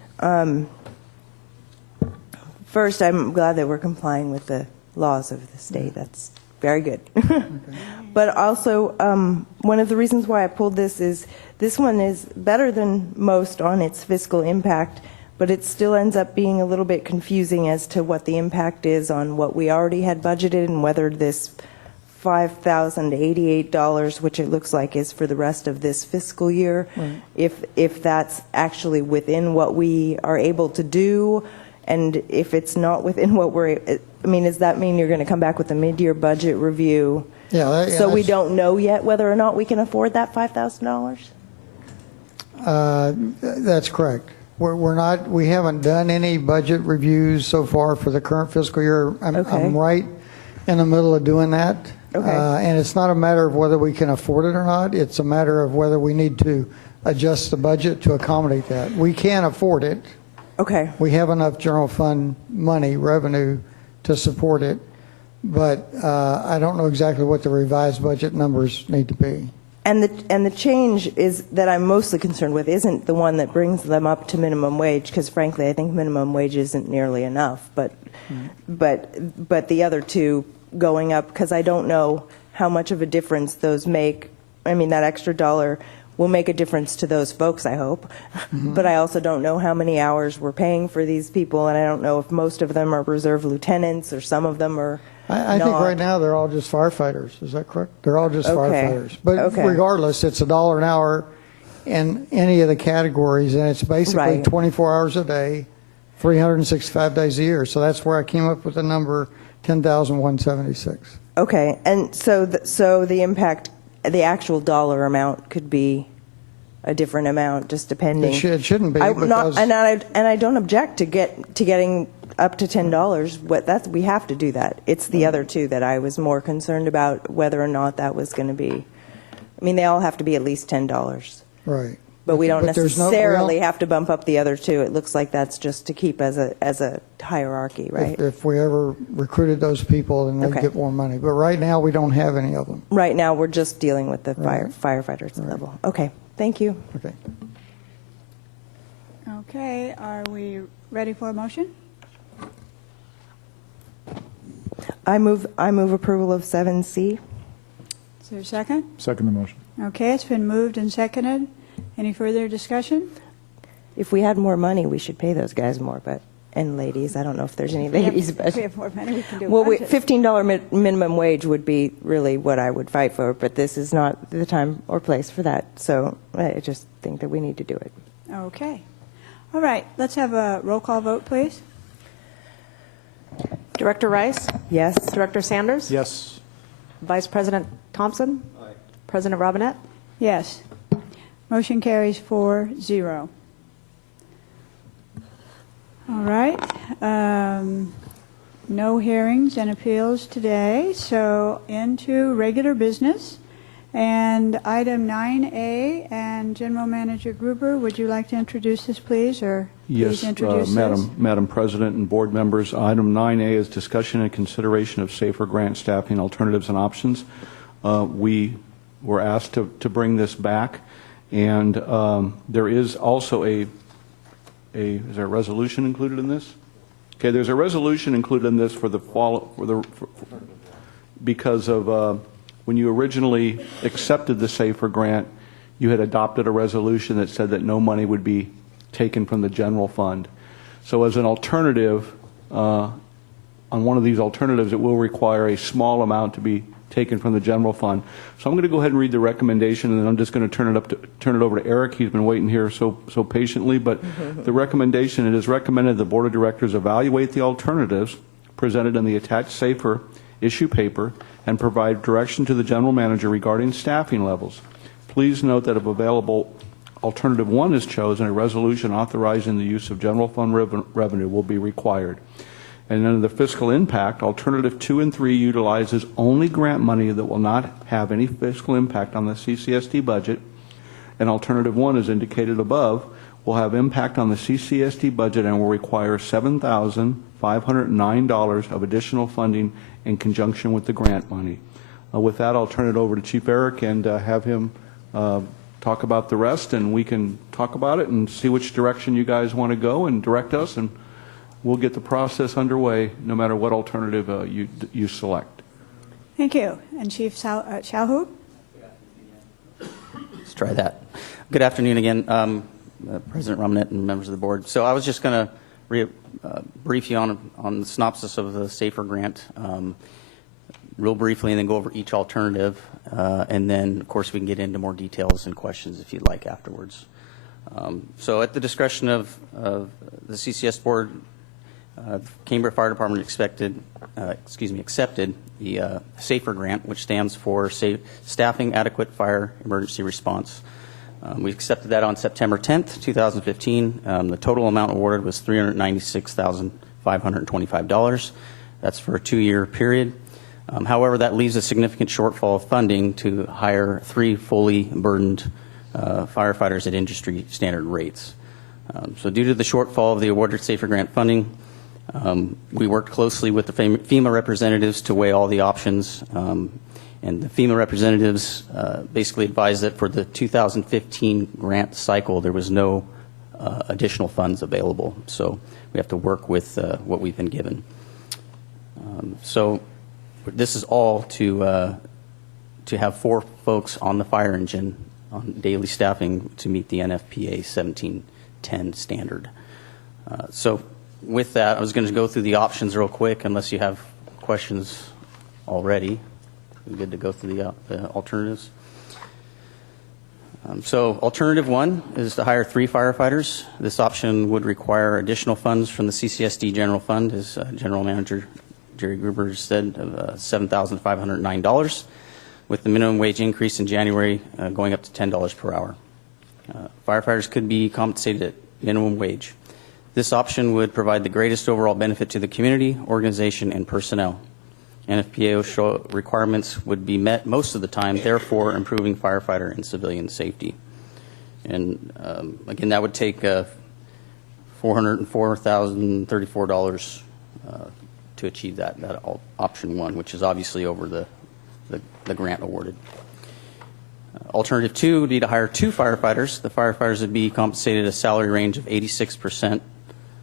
First, I'm glad that we're complying with the laws of the state. That's very good. But also, one of the reasons why I pulled this is this one is better than most on its fiscal impact, but it still ends up being a little bit confusing as to what the impact is on what we already had budgeted and whether this $5,088, which it looks like is for the rest of this fiscal year, if that's actually within what we are able to do, and if it's not within what does that mean you're going to come back with a mid-year budget review? Yeah. So we don't know yet whether or not we can afford that $5,000? That's correct. We haven't done any budget reviews so far for the current fiscal year. I'm right in the middle of doing that. Okay. And it's not a matter of whether we can afford it or not. It's a matter of whether we need to adjust the budget to accommodate that. We can afford it. Okay. We have enough general fund money, revenue, to support it. But I don't know exactly what the revised budget numbers need to be. And the change is that I'm mostly concerned with isn't the one that brings them up to minimum wage, because frankly I think minimum wage isn't nearly enough. But the other two going up, because I don't know how much of a difference those make. I mean, that extra dollar will make a difference to those folks, I hope. But I also don't know how many hours we're paying for these people, and I don't know if most of them are reserve lieutenants or some of them are I think right now they're all just firefighters. Is that correct? They're all just firefighters. But regardless, it's $1 an hour in any of the categories, and it's basically 24 hours a day, 365 days a year. So that's where I came up with the number 10,176. Okay, and so the impact, the actual dollar amount could be a different amount, just depending. It shouldn't be. And I don't object to getting up to $10. We have to do that. It's the other two that I was more concerned about whether or not that was going to be. I mean, they all have to be at least $10. Right. But we don't necessarily have to bump up the other two. It looks like that's just to keep as a hierarchy, right? If we ever recruited those people, then they'd get more money. But right now, we don't have any of them. Right now, we're just dealing with the firefighters level. Okay, thank you. Okay. Okay, are we ready for a motion? I move approval of 7C. Is there a second? Second the motion. Okay, it's been moved and seconded. Any further discussion? If we had more money, we should pay those guys more, and ladies. I don't know if there's any ladies, but if we have more money, we can do $15 minimum wage would be really what I would fight for, but this is not the time or place for that. So I just think that we need to do it. Okay. All right, let's have a roll call vote, please. Director Rice? Yes. Director Sanders? Yes. Vice President Thompson? Aye. President Robinette? Yes. Motion carries 4-0. All right. No hearings and appeals today, so into regular business. And item 9A, and General Manager Gruber, would you like to introduce this, please, or please introduce this? Madam President and board members, item 9A is discussion and consideration of safer grant staffing alternatives and options. We were asked to bring this back, and there is also is there a resolution included in this? Okay, there's a resolution included in this because of when you originally accepted the SAFER grant, you had adopted a resolution that said that no money would be taken from the general fund. So as an alternative, on one of these alternatives, it will require a small amount to be taken from the general fund. So I'm going to go ahead and read the recommendation, and then I'm just going to turn it over to Eric. He's been waiting here so patiently. But the recommendation, it is recommended the Board of Directors evaluate the alternatives presented in the attached SAFER issue paper and provide direction to the general manager regarding staffing levels. Please note that if available alternative 1 is chosen, a resolution authorizing the use of general fund revenue will be required. And under the fiscal impact, alternative 2 and 3 utilizes only grant money that will not have any fiscal impact on the CCSD budget. and alternative 1 is indicated above, will have impact on the CCSD budget and will require $7,509 of additional funding in conjunction with the grant money. With that, I'll turn it over to Chief Eric and have him talk about the rest, and we can talk about it and see which direction you guys want to go and direct us, and we'll get the process underway no matter what alternative you select. Thank you. And Chief Shalhoub? Let's try that. Good afternoon again, President Robinette and members of the board. So I was just going to brief you on the synopsis of the SAFER grant real briefly, and then go over each alternative, and then, of course, we can get into more details and questions if you'd like afterwards. So at the discretion of the CCS board, Cambria Fire Department accepted the SAFER grant, which stands for Staffing Adequate Fire Emergency Response. We accepted that on September 10th, 2015. The total amount awarded was $396,525. That's for a 2-year period. However, that leaves a significant shortfall of funding to hire 3 fully burdened firefighters at industry standard rates. So due to the shortfall of the awarded SAFER grant funding, we worked closely with the FEMA representatives to weigh all the options, and the FEMA representatives basically advised that for the 2015 grant cycle, there was no additional funds available. So we have to work with what we've been given. So this is all to have 4 folks on the fire engine on daily staffing to meet the NFPA 1710 standard. So with that, I was going to go through the options real quick, unless you have questions already. We're good to go through the alternatives. So alternative 1 is to hire 3 firefighters. This option would require additional funds from the CCSD General Fund, as General Manager Jerry Gruber said, of $7,509, with the minimum wage increase in January going up to $10 per hour. Firefighters could be compensated at minimum wage. This option would provide the greatest overall benefit to the community, organization, and personnel. NFPA OSHA requirements would be met most of the time, therefore improving firefighter and civilian safety. And again, that would take $404,034 to achieve that option 1, which is obviously over the grant awarded. Alternative 2 would be to hire 2 firefighters. The firefighters would be compensated a salary range of 86%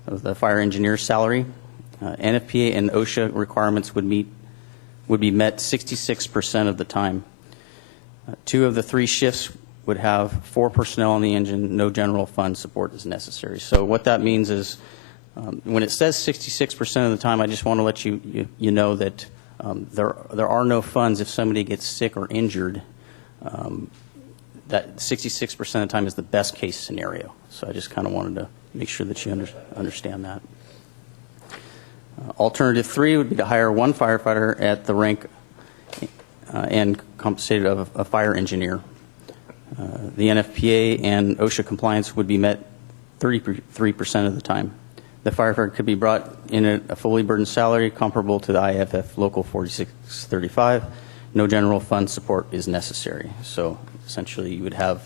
of the fire engineer's salary. NFPA and OSHA requirements would be met 66% of the time. 2 of the 3 shifts would have 4 personnel on the engine. No general fund support is necessary. So what that means is, when it says 66% of the time, I just want to let you know that there are no funds if somebody gets sick or injured. That 66% of the time is the best case scenario. So I just kind of wanted to make sure that you understand that. Alternative 3 would be to hire 1 firefighter at the rank and compensated of a fire engineer. The NFPA and OSHA compliance would be met 33% of the time. The firefighter could be brought in at a fully burdened salary comparable to the IFF Local 4635. No general fund support is necessary. So essentially, we have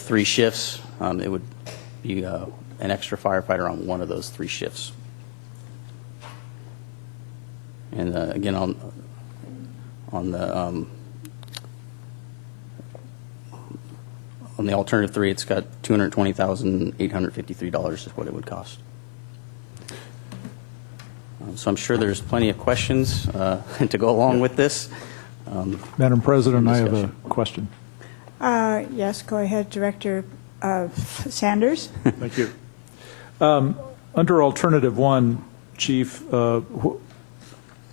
3 shifts. It would be an extra firefighter on one of those 3 shifts. And again, on the alternative 3, it's got $220,853 is what it would cost. So I'm sure there's plenty of questions to go along with this. Madam President, I have a question. Yes, go ahead, Director Sanders. Thank you. Under alternative 1, Chief,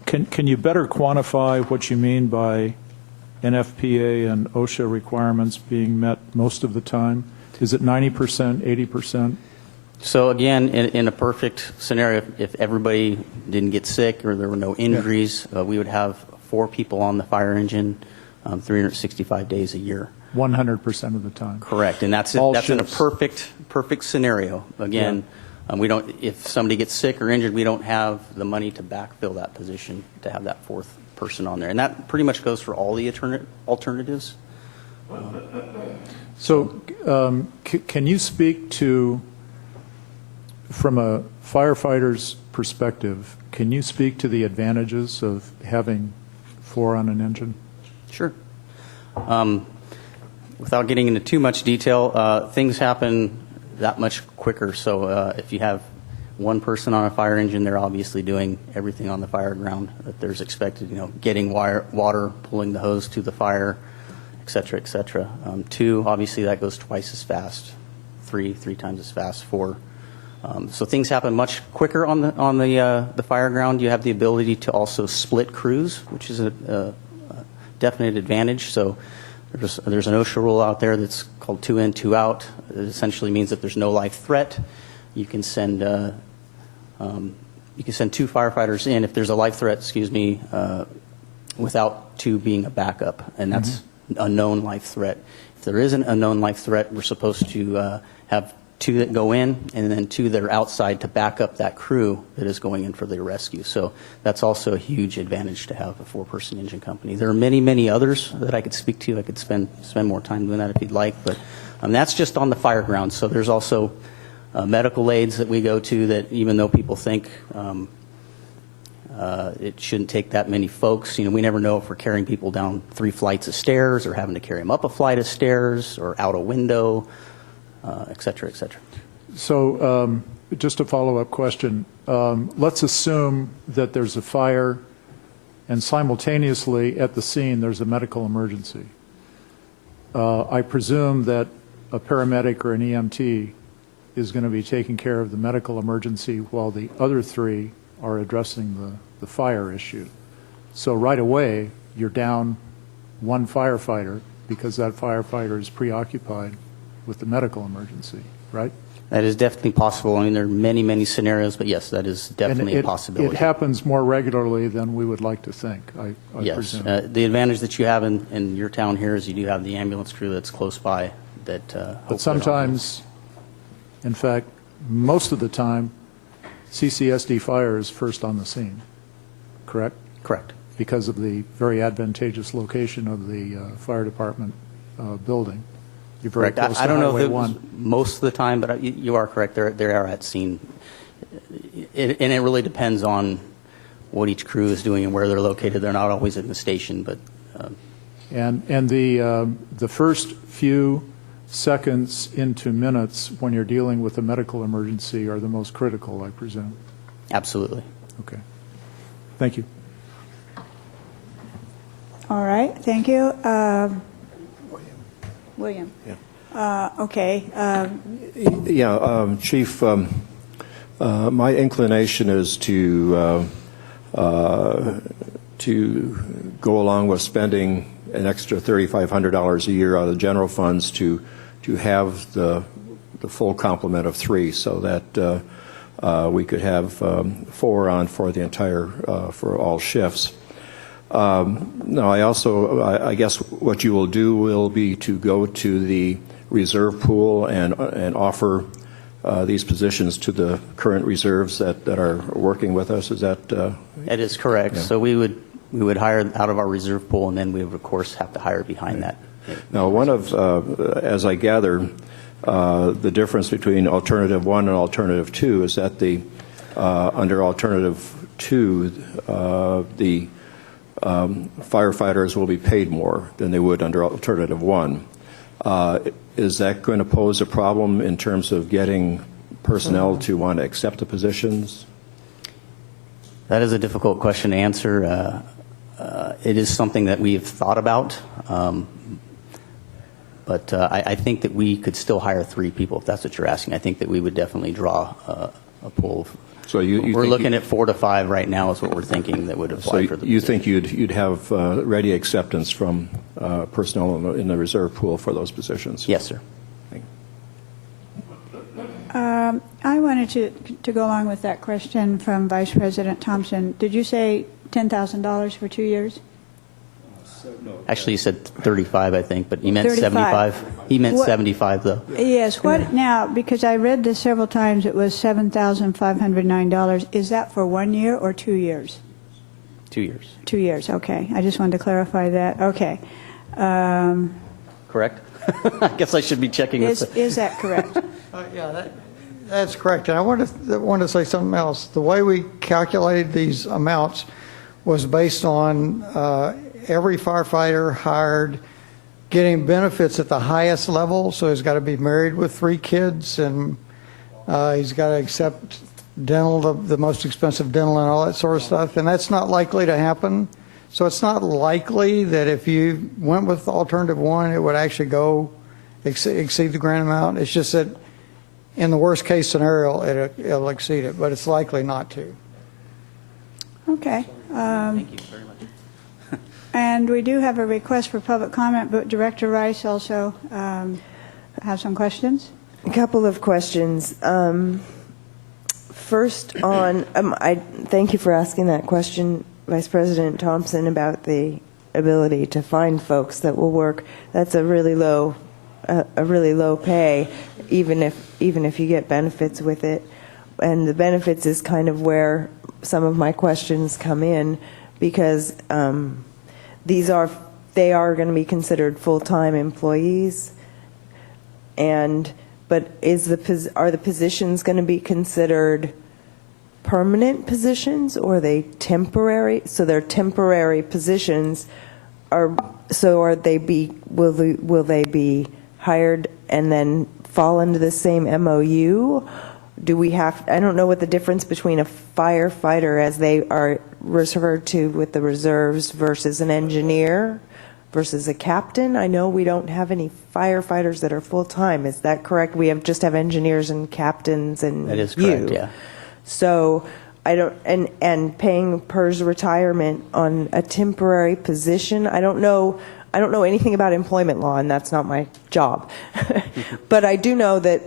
can you better quantify what you mean by NFPA and OSHA requirements being met most of the time? Is it 90%, 80%? So again, in a perfect scenario, if everybody didn't get sick or there were no injuries, we would have 4 people on the fire engine 365 days a year. 100% of the time. Correct, and that's in a perfect scenario. Again, we don't. If somebody gets sick or injured, we don't have the money to backfill that position to have that 4th person on there, and that pretty much goes for all the alternatives. So can you speak to, from a firefighter's perspective, can you speak to the advantages of having 4 on an engine? Sure. Without getting into too much detail, things happen that much quicker. So if you have one person on a fire engine, they're obviously doing everything on the fire ground that there's expected, getting water, pulling the hose to the fire, et cetera, et cetera. 2, obviously that goes twice as fast. 3 times as fast. 4. So things happen much quicker on the fire ground. You have the ability to also split crews, which is a definite advantage. So there's an OSHA rule out there that's called 2 in, 2 out. It essentially means that there's no life threat. You can send 2 firefighters in if there's a life threat, without 2 being a backup, and that's a known life threat. If there isn't a known life threat, we're supposed to have 2 that go in and then 2 that are outside to back up that crew that is going in for the rescue. So that's also a huge advantage to have a 4-person engine company. There are many, many others that I could speak to. I could spend more time doing that if you'd like, but that's just on the fire ground. So there's also medical aids that we go to that, even though people think it shouldn't take that many folks, we never know if we're carrying people down 3 flights of stairs or having to carry them up a flight of stairs or out a window, et cetera, et cetera. So just a follow-up question. Let's assume that there's a fire and simultaneously at the scene there's a medical emergency. I presume that a paramedic or an EMT is going to be taking care of the medical emergency while the other 3 are addressing the fire issue. So right away, you're down 1 firefighter because that firefighter is preoccupied with the medical emergency, right? That is definitely possible. I mean, there are many, many scenarios, but yes, that is definitely a possibility. It happens more regularly than we would like to think, I presume. Yes. The advantage that you have in your town here is you do have the ambulance crew that's close by. But sometimes, in fact, most of the time, CCSD fire is first on the scene, correct? Correct. Because of the very advantageous location of the fire department building. You're very correct. close to I don't know if Highway it was 1. most of the time, but you are correct. They are at scene. And it really depends on what each crew is doing and where they're located. They're not always in the station, but... And the first few seconds into minutes when you're dealing with a medical emergency are the most critical, I presume. Absolutely. Okay. Thank you. All right, thank you. William. Yeah. Okay. Chief, my inclination is to go along with spending an extra $3,500 a year out of the general funds to have the full complement of 3, so that we could have 4 on for the entire for all shifts. No, I guess what you will do will be to go to the reserve pool and offer these positions to the current reserves that are working with us. Is that? That is correct. Yeah. So we would hire out of our reserve pool, and then we would, of course, have to hire behind that. Now, as I gather, the difference between Alternative 1 and Alternative 2 is that under Alternative 2, the firefighters will be paid more than they would under Alternative 1. Is that going to pose a problem in terms of getting personnel to want to accept the positions? That is a difficult question to answer. It is something that we've thought about, but I think that we could still hire 3 people, if that's what you're asking. I think that we would definitely draw a pool. So we're looking at 4 to 5 right now is what we're thinking that would apply for the you position. think you'd have ready acceptance from personnel in the reserve pool for those positions? Yes, sir. I wanted to go along with that question from Vice President Thompson. Did you say $10,000 for 2 years? No. Actually, you said 35, I think, but he meant 35. 75. He meant 75, though. Yes. What now? Because I read this several times. It was $7,509. Is that for 1 year or 2 years? 2 years. 2 years. Okay. I just wanted to clarify that. Okay. correct? I guess I should be checking with the... Is that correct? Yeah, that's correct. And I want to say something else. The way we calculated these amounts was based on every firefighter hired getting benefits at the highest level. So he's got to be married with 3 kids, and he's got to accept dental, the most expensive dental and all that sort of stuff. And that's not likely to happen. So it's not likely that if you went with alternative 1, it would actually exceed the grant amount. It's just that in the worst case scenario, it'll exceed it, but it's likely not to. Okay. Thank you very much. And we do have a request for public comment, but Director Rice also have some questions. A couple of questions. First on, I thank you for asking that question, Vice President Thompson, about the ability to find folks that will work. That's a really low pay, even if you get benefits with it. And the benefits is kind of where some of my questions come in, because they are going to be considered full-time employees. But are the positions going to be considered permanent positions, or are they temporary? So they're temporary positions. Will they be hired and then fall into the same MOU? I don't know what the difference between a firefighter, as they are referred to with the reserves, versus an engineer versus a captain. I know we don't have any firefighters that are full-time. Is that correct? We just have engineers and captains and That is correct, yeah. So I don't, and paying PERS retirement on a temporary position, I don't know anything about employment law, and that's not my job. But I do know that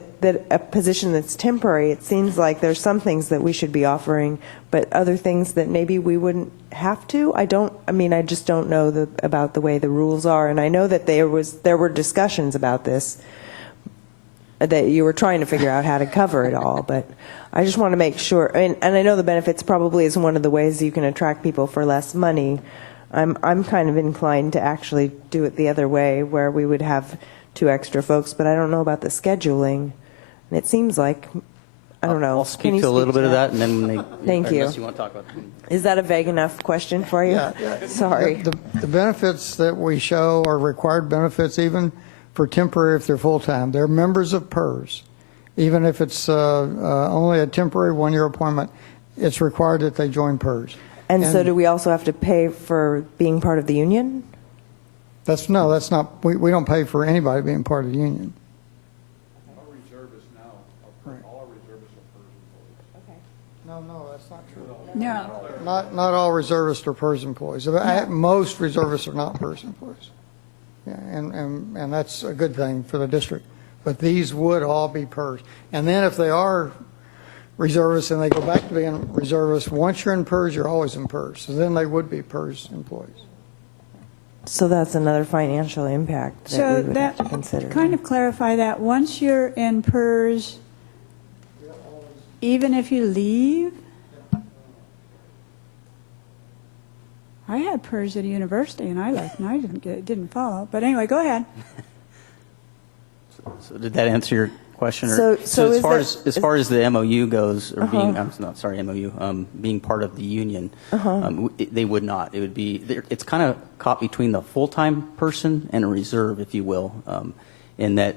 a position that's temporary, it seems like there's some things that we should be offering, but other things that maybe we wouldn't have to. I just don't know about the way the rules are. And I know that there were discussions about this, that you were trying to figure out how to cover it all, but I just want to make sure, and I know the benefits probably is one of the ways you can attract people for less money. I'm kind of inclined to actually do it the other way, where we would have 2 extra folks, but I don't know about the scheduling. And it seems like, I don't know. I'll speak to a little bit of that, and then Thank you. unless you want to talk about it. Is that a vague enough question for you? Yeah. Sorry. The benefits that we show are required benefits, even for temporary if they're full-time. They're members of PERS. Even if it's only a temporary 1-year appointment, it's required that they join PERS. And so do we also have to pay for being part of the union? That's not, we don't pay for anybody being part of the union. All reservists now, all reservists are PERS employees. Okay. No, that's not true. No. Not all reservists are PERS employees. Most reservists are not PERS employees. Yeah, and that's a good thing for the district. But these would all be PERS. And then if they are reservists and they go back to being reservists, once you're in PERS, you're always in PERS. So then they would be PERS employees. So that's another financial impact that we would have to consider. Kind of clarify that. Once you're in PERS, even if you leave? I had PERS at a university, and I left, and I didn't follow. But anyway, go ahead. So did that answer your question? So as far as the MOU goes, or being part of the union, they would not. It would be, it's kind of caught between the full-time person and a reserve, if you will, in that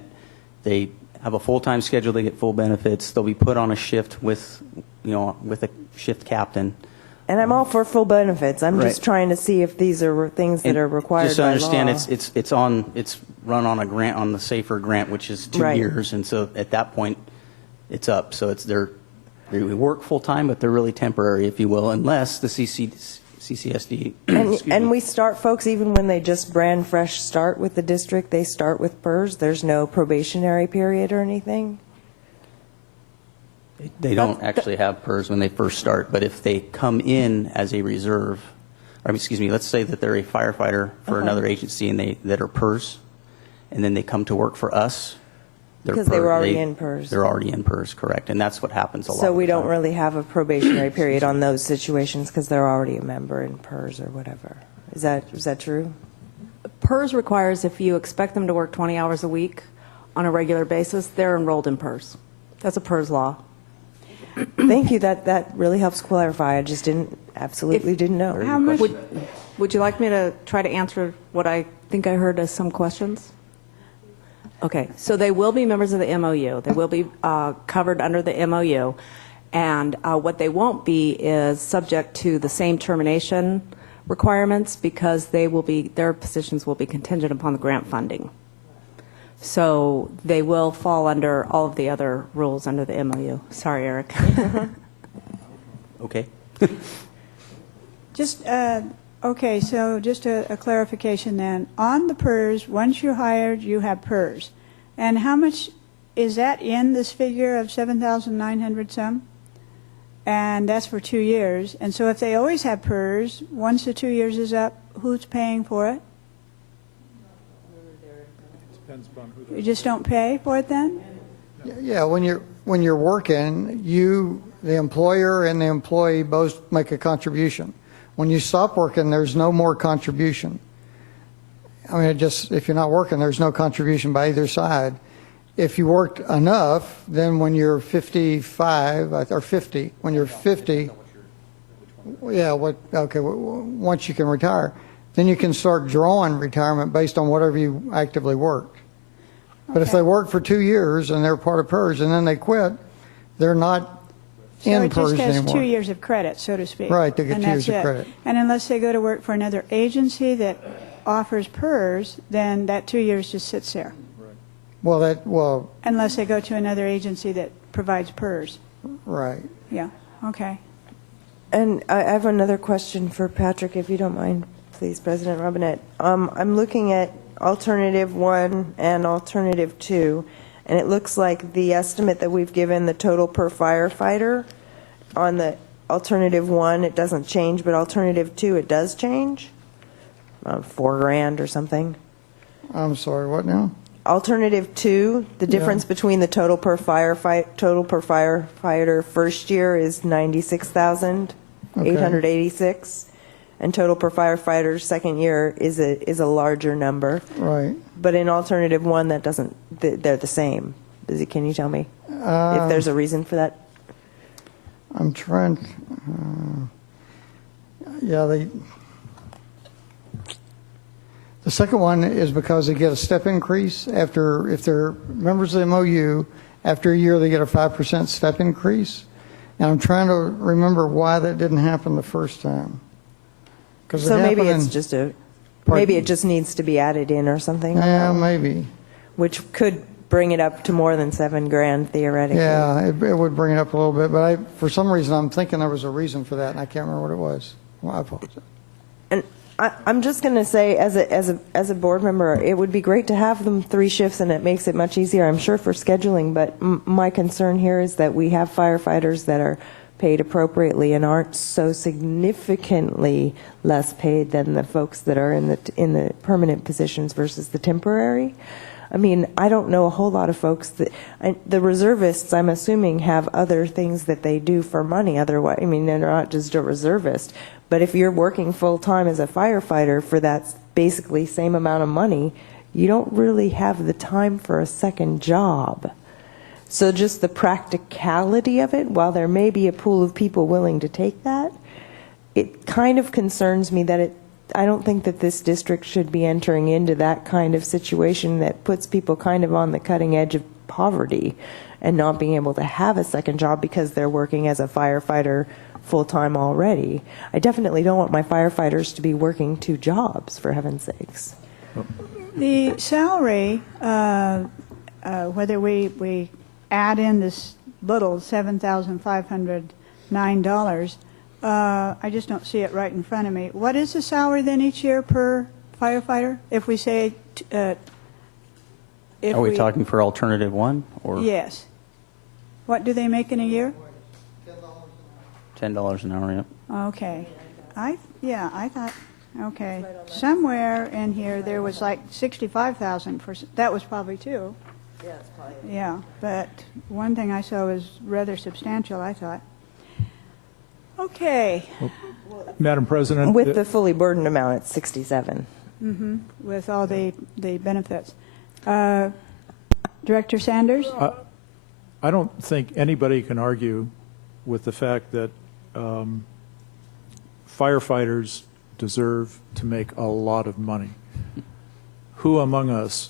they have a full-time schedule, they get full benefits, they'll be put on a shift with a shift captain. And I'm all for full benefits. I'm just trying to see if these are things that are required by law. Just to understand, it's run on a grant, on the SAFER grant, which is 2 years, and so at that point, it's up. So they work full time, but they're really temporary, if you will, unless the CCSD. And we start folks even when they just brand fresh start with the district. They start with PERS. There's no probationary period or anything. They don't actually have PERS when they first start, but if they come in as a reserve, let's say that they're a firefighter for another agency and that are PERS, and then they come to work for us. Because they were already in PERS. They're already in PERS, correct, and that's what happens a lot. So we don't really have a probationary period on those situations because they're already a member in PERS or whatever. Is that true? PERS requires if you expect them to work 20 hours a week on a regular basis, they're enrolled in PERS. That's a PERS law. Thank you. That really helps clarify. I just didn't know. How much? Would you like me to try to answer what I think I heard as some questions? Okay, so they will be members of the MOU. They will be covered under the MOU. And what they won't be is subject to the same termination requirements because their positions will be contingent upon the grant funding. So they will fall under all of the other rules under the MOU. Sorry, Eric. Okay. Okay, so just a clarification then. On the PERS, once you're hired, you have PERS. And how much is that in this figure of 7,900 some? And that's for 2 years. And so if they always have PERS, once the 2 years is up, who's paying for it? You just don't pay for it then? Yeah, when you're working, the employer and the employee both make a contribution. When you stop working, there's no more contribution. I mean, if you're not working, there's no contribution by either side. If you worked enough, then when you're 55 or 50, when you're 50, once you can retire, then you can start drawing retirement based on whatever you actively worked. But if they work for 2 years and they're part of PERS and then they quit, they're not in PERS anymore. So it just has 2 years of credit, so to speak. Right, they get 2 years of credit. And unless they go to work for another agency that offers PERS, then that 2 years just sits there. Well, unless they go to another agency that provides PERS. Right. Yeah, okay. And I have another question for Patrick, if you don't mind, please, President Robinette. I'm looking at Alternative 1 and Alternative 2, and it looks like the estimate that we've given, the total per firefighter, on the Alternative 1, it doesn't change, but Alternative 2, it does change? $4,000 or something. I'm sorry, what now? Alternative 2, the difference between the total per firefighter first year is $96,886, and total per firefighter second year is a larger number. Right. But in Alternative 1, that doesn't. They're the same. Can you tell me if there's a reason for that? I'm trying. The second one is because they get a step increase if they're members of the MOU, after a year they get a 5% step increase. And I'm trying to remember why that didn't happen the first time. So maybe it's just maybe it just needs to be added in or something. Yeah, maybe. Which could bring it up to more than $7,000 theoretically. Yeah, it would bring it up a little bit, but for some reason I'm thinking there was a reason for that, and I can't remember what it was. Well, I apologize. And I'm just going to say, as a board member, it would be great to have them 3 shifts, and it makes it much easier, I'm sure, for scheduling. But my concern here is that we have firefighters that are paid appropriately and aren't so significantly less paid than the folks that are in the permanent positions versus the temporary. I mean, I don't know a whole lot of folks the reservists, I'm assuming, have other things that they do for money. Otherwise, I mean, they're not just a reservist. But if you're working full-time as a firefighter for that basically same amount of money, you don't really have the time for a second job. So just the practicality of it, while there may be a pool of people willing to take that, it kind of concerns me that I don't think that this district should be entering into that kind of situation that puts people kind of on the cutting edge of poverty and not being able to have a second job because they're working as a firefighter full-time already. I definitely don't want my firefighters to be working 2 jobs, for heaven's sakes. The salary, whether we add in this little $7,509, I just don't see it right in front of me. What is the salary then each year per firefighter? If we say... Are we talking for Alternative 1? Or Yes. What do they make in a year? $10 an hour, yeah. Okay. I thought, okay. Somewhere in here there was like 65,000 for, that was probably 2. Yeah, it's probably. Yeah, but one thing I saw was rather substantial, I thought. Okay. Madam President. With the fully burdened amount, it's 67. with all the benefits. Director Sanders? I don't think anybody can argue with the fact that firefighters deserve to make a lot of money. Who among us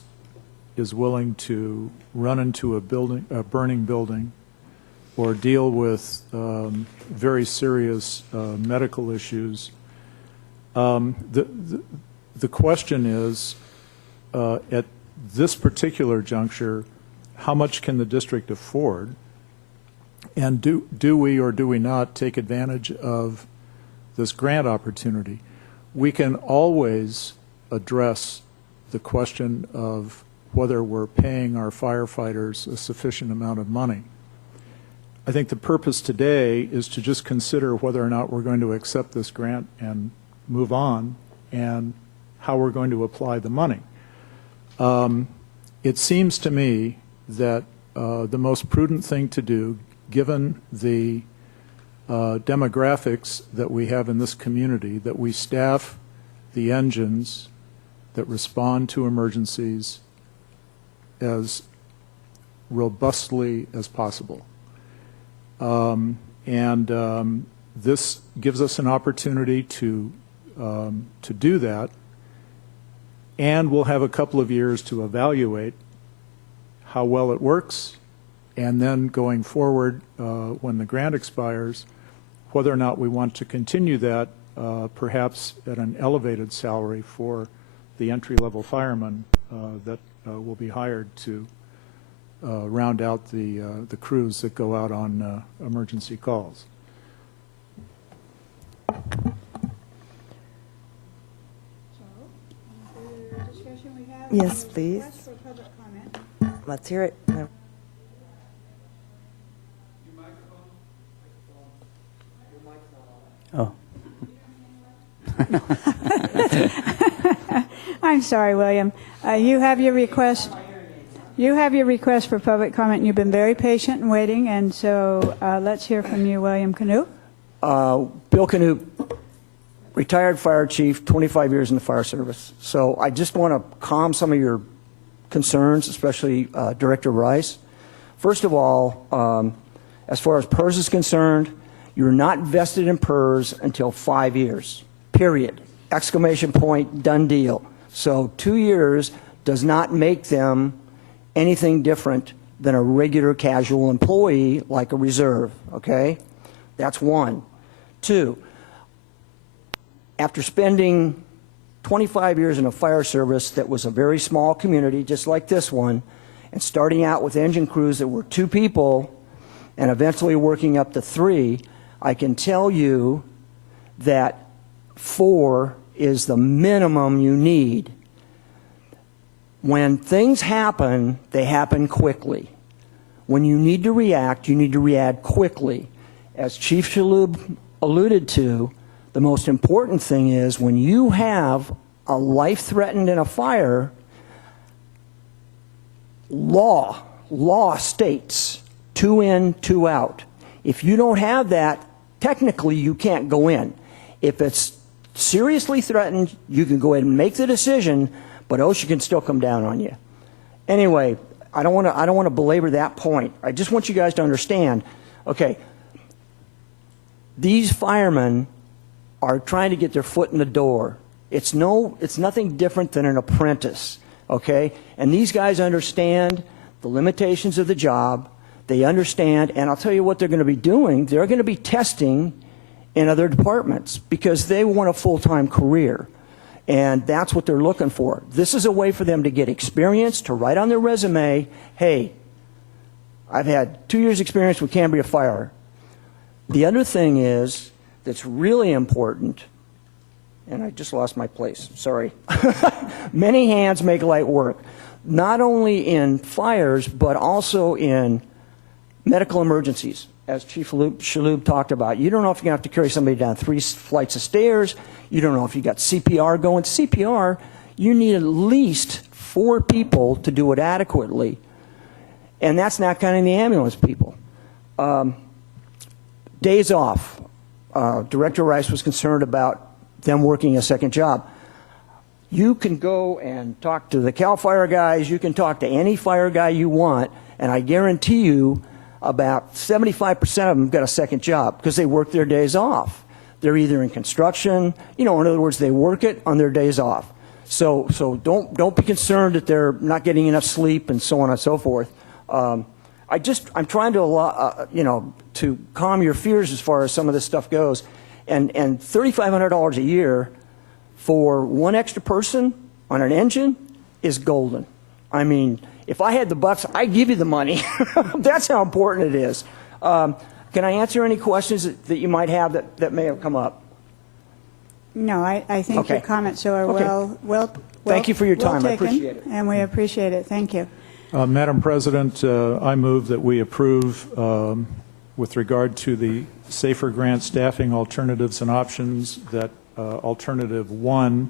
is willing to run into a burning building, or deal with very serious medical issues? The question is, at this particular juncture, how much can the district afford? And do we or do we not take advantage of this grant opportunity? We can always address the question of whether we're paying our firefighters a sufficient amount of money. I think the purpose today is to just consider whether or not we're going to accept this grant and move on, and how we're going to apply the money. It seems to me that the most prudent thing to do, given the demographics that we have in this community, that we staff the engines that respond to emergencies as robustly as possible. This gives us an opportunity to do that, and we'll have a couple of years to evaluate how well it works, and then going forward, when the grant expires, whether or not we want to continue that, perhaps at an elevated salary for the entry-level firemen that will be hired to round out the crews that go out on emergency calls. Yes, please. Let's hear it. Oh. I'm sorry, William. You have your request. You have your request for public comment, and you've been very patient and waiting, and so let's hear from you, William Canute. Bill Canute, retired fire chief, 25 years in the fire service. So I just want to calm some of your concerns, especially Director Rice. First of all, as far as PERS is concerned, you're not vested in PERS until 5 years, period. Exclamation point, done deal. So 2 years does not make them anything different than a regular casual employee like a reserve, okay? That's one. Two, after spending 25 years in a fire service that was a very small community, just like this one, and starting out with engine crews that were 2 people and eventually working up to 3, I can tell you that 4 is the minimum you need. When things happen, they happen quickly. When you need to react quickly. As Chief Shalhoub alluded to, the most important thing is when you have a life threatened in a fire, law states 2 in, 2 out. If you don't have that, technically you can't go in. If it's seriously threatened, you can go ahead and make the decision, but OSHA can still come down on you. Anyway, I don't want to belabor that point. I just want you guys to understand, okay, these firemen are trying to get their foot in the door. It's nothing different than an apprentice, okay? And these guys understand the limitations of the job. They understand, and I'll tell you what they're going to be doing. They're going to be testing in other departments because they want a full-time career. And that's what they're looking for. This is a way for them to get experience, to write on their resume, hey, I've had 2 years experience with Cambria Fire. The other thing is that's really important, and I just lost my place, sorry. Many hands make light work, not only in fires, but also in medical emergencies, as Chief Shalhoub talked about. You don't know if you're going to have to carry somebody down 3 flights of stairs. You don't know if you got CPR going. CPR, you need at least 4 people to do it adequately, and that's not counting the ambulance people. Days off. Director Rice was concerned about them working a second job. You can go and talk to the CAL FIRE guys, you can talk to any fire guy you want, and I guarantee you about 75% of them got a second job because they work their days off. They're either in construction, in other words, they work it on their days off. So don't be concerned that they're not getting enough sleep and so on and so forth. I'm trying to to calm your fears as far as some of this stuff goes, and $3,500 a year for one extra person on an engine is golden. I mean, if I had the bucks, I'd give you the money. That's how important it is. Can I answer any questions that you might have that may have come up? No, I think Okay. your comments are Okay. well Thank you for your time. I taken, appreciate it. and we appreciate it. Thank you. Madam President, I move that we approve, with regard to the Safer Grant staffing alternatives and options, that Alternative 1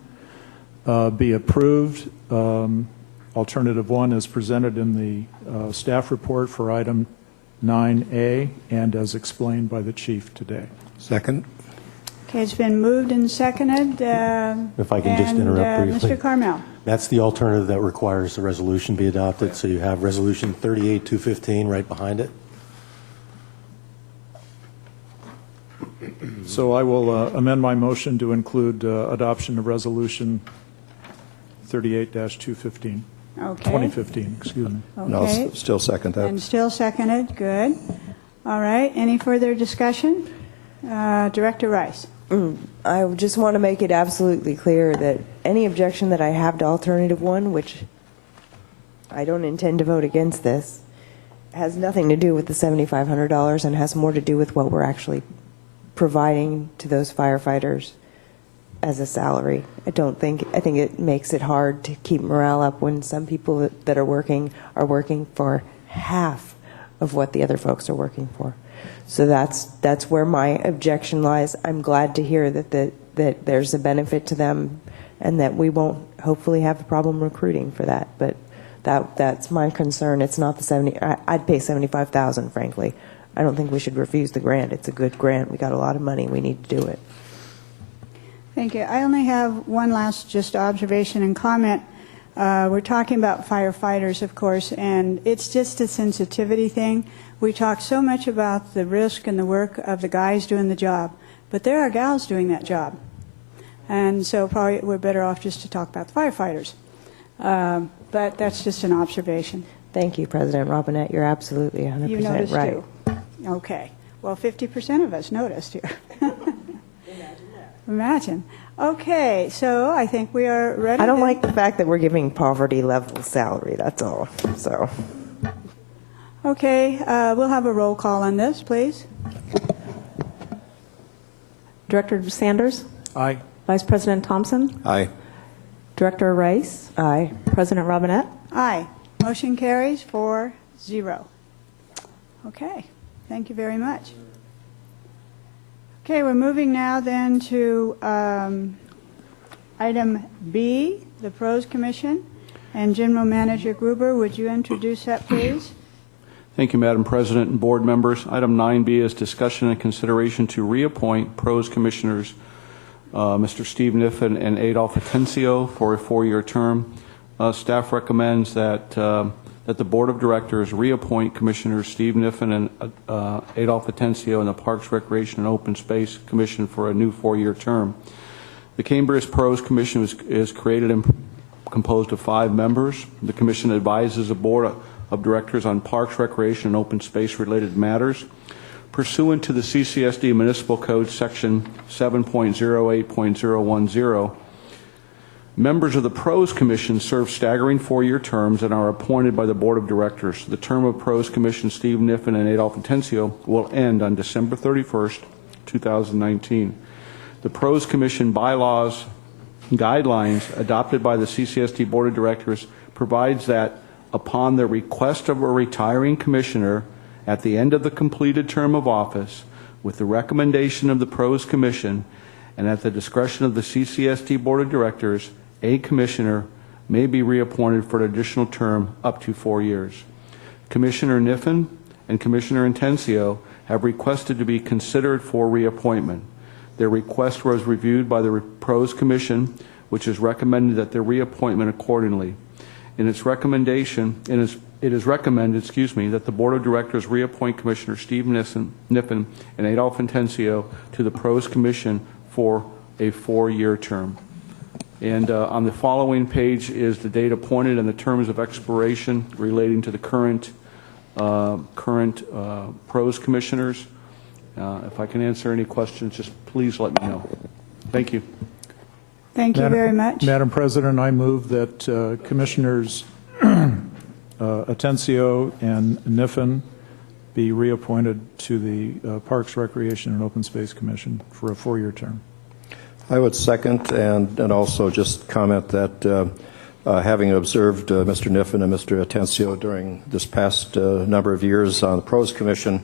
be approved. Alternative 1 is presented in the staff report for item 9A and as explained by the chief today. Second. Okay, it's been moved and seconded. If I can just interrupt briefly. Mr. Carmel. That's the alternative that requires the resolution be adopted, so you have Resolution 38-215 right behind it. So I will amend my motion to include adoption of Resolution 38-215. Okay. 2015, excuse me. Okay. No, I'll still second that. And still seconded. Good. All right. Any further discussion? Director Rice. I just want to make it absolutely clear that any objection that I have to Alternative 1, which I don't intend to vote against this, has nothing to do with the $7,500 and has more to do with what we're actually providing to those firefighters as a salary. I think it makes it hard to keep morale up when some people that are working for half of what the other folks are working for. So that's where my objection lies. I'm glad to hear that there's a benefit to them and that we won't hopefully have a problem recruiting for that. But that's my concern. It's not the 70. I'd pay $75,000, frankly. I don't think we should refuse the grant. It's a good grant. We got a lot of money. We need to do it. Thank you. I only have one last just observation and comment. We're talking about firefighters, of course, and it's just a sensitivity thing. We talk so much about the risk and the work of the guys doing the job, but there are gals doing that job. And so probably we're better off just to talk about the firefighters. But that's just an observation. Thank you, President Robinette. You're absolutely 100% You noticed right. too. Okay. Well, 50% of us noticed here. Imagine. Okay, so I think we are ready. I don't like the fact that we're giving poverty level salary. That's all. So. Okay, we'll have a roll call on this, please. Director Sanders? Aye. Vice President Thompson? Aye. Director Rice? Aye. President Robinette? Aye. Motion carries 4-0. Okay, thank you very much. Okay, we're moving now then to item B, the Pros Commission. And General Manager Gruber, would you introduce that, please? Thank you, Madam President and board members. Item 9B is discussion and consideration to reappoint Pros Commissioners Mr. Steve Niffen and Adolph Atencio for a 4-year term. Staff recommends that the Board of Directors reappoint Commissioners Steve Niffen and Adolph Atencio in the Parks, Recreation, and Open Space Commission for a new 4-year term. The Cambria Pros Commission is created and composed of 5 members. The Commission advises the Board of Directors on Parks, Recreation, and Open Space related matters. Pursuant to the CCSD Municipal Code Section 7.08.010, members of the Pros Commission serve staggering 4-year terms and are appointed by the Board of Directors. The term of Pros Commission Steve Niffen and Adolph Atencio will end on December 31st, 2019. The Pros Commission bylaws guidelines adopted by the CCSD Board of Directors provides that upon the request of a retiring commissioner at the end of the completed term of office, with the recommendation of the Pros Commission and at the discretion of the CCSD Board of Directors, a commissioner may be reappointed for an additional term up to 4 years. Commissioner Niffen and Commissioner Atencio have requested to be considered for reappointment. Their request was reviewed by the Pros Commission which has recommended that their reappointment accordingly. In its recommendation, it is recommended, that the Board of Directors reappoint Commissioner Steve Niffen and Adolph Intencio to the PROS Commission for a 4-year term. And on the following page is the date appointed and the terms of expiration relating to the current PROS commissioners. If I can answer any questions, just please let me know. Thank you. Thank you very much. Madam President, I move that Commissioners Atencio and Niffen be reappointed to the Parks, Recreation, and Open Space Commission for a 4-year term. I would second and also just comment that having observed Mr. Niffen and Mr. Atencio during this past number of years on the PROS Commission,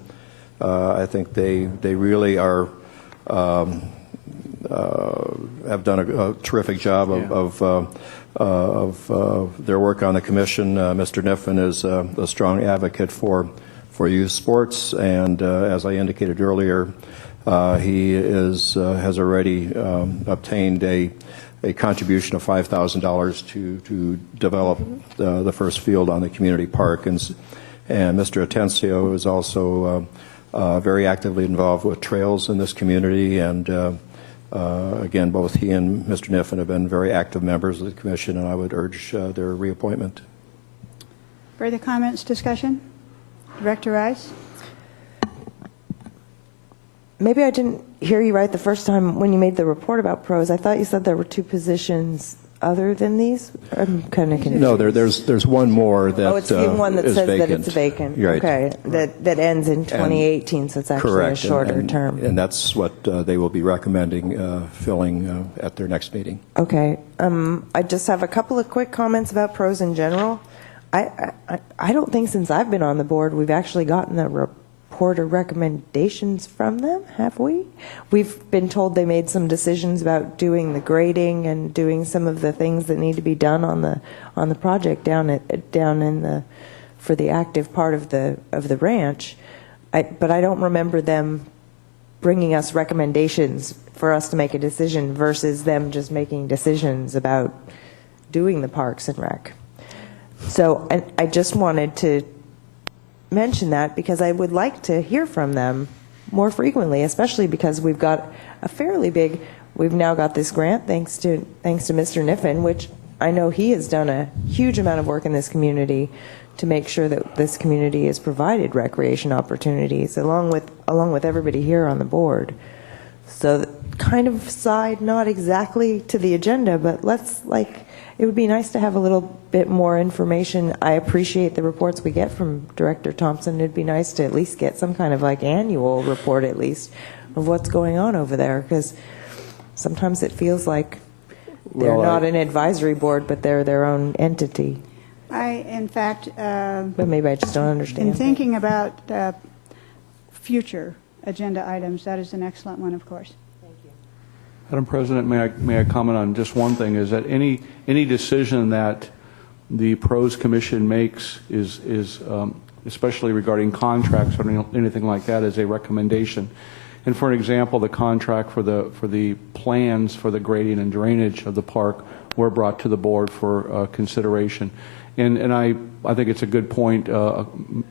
I think they really are have done a terrific job of their work on the commission. Mr. Niffen is a strong advocate for youth sports, and as I indicated earlier, he has already obtained a contribution of $5,000 to develop the first field on the community park, and Mr. Atencio is also very actively involved with trails in this community, and again, both he and Mr. Niffen have been very active members of the commission, and I would urge their reappointment. Further comments, discussion? Director Rice? Maybe I didn't hear you right the first time when you made the report about PROS. I thought you said there were 2 positions other than these. I'm kind of confused. No, there's one more that it's the one that is says vacant. that it's vacant. Right. Okay, that ends in 2018, so it's actually correct. a shorter term. And that's what they will be recommending filling at their next meeting. Okay. I just have a couple of quick comments about PROS in general. I don't think since I've been on the board we've actually gotten a report or recommendations from them, have we? We've been told they made some decisions about doing the grading and doing some of the things that need to be done on the project down in the for the active part of the ranch. But I don't remember them bringing us recommendations for us to make a decision versus them just making decisions about doing the parks and rec. So I just wanted to mention that because I would like to hear from them more frequently, especially because we've got a fairly big, we've now got this grant thanks to Mr. Niffen, which I know he has done a huge amount of work in this community to make sure that this community is provided recreation opportunities along with everybody here on the board. So kind of side, not exactly to the agenda, but it would be nice to have a little bit more information. I appreciate the reports we get from Director Thompson. It'd be nice to at least get some kind of annual report at least of what's going on over there, because sometimes it feels like they're not an advisory board, but they're their own entity. In fact, but maybe I just don't understand. In thinking about future agenda items, that is an excellent one, of course. Madam President, may I comment on just one thing? Is that any decision that the PROS Commission makes is especially regarding contracts or anything like that, is a recommendation. And for an example, the contract for the plans for the grading and drainage of the park were brought to the board for consideration. And I think it's a good point,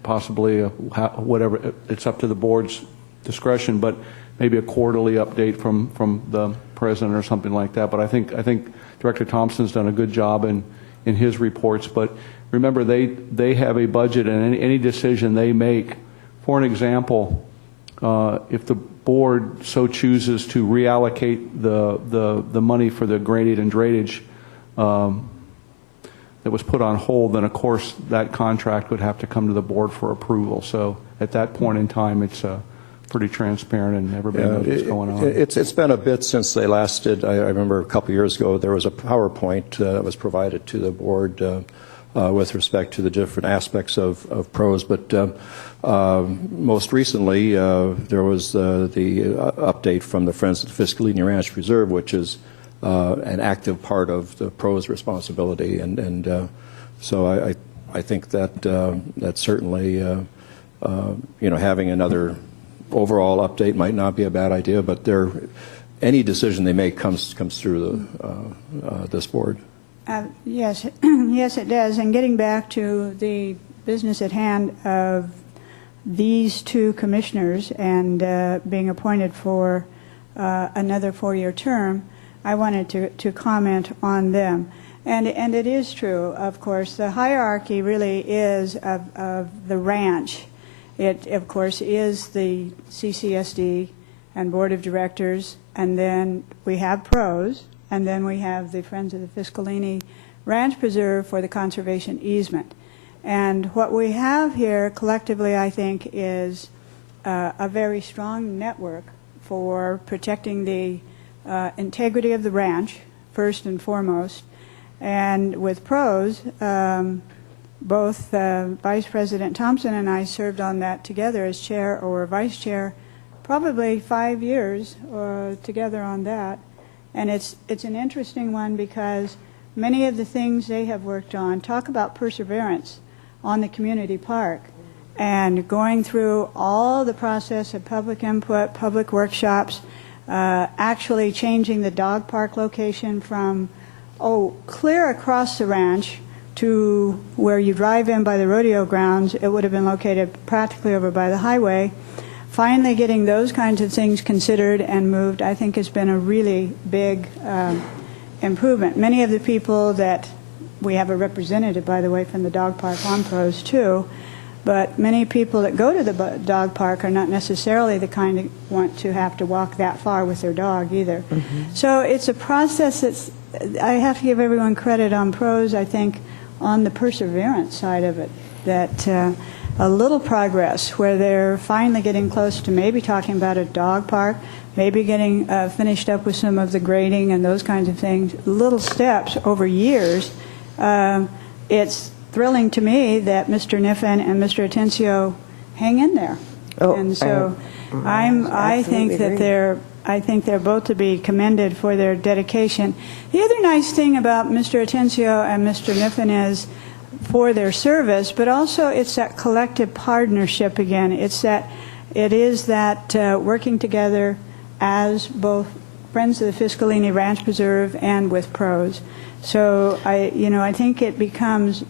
possibly whatever, it's up to the board's discretion, but maybe a quarterly update from the president or something like that. But I think Director Thompson's done a good job in his reports. But remember, they have a budget, and any decision they make, for an example, if the board so chooses to reallocate the money for the grading and drainage that was put on hold, then of course that contract would have to come to the board for approval. So at that point in time, it's pretty transparent and everybody knows what's going on. It's been a bit since they last did. I remember a couple years ago there was a PowerPoint that was provided to the board with respect to the different aspects of PROS, but most recently there was the update from the Friends of the Fiscal Indian Ranch Reserve, which is an active part of the PROS responsibility, and so I think that certainly having another overall update might not be a bad idea, but any decision they make comes through this board. Yes, yes, it does. And getting back to the business at hand of these two commissioners and being appointed for another 4-year term, I wanted to comment on them. And it is true, of course, the hierarchy really is of the ranch. It, of course, is the CCSD and Board of Directors, and then we have PROS, and then we have the Friends of the Fiscalini Ranch Preserve for the conservation easement. And what we have here collectively, I think, is a very strong network for protecting the integrity of the ranch, first and foremost. And with PROS, both Vice President Thompson and I served on that together as chair or vice chair, probably 5 years together on that. And it's an interesting one because many of the things they have worked on talk about perseverance on the community park and going through all the process of public input, public workshops, actually changing the dog park location from clear across the ranch to where you drive in by the rodeo grounds. It would have been located practically over by the highway. Finally getting those kinds of things considered and moved, I think, has been a really big improvement. Many of the people that we have a representative, by the way, from the dog park on PROS too, but many people that go to the dog park are not necessarily the kind that want to have to walk that far with their dog either. Mm-hmm. So it's a process that's, I have to give everyone credit on PROS, I think, on the perseverance side of it, that a little progress where they're finally getting close to maybe talking about a dog park, maybe getting finished up with some of the grading and those kinds of things, little steps over years. It's thrilling to me that Mr. Niffen and Mr. Atencio hang in there. And so I think that they're both to be commended for their dedication. The other nice thing about Mr. Atencio and Mr. Niffen is for their service, but also it's that collective partnership again. It is that working together as both Friends of the Fiscalini Ranch Preserve and with PROS. So I think it becomes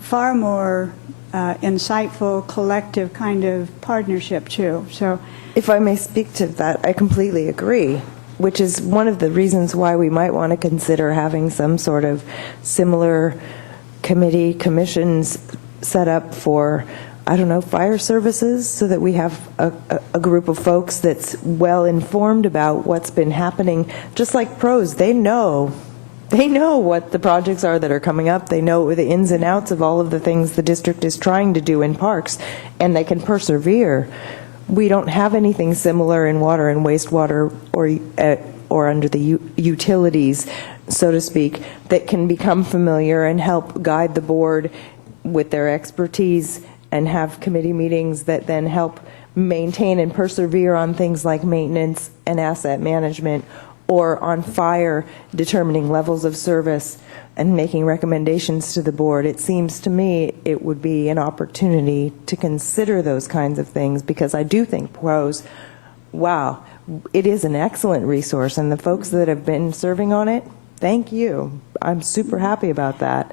far more insightful, collective kind of partnership too. So, if I may speak to that, I completely agree, which is one of the reasons why we might want to consider having some sort of similar commissions set up for, I don't know, fire services, so that we have a group of folks that's well informed about what's been happening. Just like PROS, they know what the projects are that are coming up. They know the ins and outs of all of the things the district is trying to do in parks, and they can persevere. We don't have anything similar in water and wastewater or under the utilities, so to speak, that can become familiar and help guide the board with their expertise and have committee meetings that then help maintain and persevere on things like maintenance and asset management, or on fire, determining levels of service and making recommendations to the board. It seems to me it would be an opportunity to consider those kinds of things, because I do think PROS, wow, it is an excellent resource, and the folks that have been serving on it, thank you. I'm super happy about that.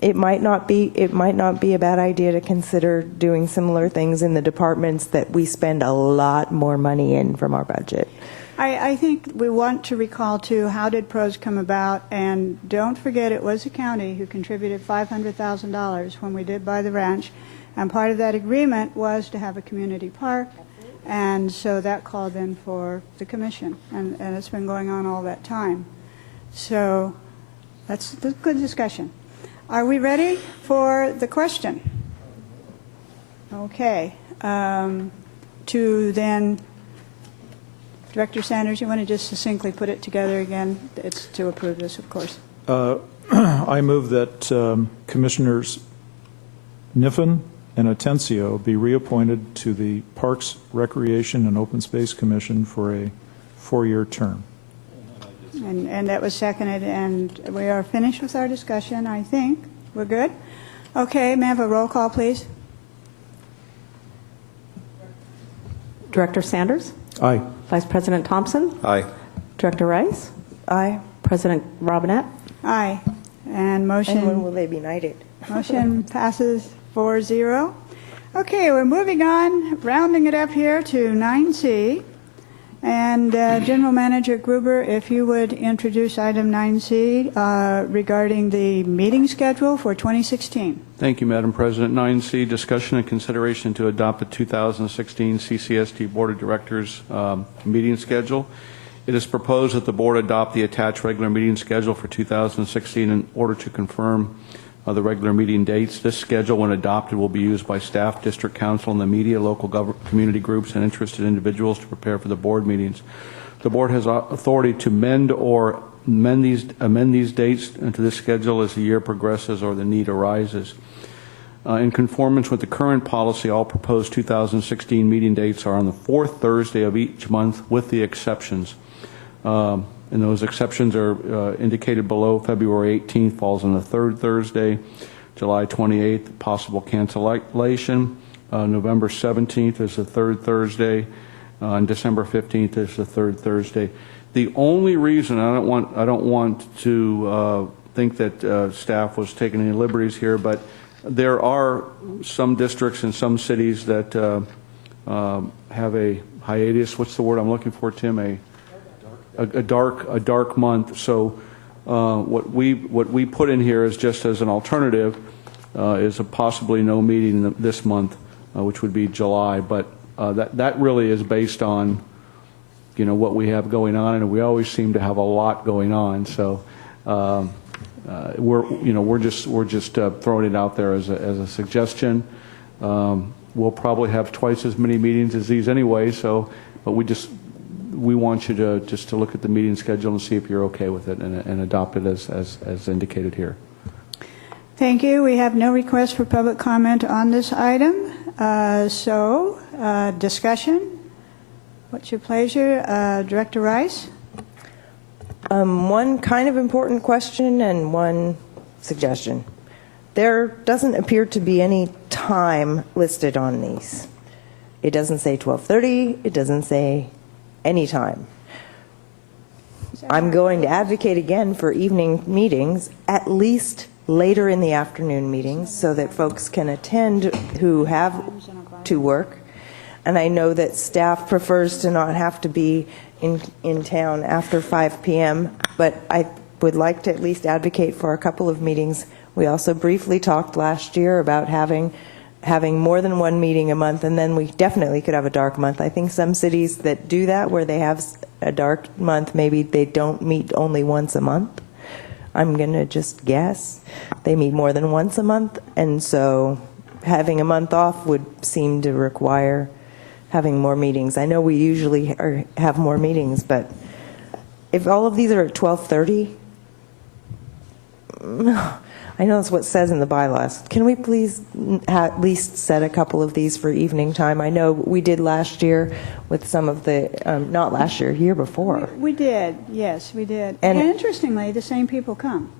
It might not be a bad idea to consider doing similar things in the departments that we spend a lot more money in from our budget. I think we want to recall, too, how did PROS come about? And don't forget, it was the county who contributed $500,000 when we did buy the ranch. And part of that agreement was to have a community park. And so that called in for the commission. And it's been going on all that time. So that's a good discussion. Are we ready for the question? Okay. To then... Director Sanders, you want to just succinctly put it together again? It's to approve this, of course. I move that Commissioners Niffen and Atencio be reappointed to the Parks, Recreation, and Open Space Commission for a 4-year term. And that was seconded, and we are finished with our discussion, I think. We're good? Okay, may I have a roll call, please? Director Sanders? Aye. Vice President Thompson? Aye. Director Rice? Aye. President Robinette? Aye. And And when will motion, they be knighted? motion passes 4-0. Okay, we're moving on, rounding it up here to 9C. And General Manager Gruber, if you would introduce item 9C regarding the meeting schedule for 2016. Thank you, Madam President. 9C, discussion and consideration to adopt the 2016 CCSD Board of Directors meeting schedule. It is proposed that the board adopt the attached regular meeting schedule for 2016 in order to confirm the regular meeting dates. This schedule, when adopted, will be used by staff, district council, and the media, local community groups, and interested individuals to prepare for the board meetings. The board has authority to amend these dates into this schedule as the year progresses or the need arises. In conformance with the current policy, all proposed 2016 meeting dates are on the fourth Thursday of each month, with the exceptions. And those exceptions are indicated below. February 18th falls on the third Thursday. July 28th, possible cancellation. November 17th is the third Thursday. And December 15th is the third Thursday. The only reason I don't want to think that staff was taking any liberties here, but there are some districts and some cities that have a hiatus. What's the word I'm looking for, Tim? A dark month. So what we put in here is just as an alternative is a possibly no meeting this month, which would be July. But that really is based on what we have going on, and we always seem to have a lot going on. So we're just throwing it out there as a suggestion. We'll probably have twice as many meetings as these anyway. So, but we want you to just to look at the meeting schedule and see if you're okay with it and adopt it as indicated here. Thank you. We have no request for public comment on this item. Discussion. What's your pleasure? Director Rice? One kind of important question and one suggestion. There doesn't appear to be any time listed on these. It doesn't say 12:30. It doesn't say any time. I'm going to advocate again for evening meetings, at least later in the afternoon meetings, so that folks can attend who have to work. And I know that staff prefers to not have to be in town after 5 p.m., but I would like to at least advocate for a couple of meetings. We also briefly talked last year about having more than one meeting a month, and then we definitely could have a dark month. I think some cities that do that, where they have a dark month, maybe they don't meet only once a month. I'm going to just guess they meet more than once a month, and so having a month off would seem to require having more meetings. I know we usually have more meetings, but if all of these are at 12:30, I know that's what it says in the bylaws. Can we please at least set a couple of these for evening time? I know we did last year with some of the, not last year, year before. We did, yes, we did. And interestingly, the same people come.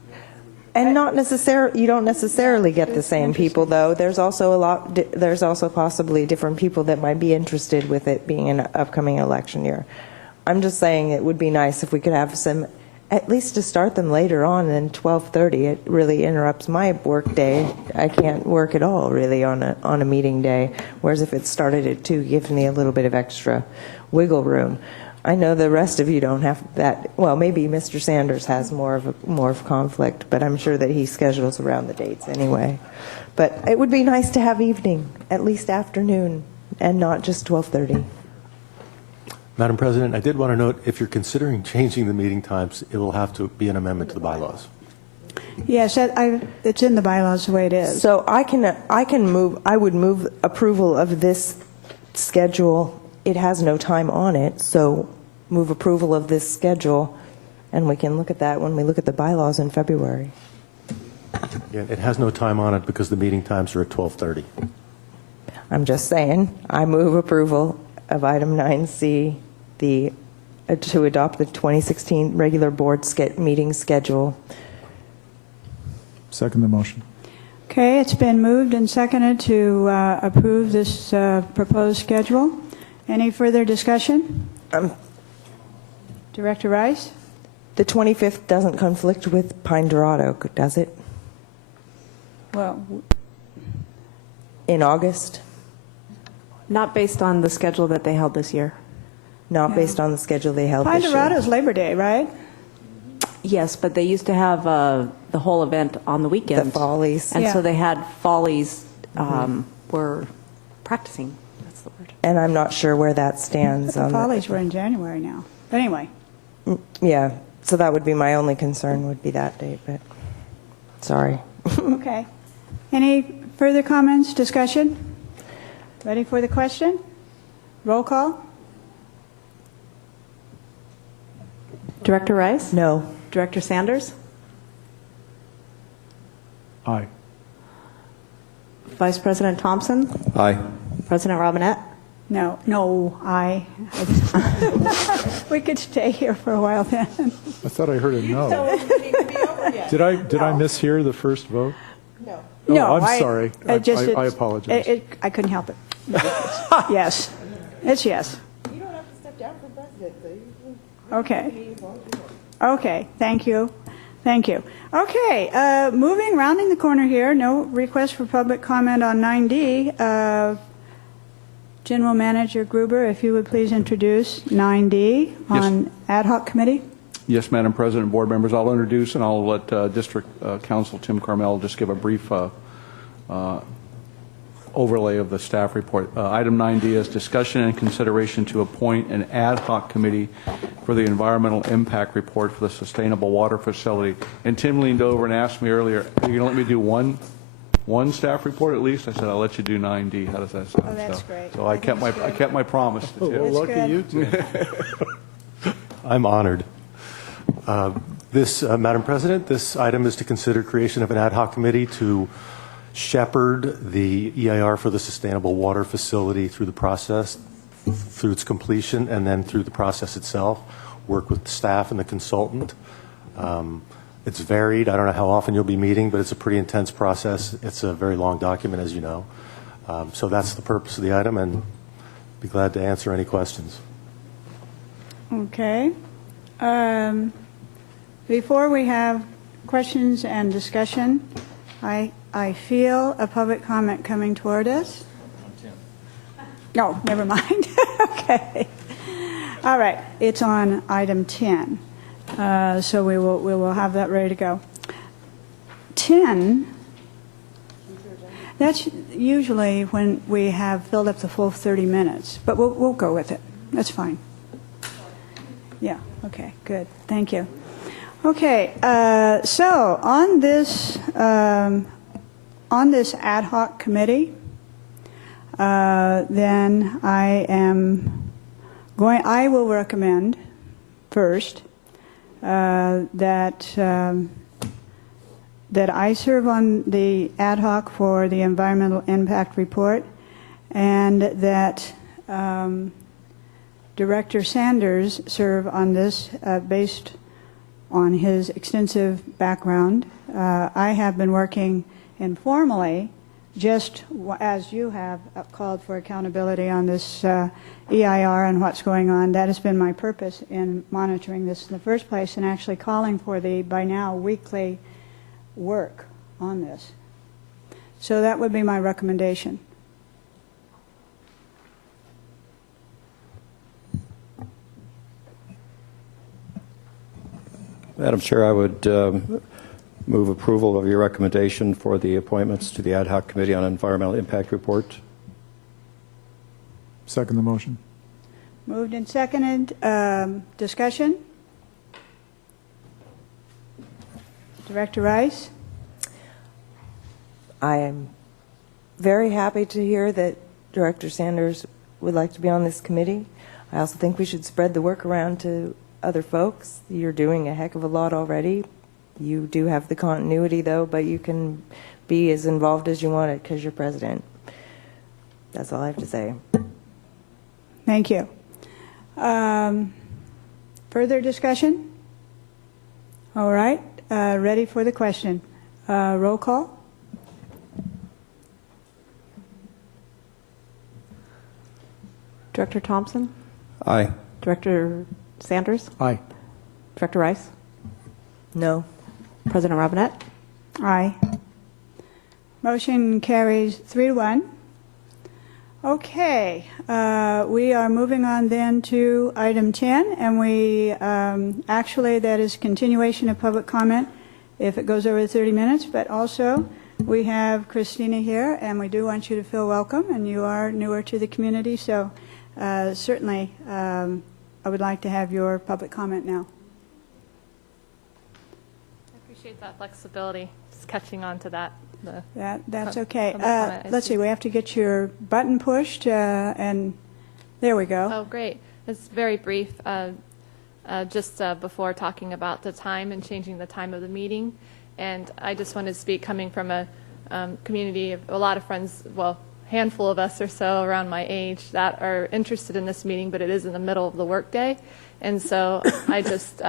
And not necessarily, you don't necessarily get the same people, though. There's also there's also possibly different people that might be interested with it being an upcoming election year. I'm just saying it would be nice if we could have some, at least to start them later on than 12:30. It really interrupts my work day. I can't work at all, really, on a meeting day. Whereas if it started at 2, it gives me a little bit of extra wiggle room. I know the rest of you don't have that. Well, maybe Mr. Sanders has more of conflict, but I'm sure that he schedules around the dates anyway. But it would be nice to have evening, at least afternoon, and not just 12:30. Madam President, I did want to note, if you're considering changing the meeting times, it will have to be an amendment to the bylaws. Yes, it's in the bylaws the way it is. So I would move approval of this schedule. It has no time on it, so move approval of this schedule, and we can look at that when we look at the bylaws in February. Yeah, it has no time on it because the meeting times are at 12:30. I'm just saying, I move approval of item 9C, to adopt the 2016 regular board meeting schedule. Second the motion. Okay, it's been moved and seconded to approve this proposed schedule. Any further discussion? Director Rice? The 25th doesn't conflict with Pine Dorado, does it? Well, In August? Not based on the schedule that they held this year. Not based on the schedule they held Pine this Dorado year. is Labor Day, right? Yes, but they used to have the whole event on the weekend. The Follies. And Yeah. so they had Follies were practicing. That's the word. And I'm not sure where that stands. The on Follies were in January now. But anyway, Yeah, so that would be my only concern, would be that date, but, sorry. okay. Any further comments, discussion? Ready for the question? Roll call? Director Rice? No. Director Sanders? Aye. Vice President Thompson? Aye. President Robinette? No, I. We could stay here for a while then. I thought I heard a no. Did I mishear the first vote? No. Oh, No, I'm sorry. I apologize. I couldn't help it. Yes. It's yes. You don't have to step down for president, Okay. Okay, thank you. Thank you. Okay, rounding the corner here, no request for public comment on 9D. General Manager Gruber, if you would please introduce 9D on ad hoc committee. Yes, Madam President, board members, I'll introduce and I'll let District Counsel Tim Carmel just give a brief overlay of the staff report. Item 9D is discussion and consideration to appoint an ad hoc committee for the environmental impact report for the sustainable water facility. And Tim leaned over and asked me earlier, are you going to let me do one staff report at least? I said, I'll let you do 9D. How does that sound? Oh, that's great. So I kept my promise to Tim. Well, lucky you two. I'm honored. Madam President, this item is to consider creation of an ad hoc committee to shepherd the EIR for the sustainable water facility through the process, through its completion, and then through the process itself, work with the staff and the consultant. It's varied. I don't know how often you'll be meeting, but it's a pretty intense process. It's a very long document, as you know. So that's the purpose of the item, and be glad to answer any questions. Okay. Before we have questions and discussion, I feel a public comment coming toward us. No, never mind. Okay. All right. It's on item 10. So we will have that ready to go. 10, that's usually when we have filled up the full 30 minutes, but we'll go with it. That's fine. Yeah, okay, good. Thank you. Okay, so on this ad hoc committee, then I will recommend first that I serve on the ad hoc for the environmental impact report, and that Director Sanders serve on this based on his extensive background. I have been working informally, just as you have called for accountability on this EIR and what's going on. That has been my purpose in monitoring this in the first place and actually calling for the, by now, weekly work on this. So that would be my recommendation. Madam Chair, I would move approval of your recommendation for the appointments to the Ad hoc Committee on Environmental Impact Report. Second the motion. Moved and seconded. Discussion? Director Rice? I am very happy to hear that Director Sanders would like to be on this committee. I also think we should spread the work around to other folks. You're doing a heck of a lot already. You do have the continuity, though, but you can be as involved as you want it because you're president. That's all I have to say. Thank you. Further discussion? All right. Ready for the question. Roll call? Director Thompson? Aye. Director Sanders? Aye. Director Rice? No. President Robinette? Aye. Motion carries 3-1. Okay, we are moving on then to item 10, and we actually, that is continuation of public comment if it goes over 30 minutes, but also we have Christina here, and we do want you to feel welcome, and you are newer to the community, so certainly I would like to have your public comment now. I appreciate that flexibility, just catching on to that. That's okay. Let's see, we have to get your button pushed, and there we go. Oh, great. It's very brief. Just before talking about the time and changing the time of the meeting, and I just wanted to speak coming from a community of a lot of friends, well, handful of us or so around my age that are interested in this meeting, but it is in the middle of the workday. And so I just,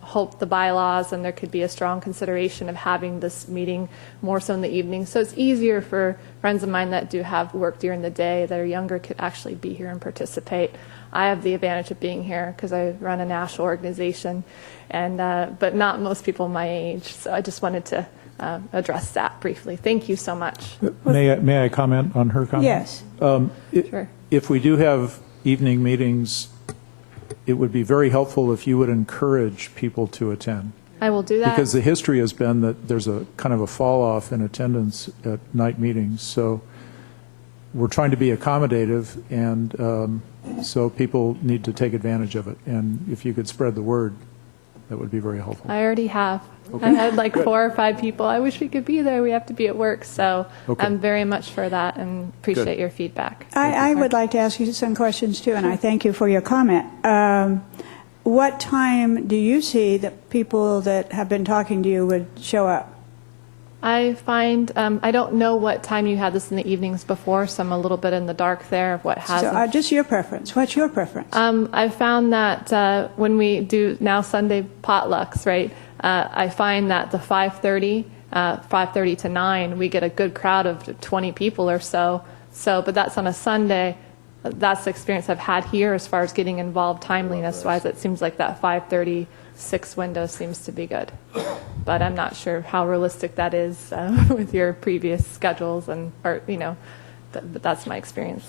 hope the bylaws and there could be a strong consideration of having this meeting more so in the evening. So it's easier for friends of mine that do have work during the day that are younger could actually be here and participate. I have the advantage of being here because I run a national organization, and but not most people my age. So I just wanted to address that briefly. Thank you so much. May I comment on her comment? Yes. Sure. If we do have evening meetings, it would be very helpful if you would encourage people to attend. I will do that. Because the history has been that there's a kind of a fall off in attendance at night meetings. So we're trying to be accommodative, and so people need to take advantage of it. And if you could spread the word, that would be very helpful. I already have. Okay. I had like Good. 4 or 5 people. I wish we could be there. We have to be at work. So Okay. I'm very much for that and appreciate Good. your feedback. I would like to ask you some questions too, and I thank you for your comment. What time do you see that people that have been talking to you would show up? I find, I don't know what time you had this in the evenings before, so I'm a little bit in the dark there of what hasn't. So, just your preference. What's your preference? I found that when we do now Sunday potlucks, right, I find that the 5:30 to 9, we get a good crowd of 20 people or so. But that's on a Sunday. That's the experience I've had here as far as getting involved timeliness-wise. It seems like that 5:36 window seems to be good. But I'm not sure how realistic that is with your previous schedules, but that's my experience.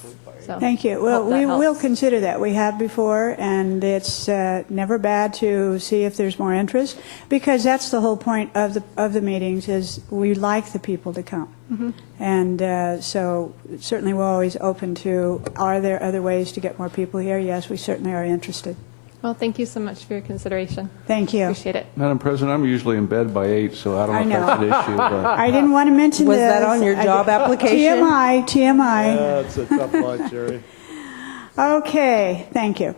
So Thank you. Well, hope that we will helps. consider that. We have before, and it's never bad to see if there's more interest, because that's the whole point of the meetings is we like the people to come. Mm-hmm. And so certainly we're always open to, are there other ways to get more people here? Yes, we certainly are interested. Well, thank you so much for your consideration. Thank you. Appreciate it. Madam President, I'm usually in bed by 8, so I don't know if that's an issue. But I didn't want to mention Was this. that on your job application? TMI. Yeah, it's a tough life, Jerry. Okay, thank you.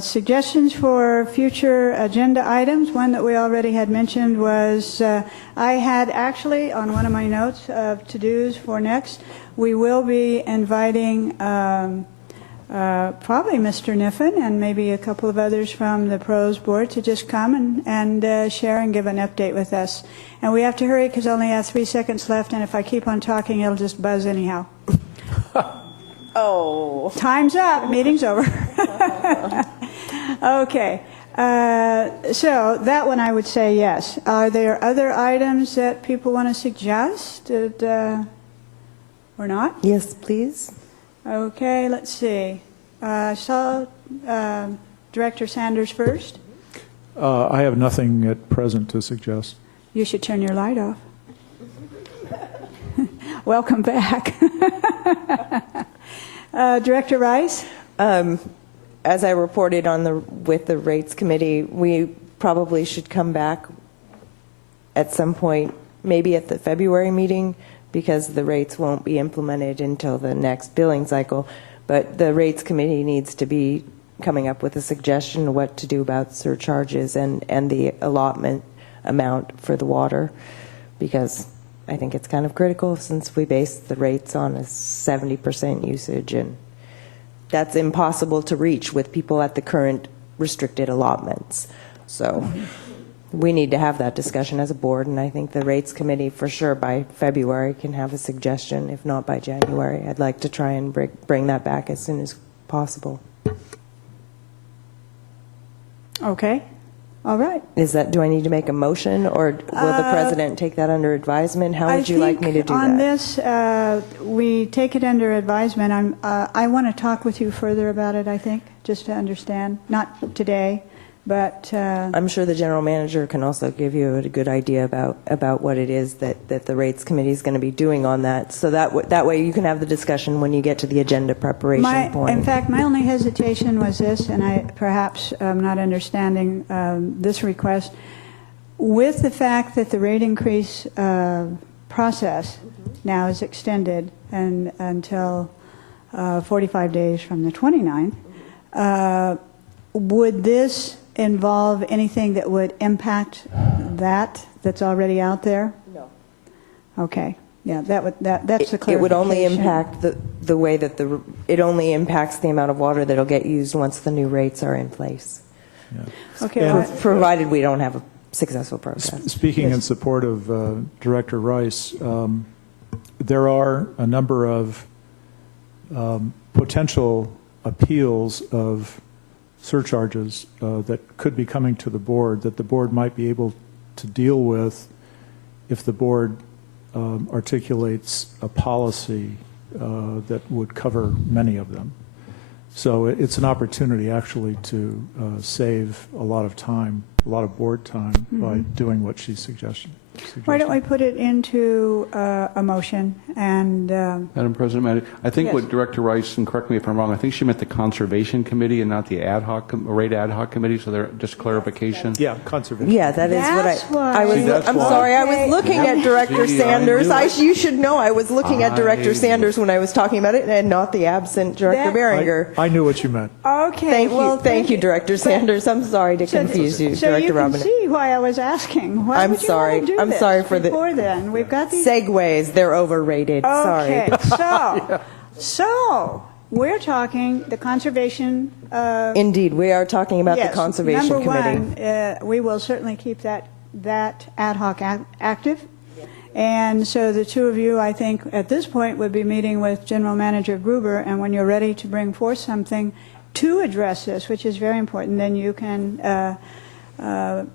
Suggestions for future agenda items. One that we already had mentioned was, I had actually on one of my notes of to-dos for next, we will be inviting probably Mr. Niffen and maybe a couple of others from the pros board to just come and share and give an update with us. And we have to hurry because I only have 3 seconds left, and if I keep on talking, it'll just buzz anyhow. Oh. Time's up. Meeting's over. Okay. So that one I would say yes. Are there other items that people want to suggest or not? Yes, please. Okay, let's see. I saw Director Sanders first. I have nothing at present to suggest. You should turn your light off. Welcome back. Director Rice? As I reported with the Rates Committee, we probably should come back at some point, maybe at the February meeting, because the rates won't be implemented until the next billing cycle. But the Rates Committee needs to be coming up with a suggestion of what to do about surcharges and the allotment amount for the water, because I think it's kind of critical since we base the rates on a 70% usage, and that's impossible to reach with people at the current restricted allotments. So We need to have that discussion as a board, and I think the rates committee for sure by February can have a suggestion, if not by January. I'd like to try and bring that back as soon as possible. Okay. All right. Do I need to make a motion, or will the president take that under advisement? How would you like me to do that? On this, we take it under advisement. I want to talk with you further about it, I think, just to understand. Not today, but... I'm sure the general manager can also give you a good idea about what it is that the rates committee is going to be doing on that. So that way you can have the discussion when you get to the agenda preparation point. In fact, my only hesitation was this, and I perhaps am not understanding this request. With the fact that the rate increase process now is extended until 45 days from the 29th, would this involve anything that would impact that's already out there? No. Okay. Yeah, that's the clarification. It would only impact the way that it only impacts the amount of water that'll get used once the new rates are in place. Yeah. Okay. Provided we don't have a successful process. Speaking in support of Director Rice, there are a number of potential appeals of surcharges that could be coming to the board that the board might be able to deal with if the board articulates a policy that would cover many of them. So it's an opportunity actually to save a lot of time, a lot of board time by doing what she's suggesting. Why don't we put it into a motion and... Madam President, I think Yes. what Director Rice, and correct me if I'm wrong, I think she meant the Conservation Committee and not the Rate Ad Hoc Committee, so there, just clarification. Yeah, conservation. Yeah, that is That's what I was. See, that's I'm why. sorry, I was looking at Director See, I Sanders. knew it. You should know I was looking at Director Sanders when I was talking about it, and not the absent Director Behringer. I knew what you meant. Okay. Thank you, Director Sanders. I'm sorry to confuse you, So Director you can Robinette. see why I was asking. Why I'm would you sorry. want to do I'm this sorry for the before then? We've got these... Segways, they're overrated. Okay, Sorry. so we're talking the conservation... Indeed, we are talking about yes, the Conservation number Committee. one, we will certainly keep that ad hoc active. And so the two of you, I think, at this point would be meeting with General Manager Gruber, and when you're ready to bring forth something to address this, which is very important, then you can,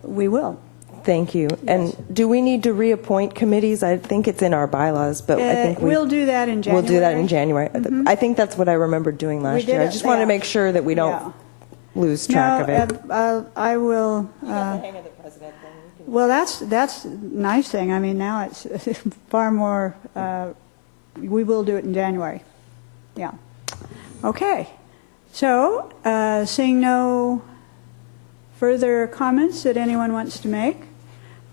we will. Thank you. And do we need to reappoint committees? I think it's in our bylaws, but I think we'll do that in January. We'll do that in January. I think that's what I remember doing last year. I just want to make sure that we don't lose track of it. I will. Well, that's a nice thing. I mean, now it's far more. We will do it in January. Yeah. Okay. So, seeing no further comments that anyone wants to make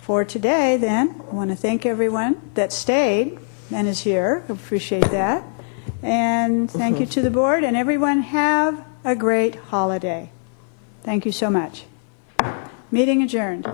for today, then I want to thank everyone that stayed and is here. Appreciate that. And thank you to the board, and everyone have a great holiday. Thank you so much. Meeting adjourned.